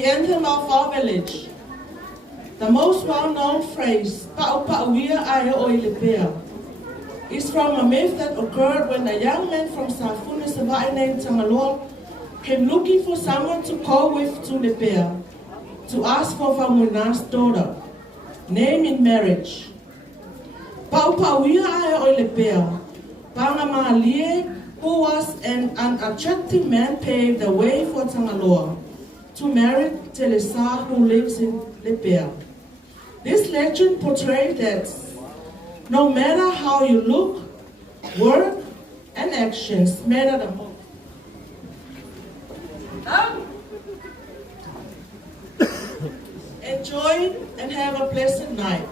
the anthem of our village. The most well-known phrase, "Pa'upa'uia ae o ilepea," is from a myth that occurred when a young man from Safuna Savai named Tangaloa came looking for someone to call with to Lepea, to ask for Famuna's daughter, named in marriage. Pa'upa'uia ae o ilepea, Pangama'alie, who was an attractive man, paved the way for Tangaloa to marry Telesa, who lives in Lepea. This legend portrays that no matter how you look, work, and actions matter the most. Enjoy and have a pleasant night.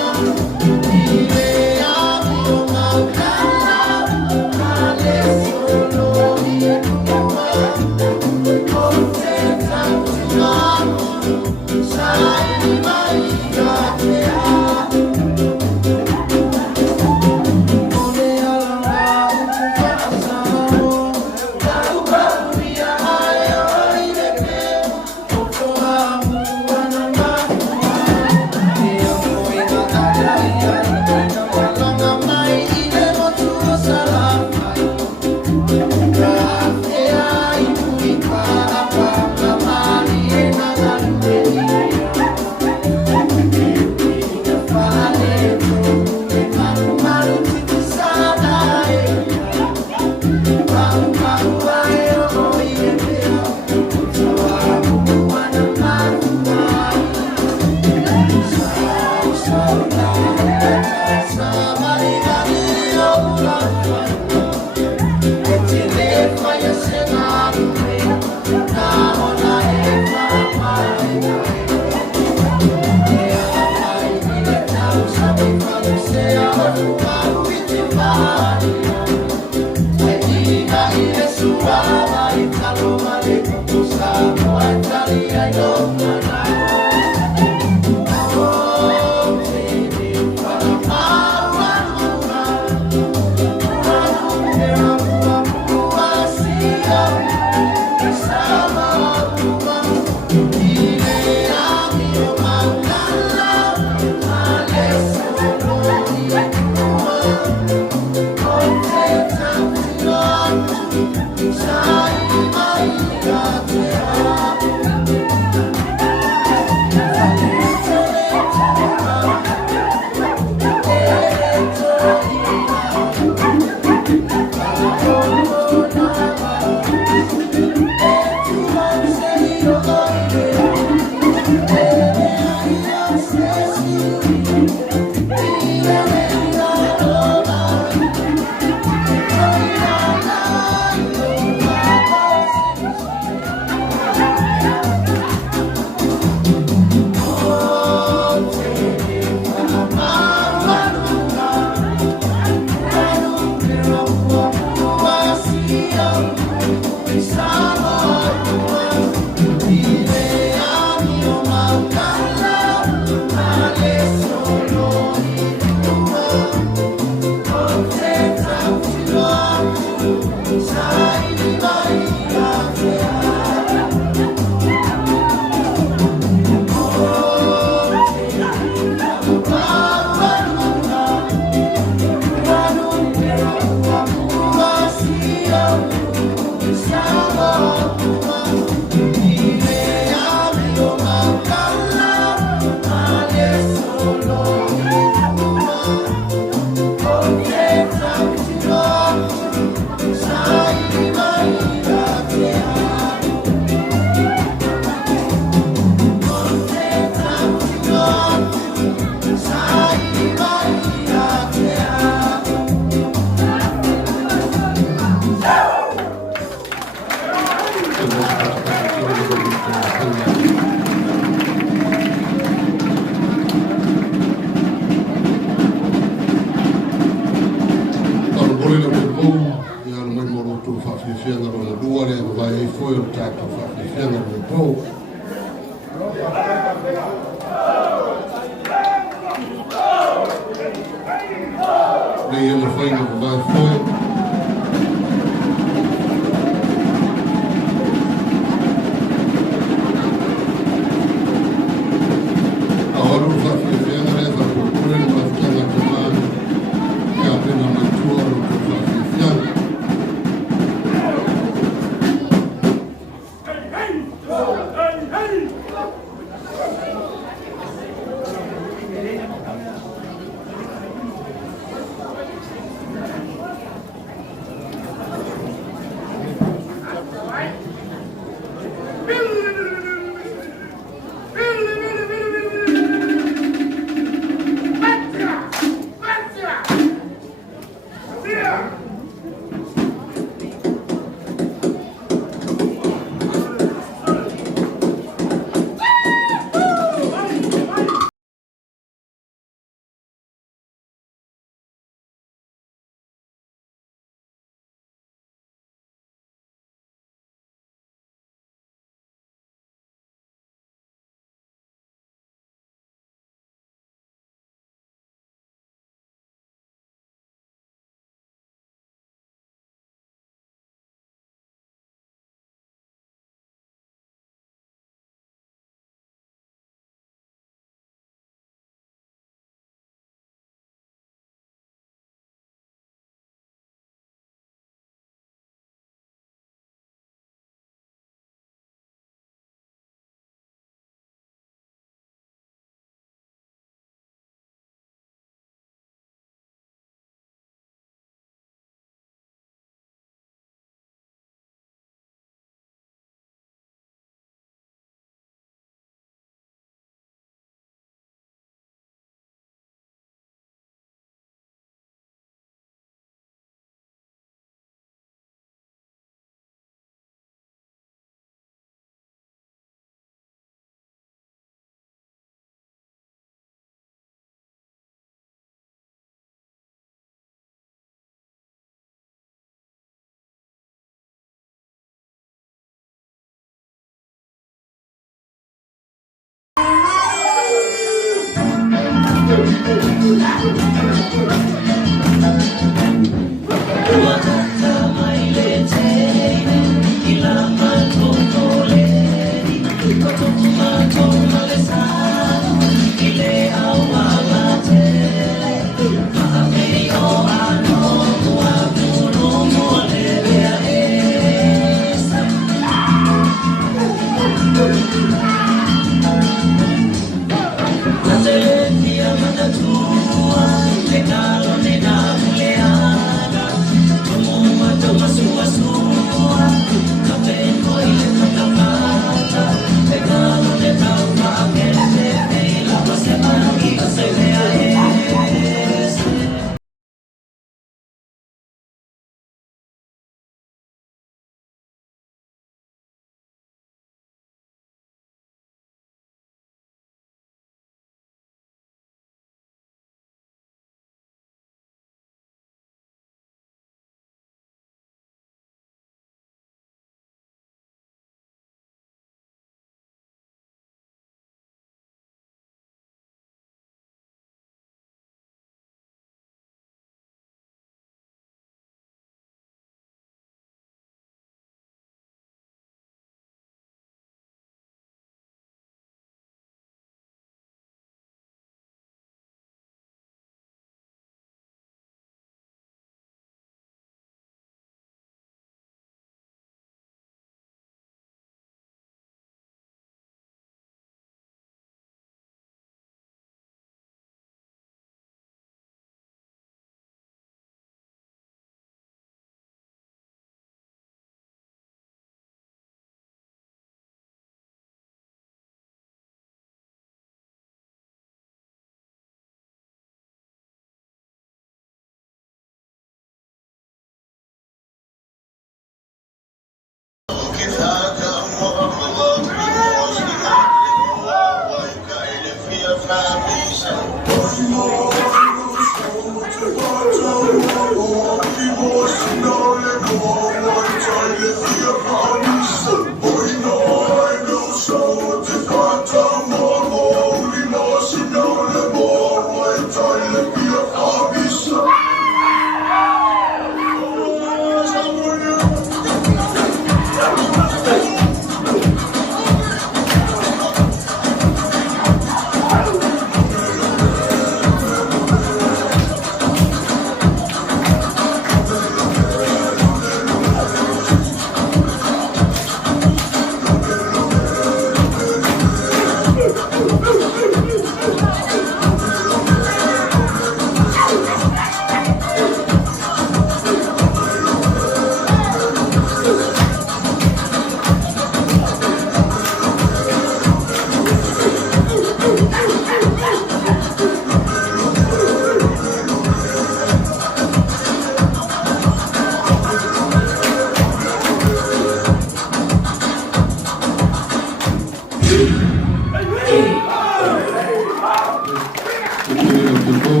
Tukum,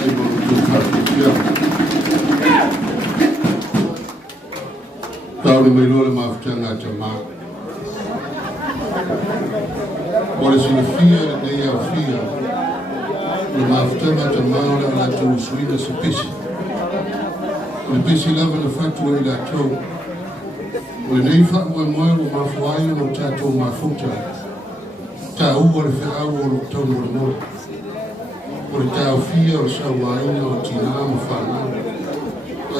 ay mo tukartiya. Tao ni may lola maaftiya nga chama. Wala sila fia na daya fia. Na maaftiya nga chama wala na tuuswina sa pisi. Wala pisi lava na fatu ila to. Wala naifa wa moyo wa mafuayo na tato mafuta. Ta uwa le fea uwa lo tono le mo. Wala ta fia o sa waina o tina mafana.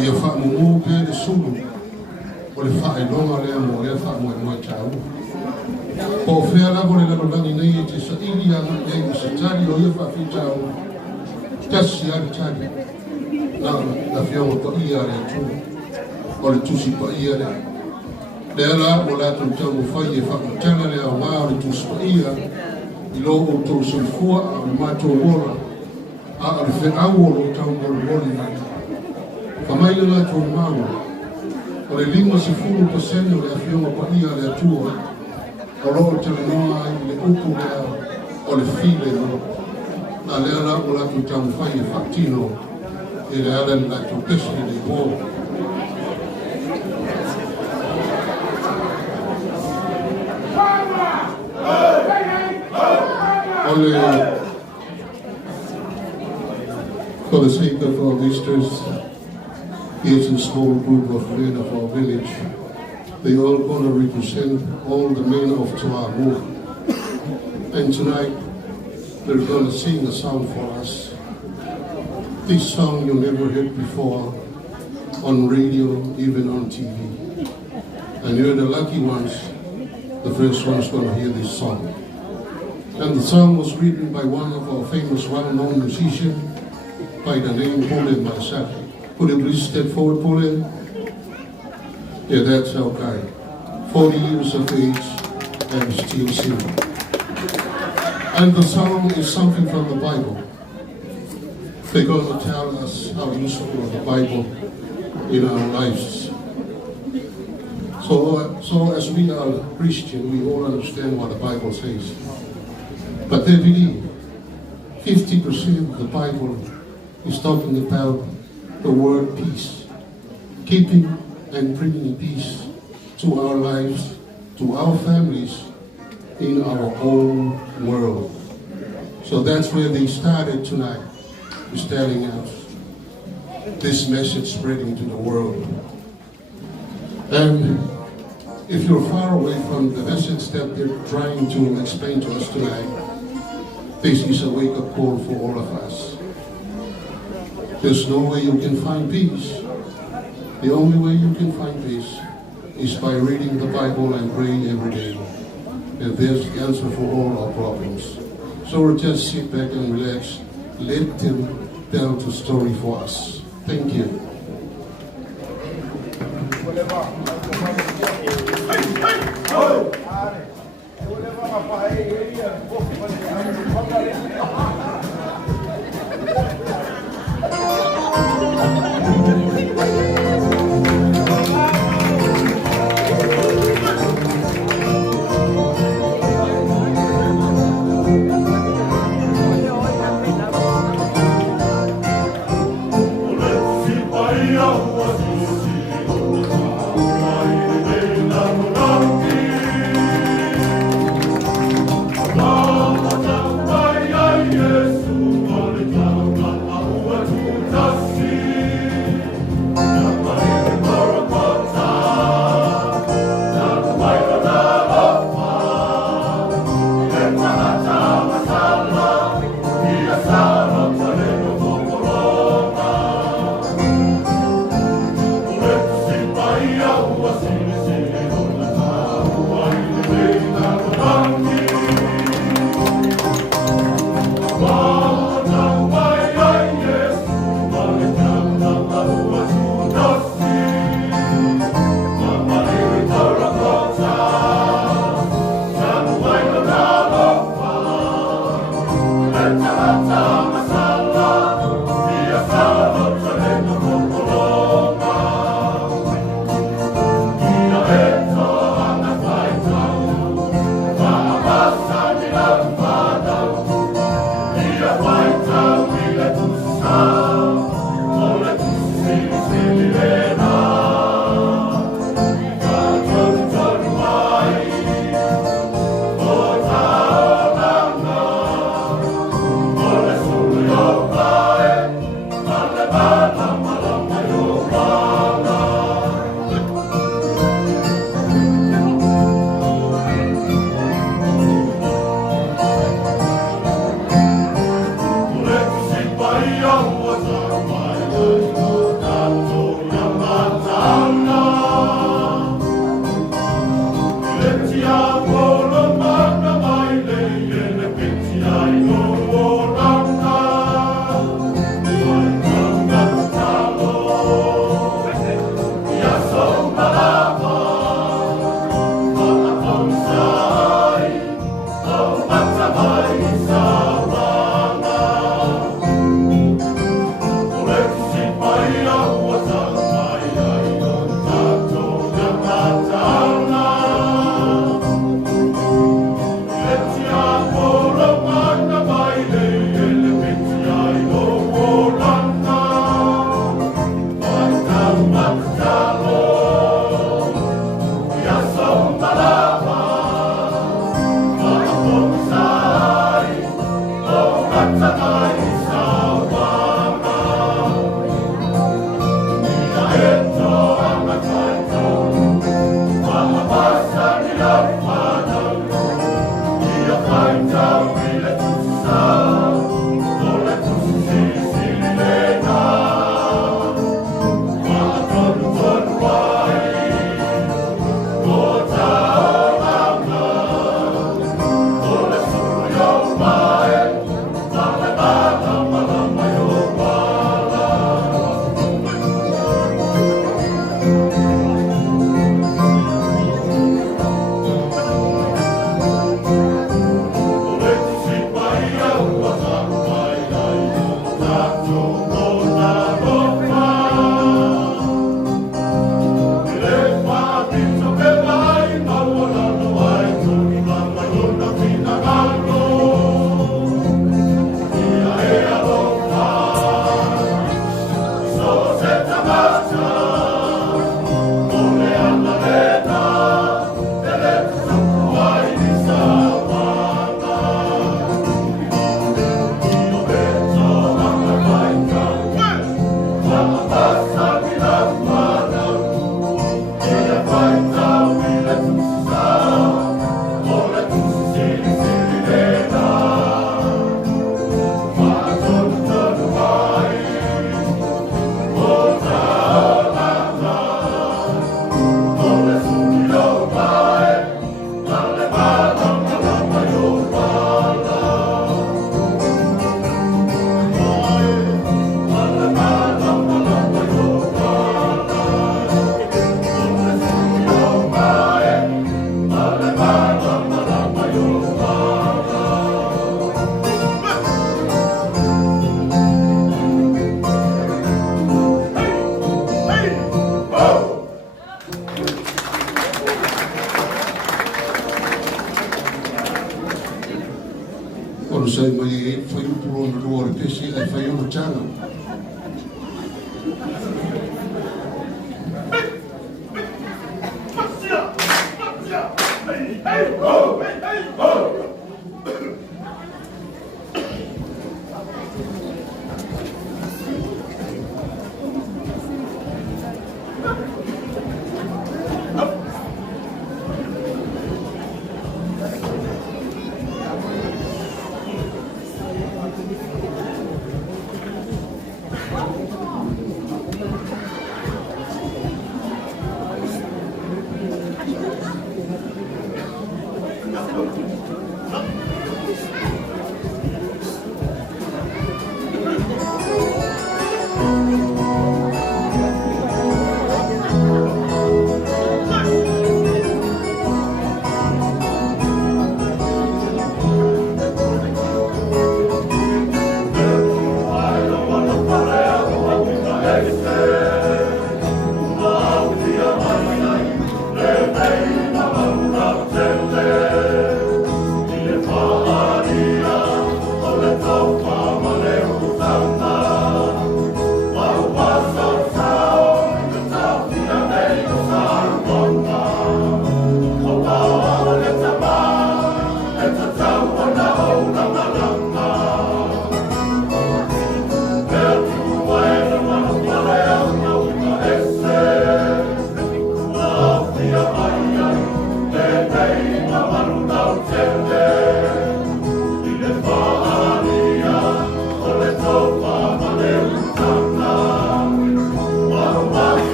Ia wha mungu pe de sulu. Wale wha e longa lea mo lea wha mo e moe tau. Po whea lako le lalo langi nei e te sa ili anga e o se tari o ia wha whi tau. Tasi ari tari. Na whia mo pa ia rea tu. O le tusi pa ia rea. Lea la mo la tu tau mo whai e wha mo tana lea o ngā o le tusi pa ia. I lo o tau sulfua a o le mato wora. A o le whea o lo tau mo le wori nai. Kamai la tu maua. O le 5% o le awhioma pa ia le atua. O roho te noa i le upu lea o le file no. Na lea la o la tu tau whai e whaktino. E le ala la tu pesi le pō. For the sake of our visitors, here's a small group of men of our village. They all going to represent all the men of Toamua. And tonight, they're going to sing a song for us. This song you never heard before on radio, even on TV. And you're the lucky ones, the first ones going to hear this song. And the song was written by one of our famous, well-known musicians by the name Pule myself. Could you please step forward, Pule? Yeah, that's okay. 40 years of age and still singing. And the song is something from the Bible. They're going to tell us how useful the Bible in our lives. So as we are Christian, we all understand what the Bible says. But they believe 50% of the Bible is talking about the word peace, keeping and bringing peace to our lives, to our families, in our own world. So that's where they started tonight, is telling us this message spreading to the world. And if you're far away from the message that they're trying to explain to us tonight, this is a wake-up call for all of us. There's no way you can find peace. The only way you can find peace is by reading the Bible and praying every day. And there's the answer for all our problems. So we'll just sit back and relax. Let them tell the story for us. Thank you. White Town. Ono sai mai e whai upuro na roa re pesi ai whai ono tanga.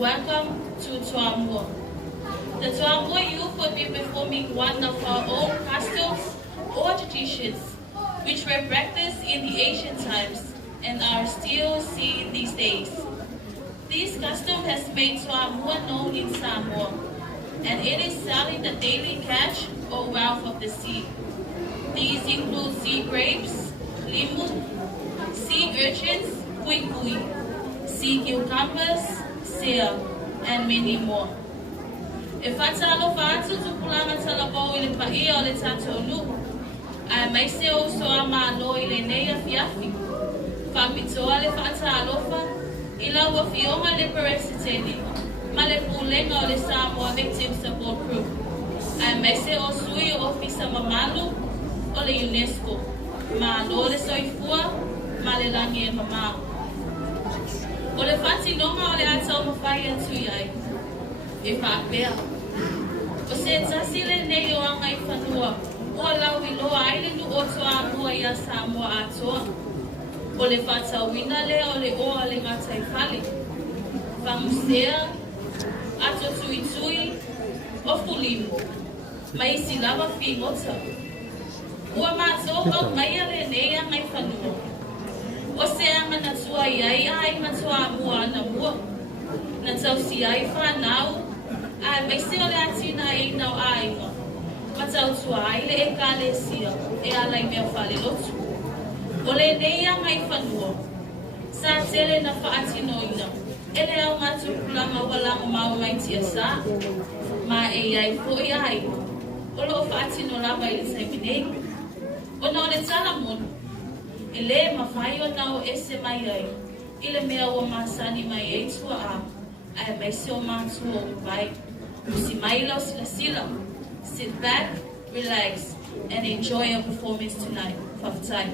Welcome to Toamua. The Toamua youth will be performing one of our own customs or traditions which were practiced in the ancient times and are still seen these days. This custom has made Toamua known in Samoa, and it is selling the daily catch or wealth of the sea. These include sea grapes, limu, sea urchins, kui, sea cucumbers, seal, and many more. E whatalo whaatu tupulanga talapau i le paia o le tātou nu, ai mai se o soa mālo i le neia fiafi. Whapitoa le whaatalofa, i lau wa fionga le peresiteni, ma le pūlenga o le Samoa Victim Support Group. Ai mai se o sui o ofisa mamalu, o le UNESCO ma lo le soifua ma le langi e mamau. O le whati nonga o le atau mawhai atu iai e whakpea. O se tasi le nei o anga I whanua o lau I loa aile nu o Toamua ia Samoa atoa. O le whatauina lea o le oa le ngatai whali. Whamusea, ato tui tui, o fulimu. Mai si lava whingota. Ua mātoka o mai ale nei a ngai whanua. O se anga na tua iai ai matua mua ana mua. Na tau si ai whanau, ai mai se o le atina e nau ainga. Ma tau tua ai le e kale sia, e alai mea whale lotu. O le nei a ngai whanua. Sa tele na whaatinoina. Ele au matu kulama walango mau mai tia sa. Ma e iai fo iai. O lo whaatino lava I le saiminei. O na o le tala monu. E le mawhai o nao e se mai ai. I le mea o masani mai e tua a. Ai mai se o mātu o vai. Usi mai lau sila sila. Sit back, relax, and enjoy your performance tonight. Whaftai.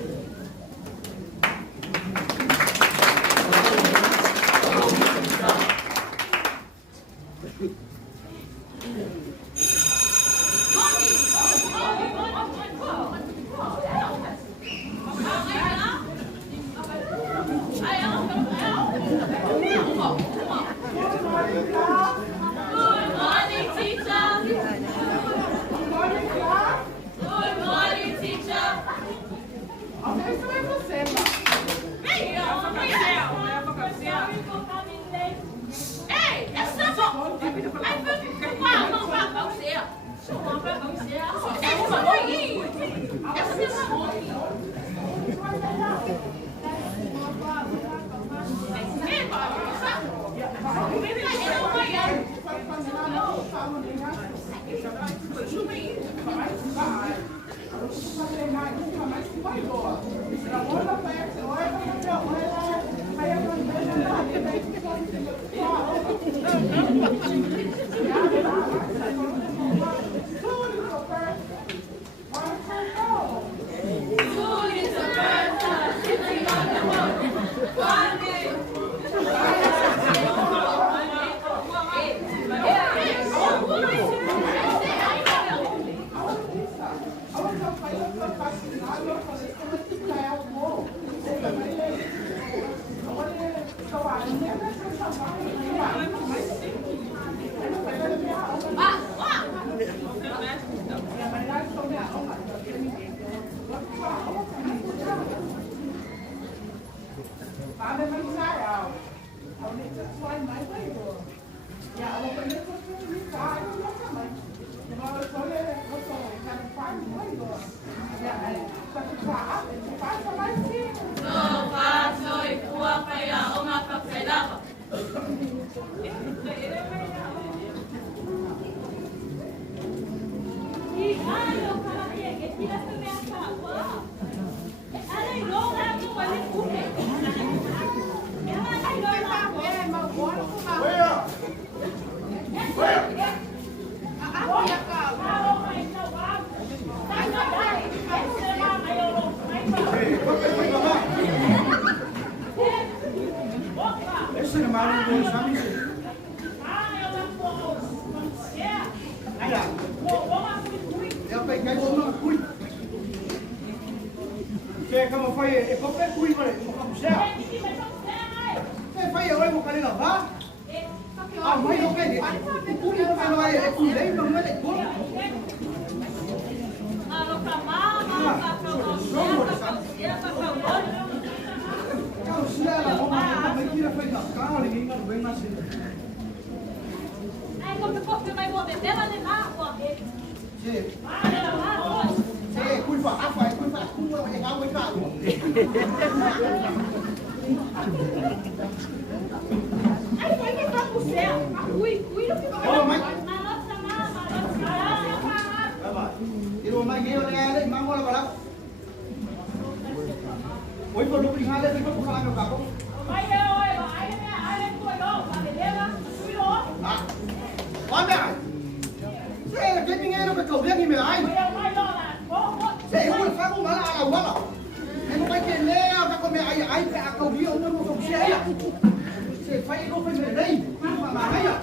ai pe akau dia ona mo fok sia. Se fai ko fai me dai. Ma ma ya.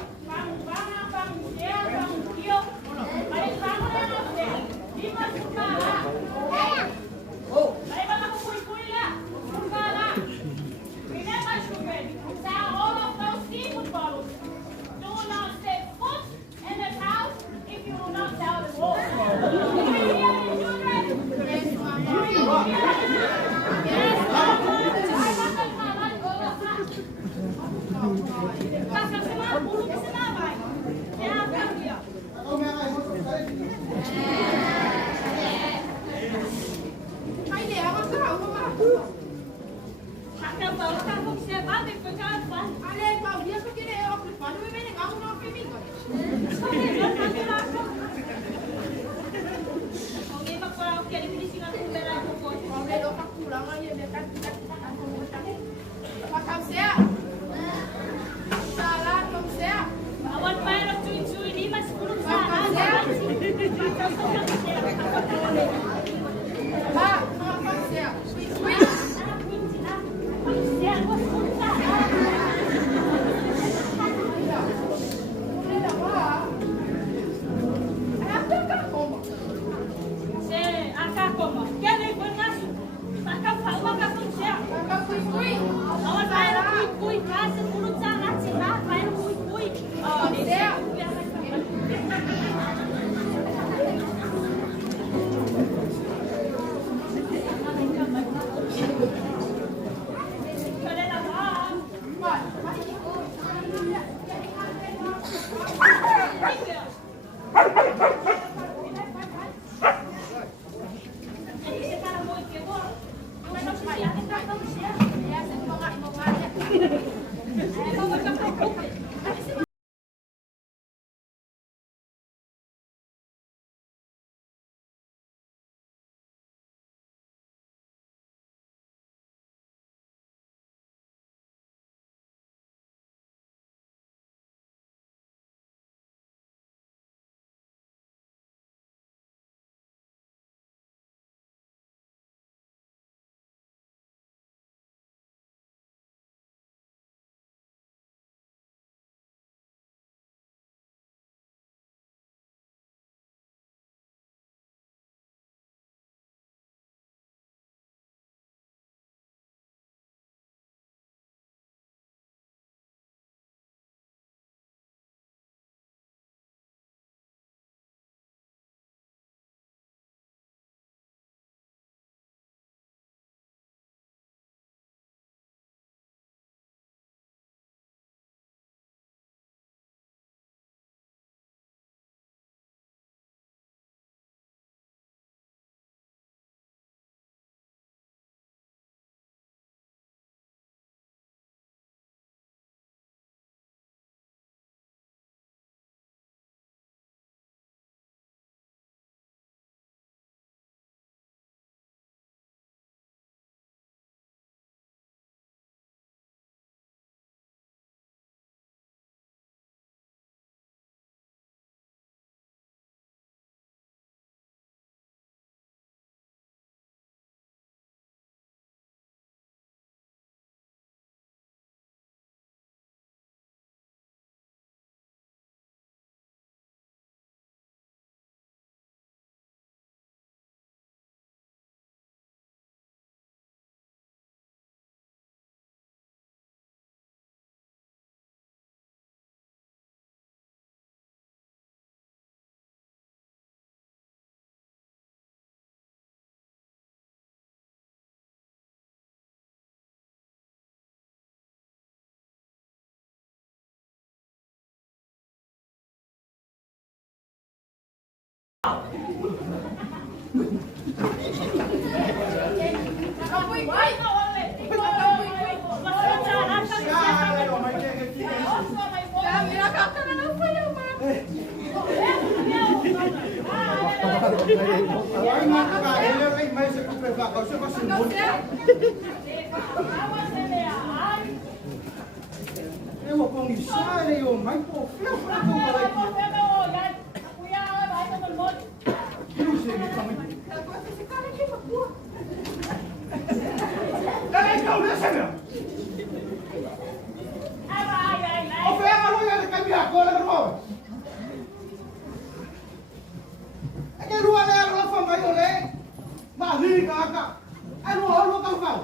Ano ano kang kau?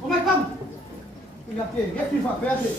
O mai kang? Ina ke, ke fa pe ate.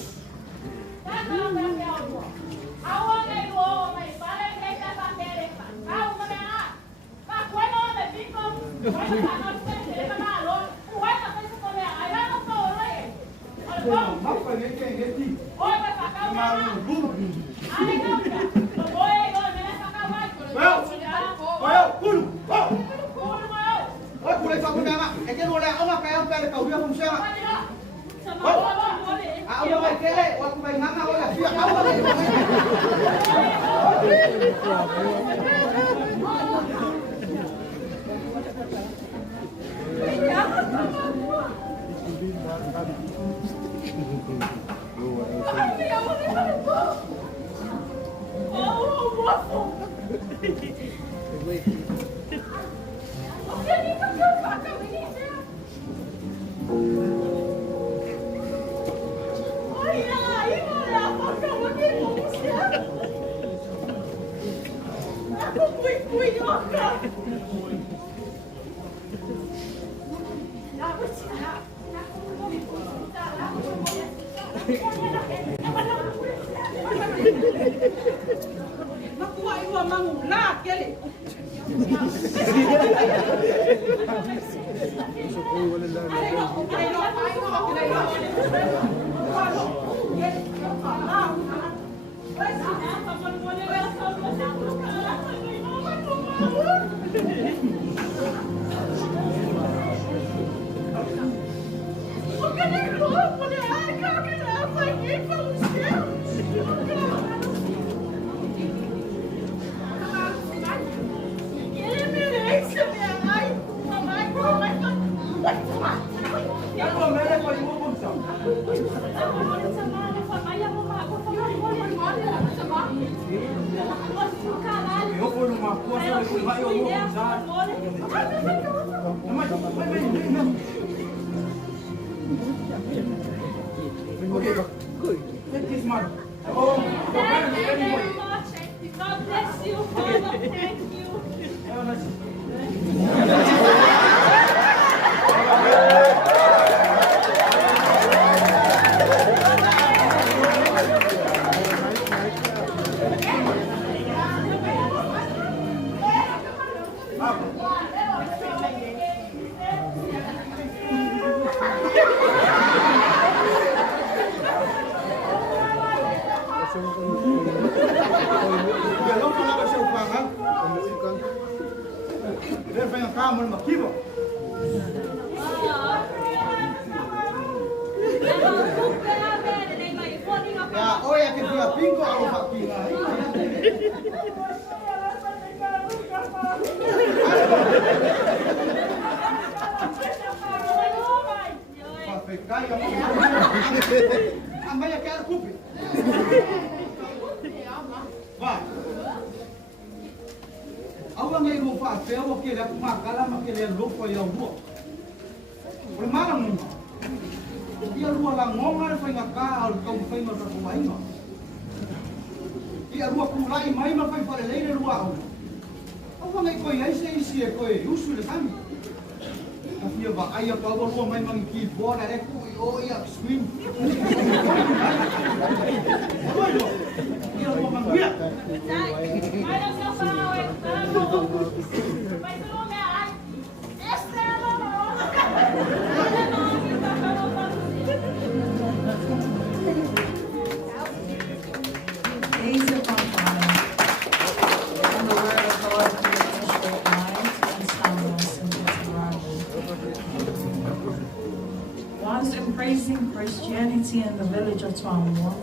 Christianity in the village of Toamua.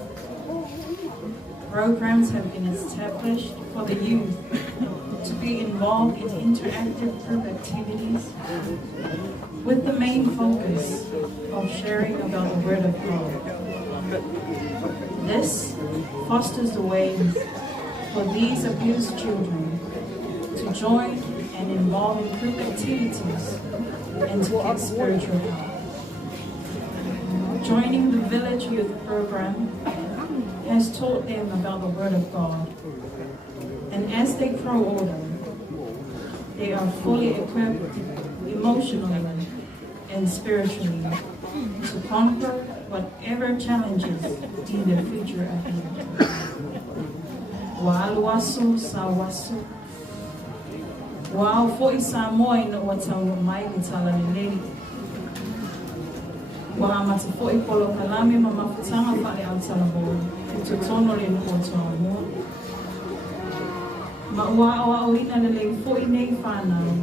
Programs have been established for the youth to be involved in interactive group activities with the main focus of sharing about the Word of God. This fosters the ways for these abused children to join and involve in group activities and to get spiritual help. Joining the Village Youth Program has taught them about the Word of God, and as they grow older, they are fully equipped emotionally, and spiritually to conquer whatever challenges in the future ahead. Wa'aluaso sa waso. Wa'au fo'i sa moa ina ua taunu mai ni tala lelei. Wa'amata fo'i polo kalame ma mafutanga whale au talabo. Utotono le nuko Toamua. Ma ua o ina lelei fo'i nei whanau.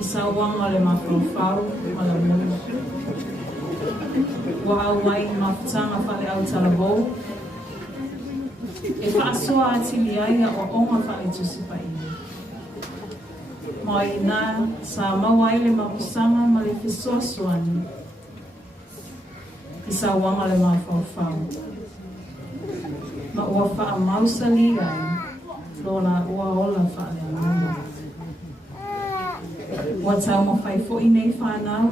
I sa wanga le mawhawhau ma la munu. Wa'au wai mafutanga whale au talabo. E whaasoa atili aia o onga whae tusipa ia. Mai nā sa mawaile mawusanga ma le fisoasuani. I sa wanga le mawhawhau. Ma ua wha mausali ai. Lona ua ola wha le anama. Ua tau ma whai fo'i nei whanau.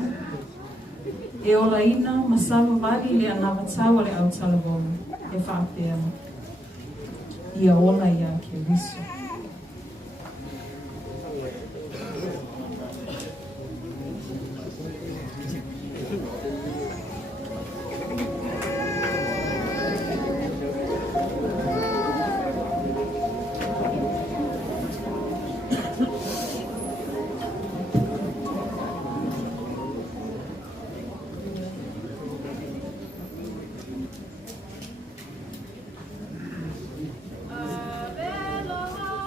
E ola ina masawa wali le anawa tawa le au talabo. E whaapea. Ia ola ia ke wiso. Aloha.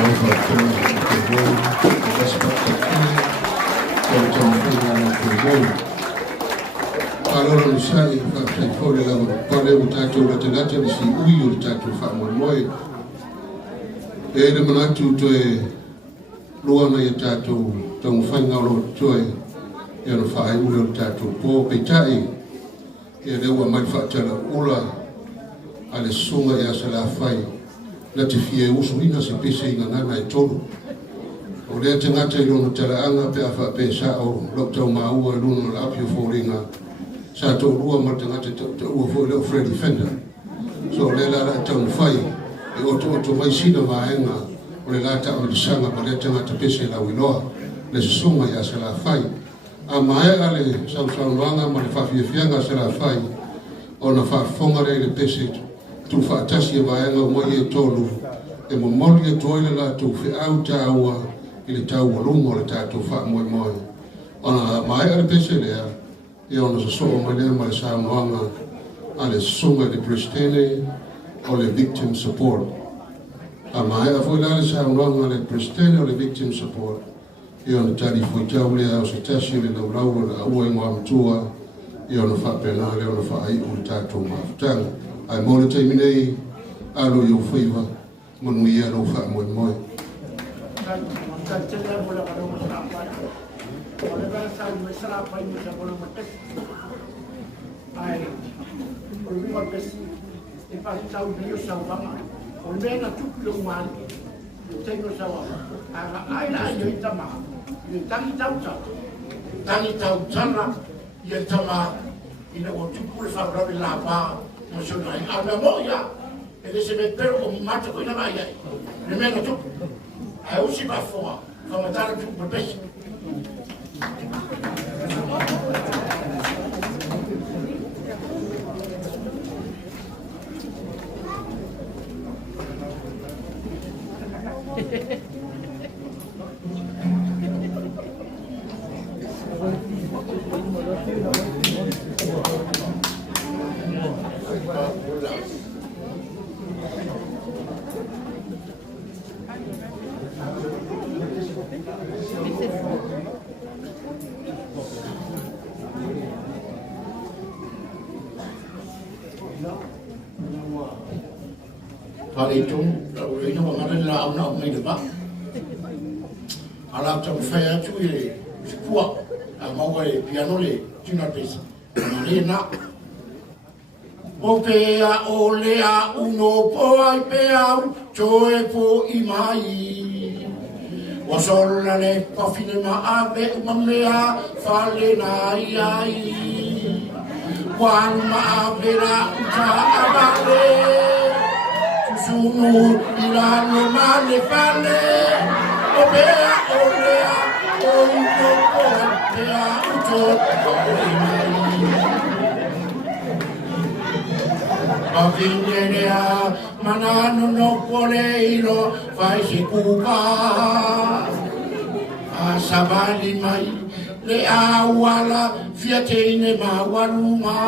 Marofa tonu te voi, respecta kile, tonu tonu whina te voi. Alora ni sai, whakatei fore lawa, pale o tātou ratanata ni si ui o tātou whamoemoe. E re manatu toe luana i tātou tangu whainga o toe e ana whae ule o tātou pō peitai e rewa mai whaatara ula a le sunga e asa la whai na te fie usu ina se pese i ngana e tolu. O rea te ngata i rono tala anga pe a wha pe sa o lop tau maua i rono la apio fōringa sa tau rua ma te ngata tau ua fōi leo Freddy Fender. So le la la tau whai e oto mai sina vaenga o le lata o le sanga ma le tangata pese la wiloa le sunga i asa la whai. A mai ale samsauanga ma le whawhiawhianga asa la whai o na whafonga rei le pese tu whaatasi e vaenga o mai e tolu e mo mori e toile la tu whi au tāua i le tau walungo le tātou wha moe moe. O na mai ale pese lea e ona sa so'o mai lea ma le saunoanga a le sunga le prestene o le victim support. A mai a foi la le saunoanga le prestene o le victim support. I ona tari foi tau lea o se tasi le laulau o la ua ingo amtua i ona whapena le ona whaai o le tātou mawhutanga. Ai mōre teimi nei alo i o whiwa manu i alo wha moe moe. Ai, o lua pesi, e pasi tau bio sau wanga, o mena tuku lo mani, o tengo sau aga ai la i tama, i tangi tau tana, i tama, ina o tuku le whaurawi la paa, mo so nai, a me moia, e le se me pero o mata ko ina mai ai, le mena tuku, ai usi pa foa, whamatara tuku pesi. Pare tung, ina wa ngare la au na mai de ba. Ala tau faya tu e pua, a mau e piano le tina pesa. Mare na. O pea o lea uno po ai pea choe po i mai. O sola le pa fine ma ave mamea fale na ai. Wan ma vera uta abale. Sumu ilano male fale o bea o lea o uno o bea uto o imai a vingerea manano no poleiro fai se kuka a sabali mai le awala fiatene ma waluma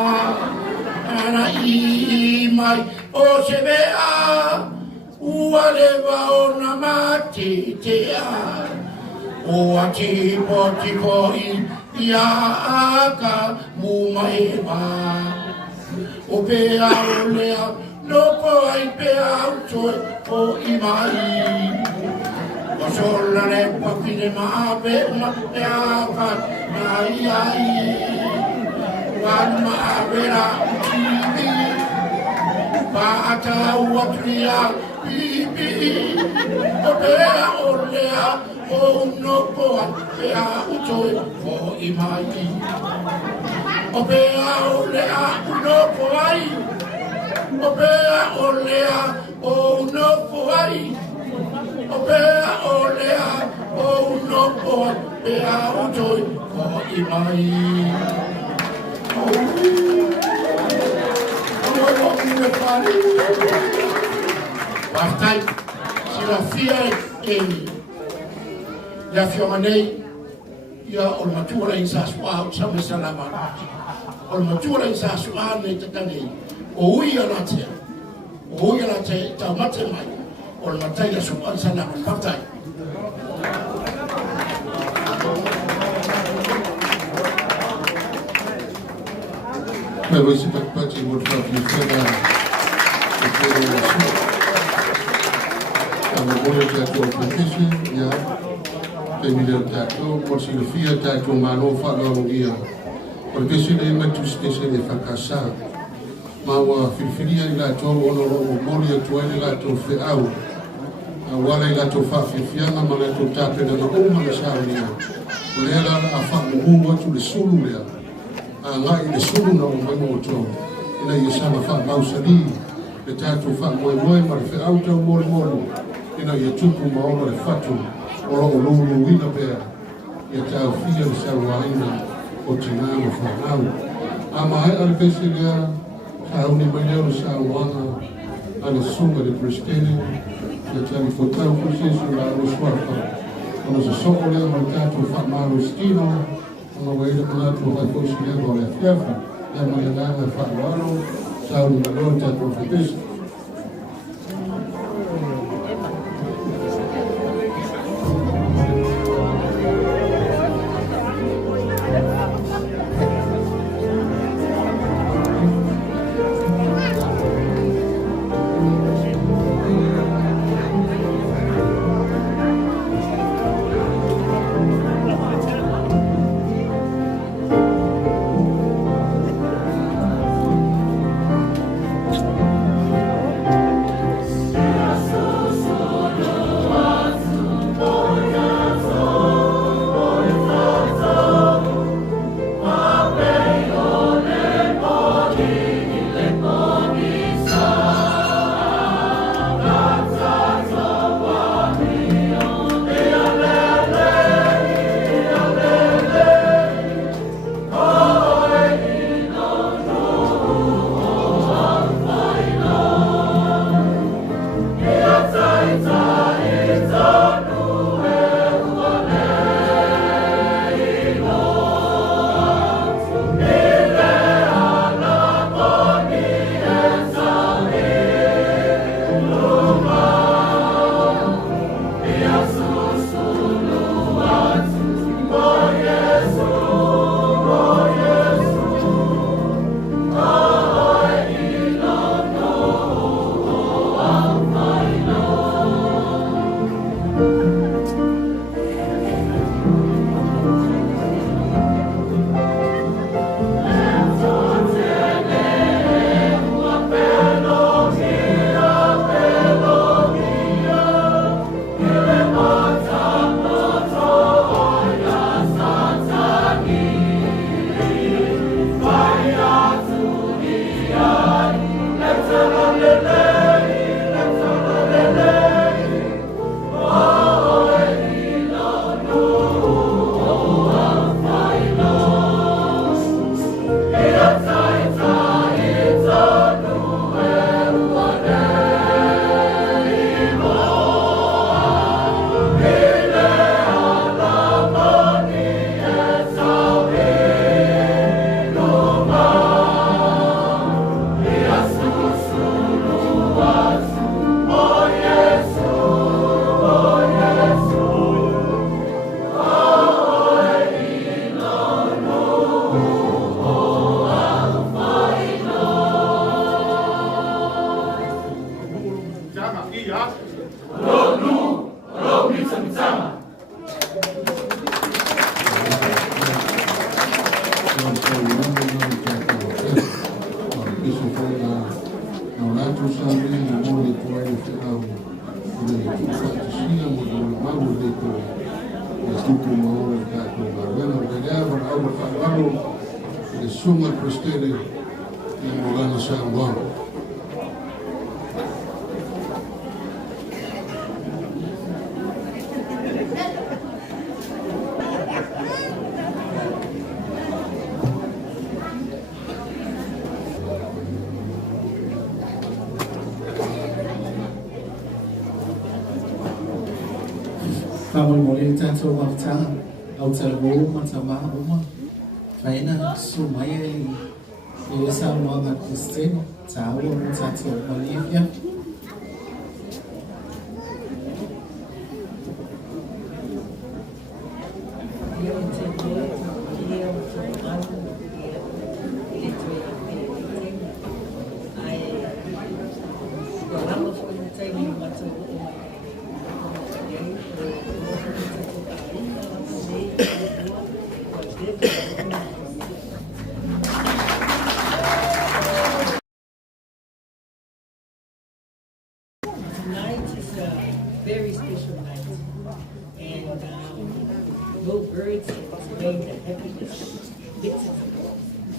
ana i mai o se vea ua leva ona mate te a o a tipo i aka muma e ma o pea o lea no po ai pea uto o i mai o sola le papine ma ape ma e aka na i ai Wanma avera uti Pata uatria Ibi Opea olea O unopoa Pea utoi O imai Opea olea Unopoai Opea olea O unopoai Opea olea O unopoa Pea utoi O imai Partai, se la fia e la fiomanei ia o matua in sasua sa me salama o matua in sasua ne te tani o ia la te ta mate mai o le matai a suma sana o patai. Mai voi si pati mo fa fi fera. Amo mo te to profesi ya. Te mi le tato por si le fia tato mano fa lo dia. Porque se le metu stese de fakasa. Ma wa fifiria ila to ono ro mo le to ila to fe au. Wala ila to fa fifianga ma le to tape de no uma le saunia. Lera a fa mo tu le sulu le. Ngai le sulu na o mai mo to. Ina ia sama fa mausali. Le tato fa mo ma le fe au to mo mo. Ina ia tupu ma o le fatu. Ora o lulu wina pea. Ia tau fia le sauaina. O tina o whanau. A mai ale pese lea, sa uni mai leo le sa wana, ale sunga de pristene, ia tani fotau prosesu la o swafa. Ona sa soko lea mai tatu whamaro stino, ona waile manatu o kai fosi lea o le fiafa, ia mai langa whanawano, sa uni mai leo tatu o pese. Muli tato wafta au talbo matama uma faina sumaya Elisa mwanga Kristine tawo tato Olivia Tonight is a very special night, and no words explain the happiness Victor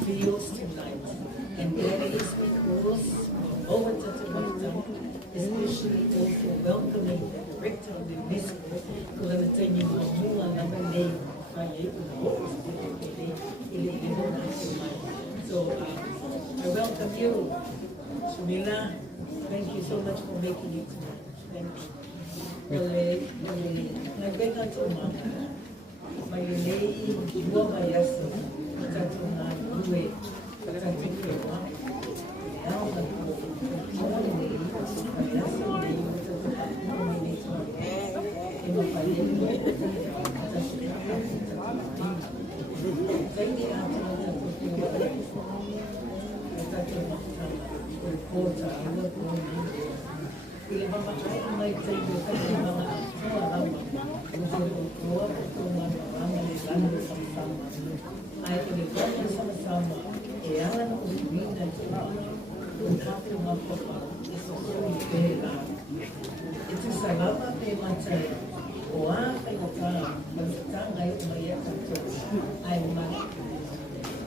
feels tonight, and that is because over Toamua, especially also welcoming the director of the UNESCO, Mulifanua name. So I welcome you, Sumila. Thank you so much for making it tonight. Thank you. Nagbeka to mama. Mayulei, Iwa Mayasa, Tatuna, Uwe, Tatuna, Alma, Morning, Mayasa, Bila mamakai may tayo sa mga ay pinagpapalala sama-sama kaya lang ang ulibinan kung kapit mapapa isosong pera. Ito sa lama kay Matay o kay Matay magsita ngayon umayak ito ay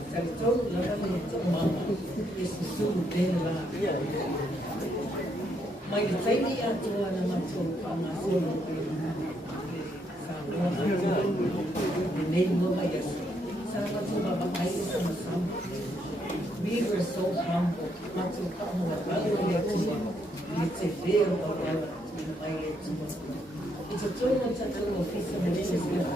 Salto lang ito mama isusunod din lang. May tayo ato naman ito pangasunod sa mga dinay mo mayas. Sama ito babahay sama-sama. We were so humble. Mato ka mo ang ito. It's a fair of all my ito. Ito tulad sa tulong office ng Ministry of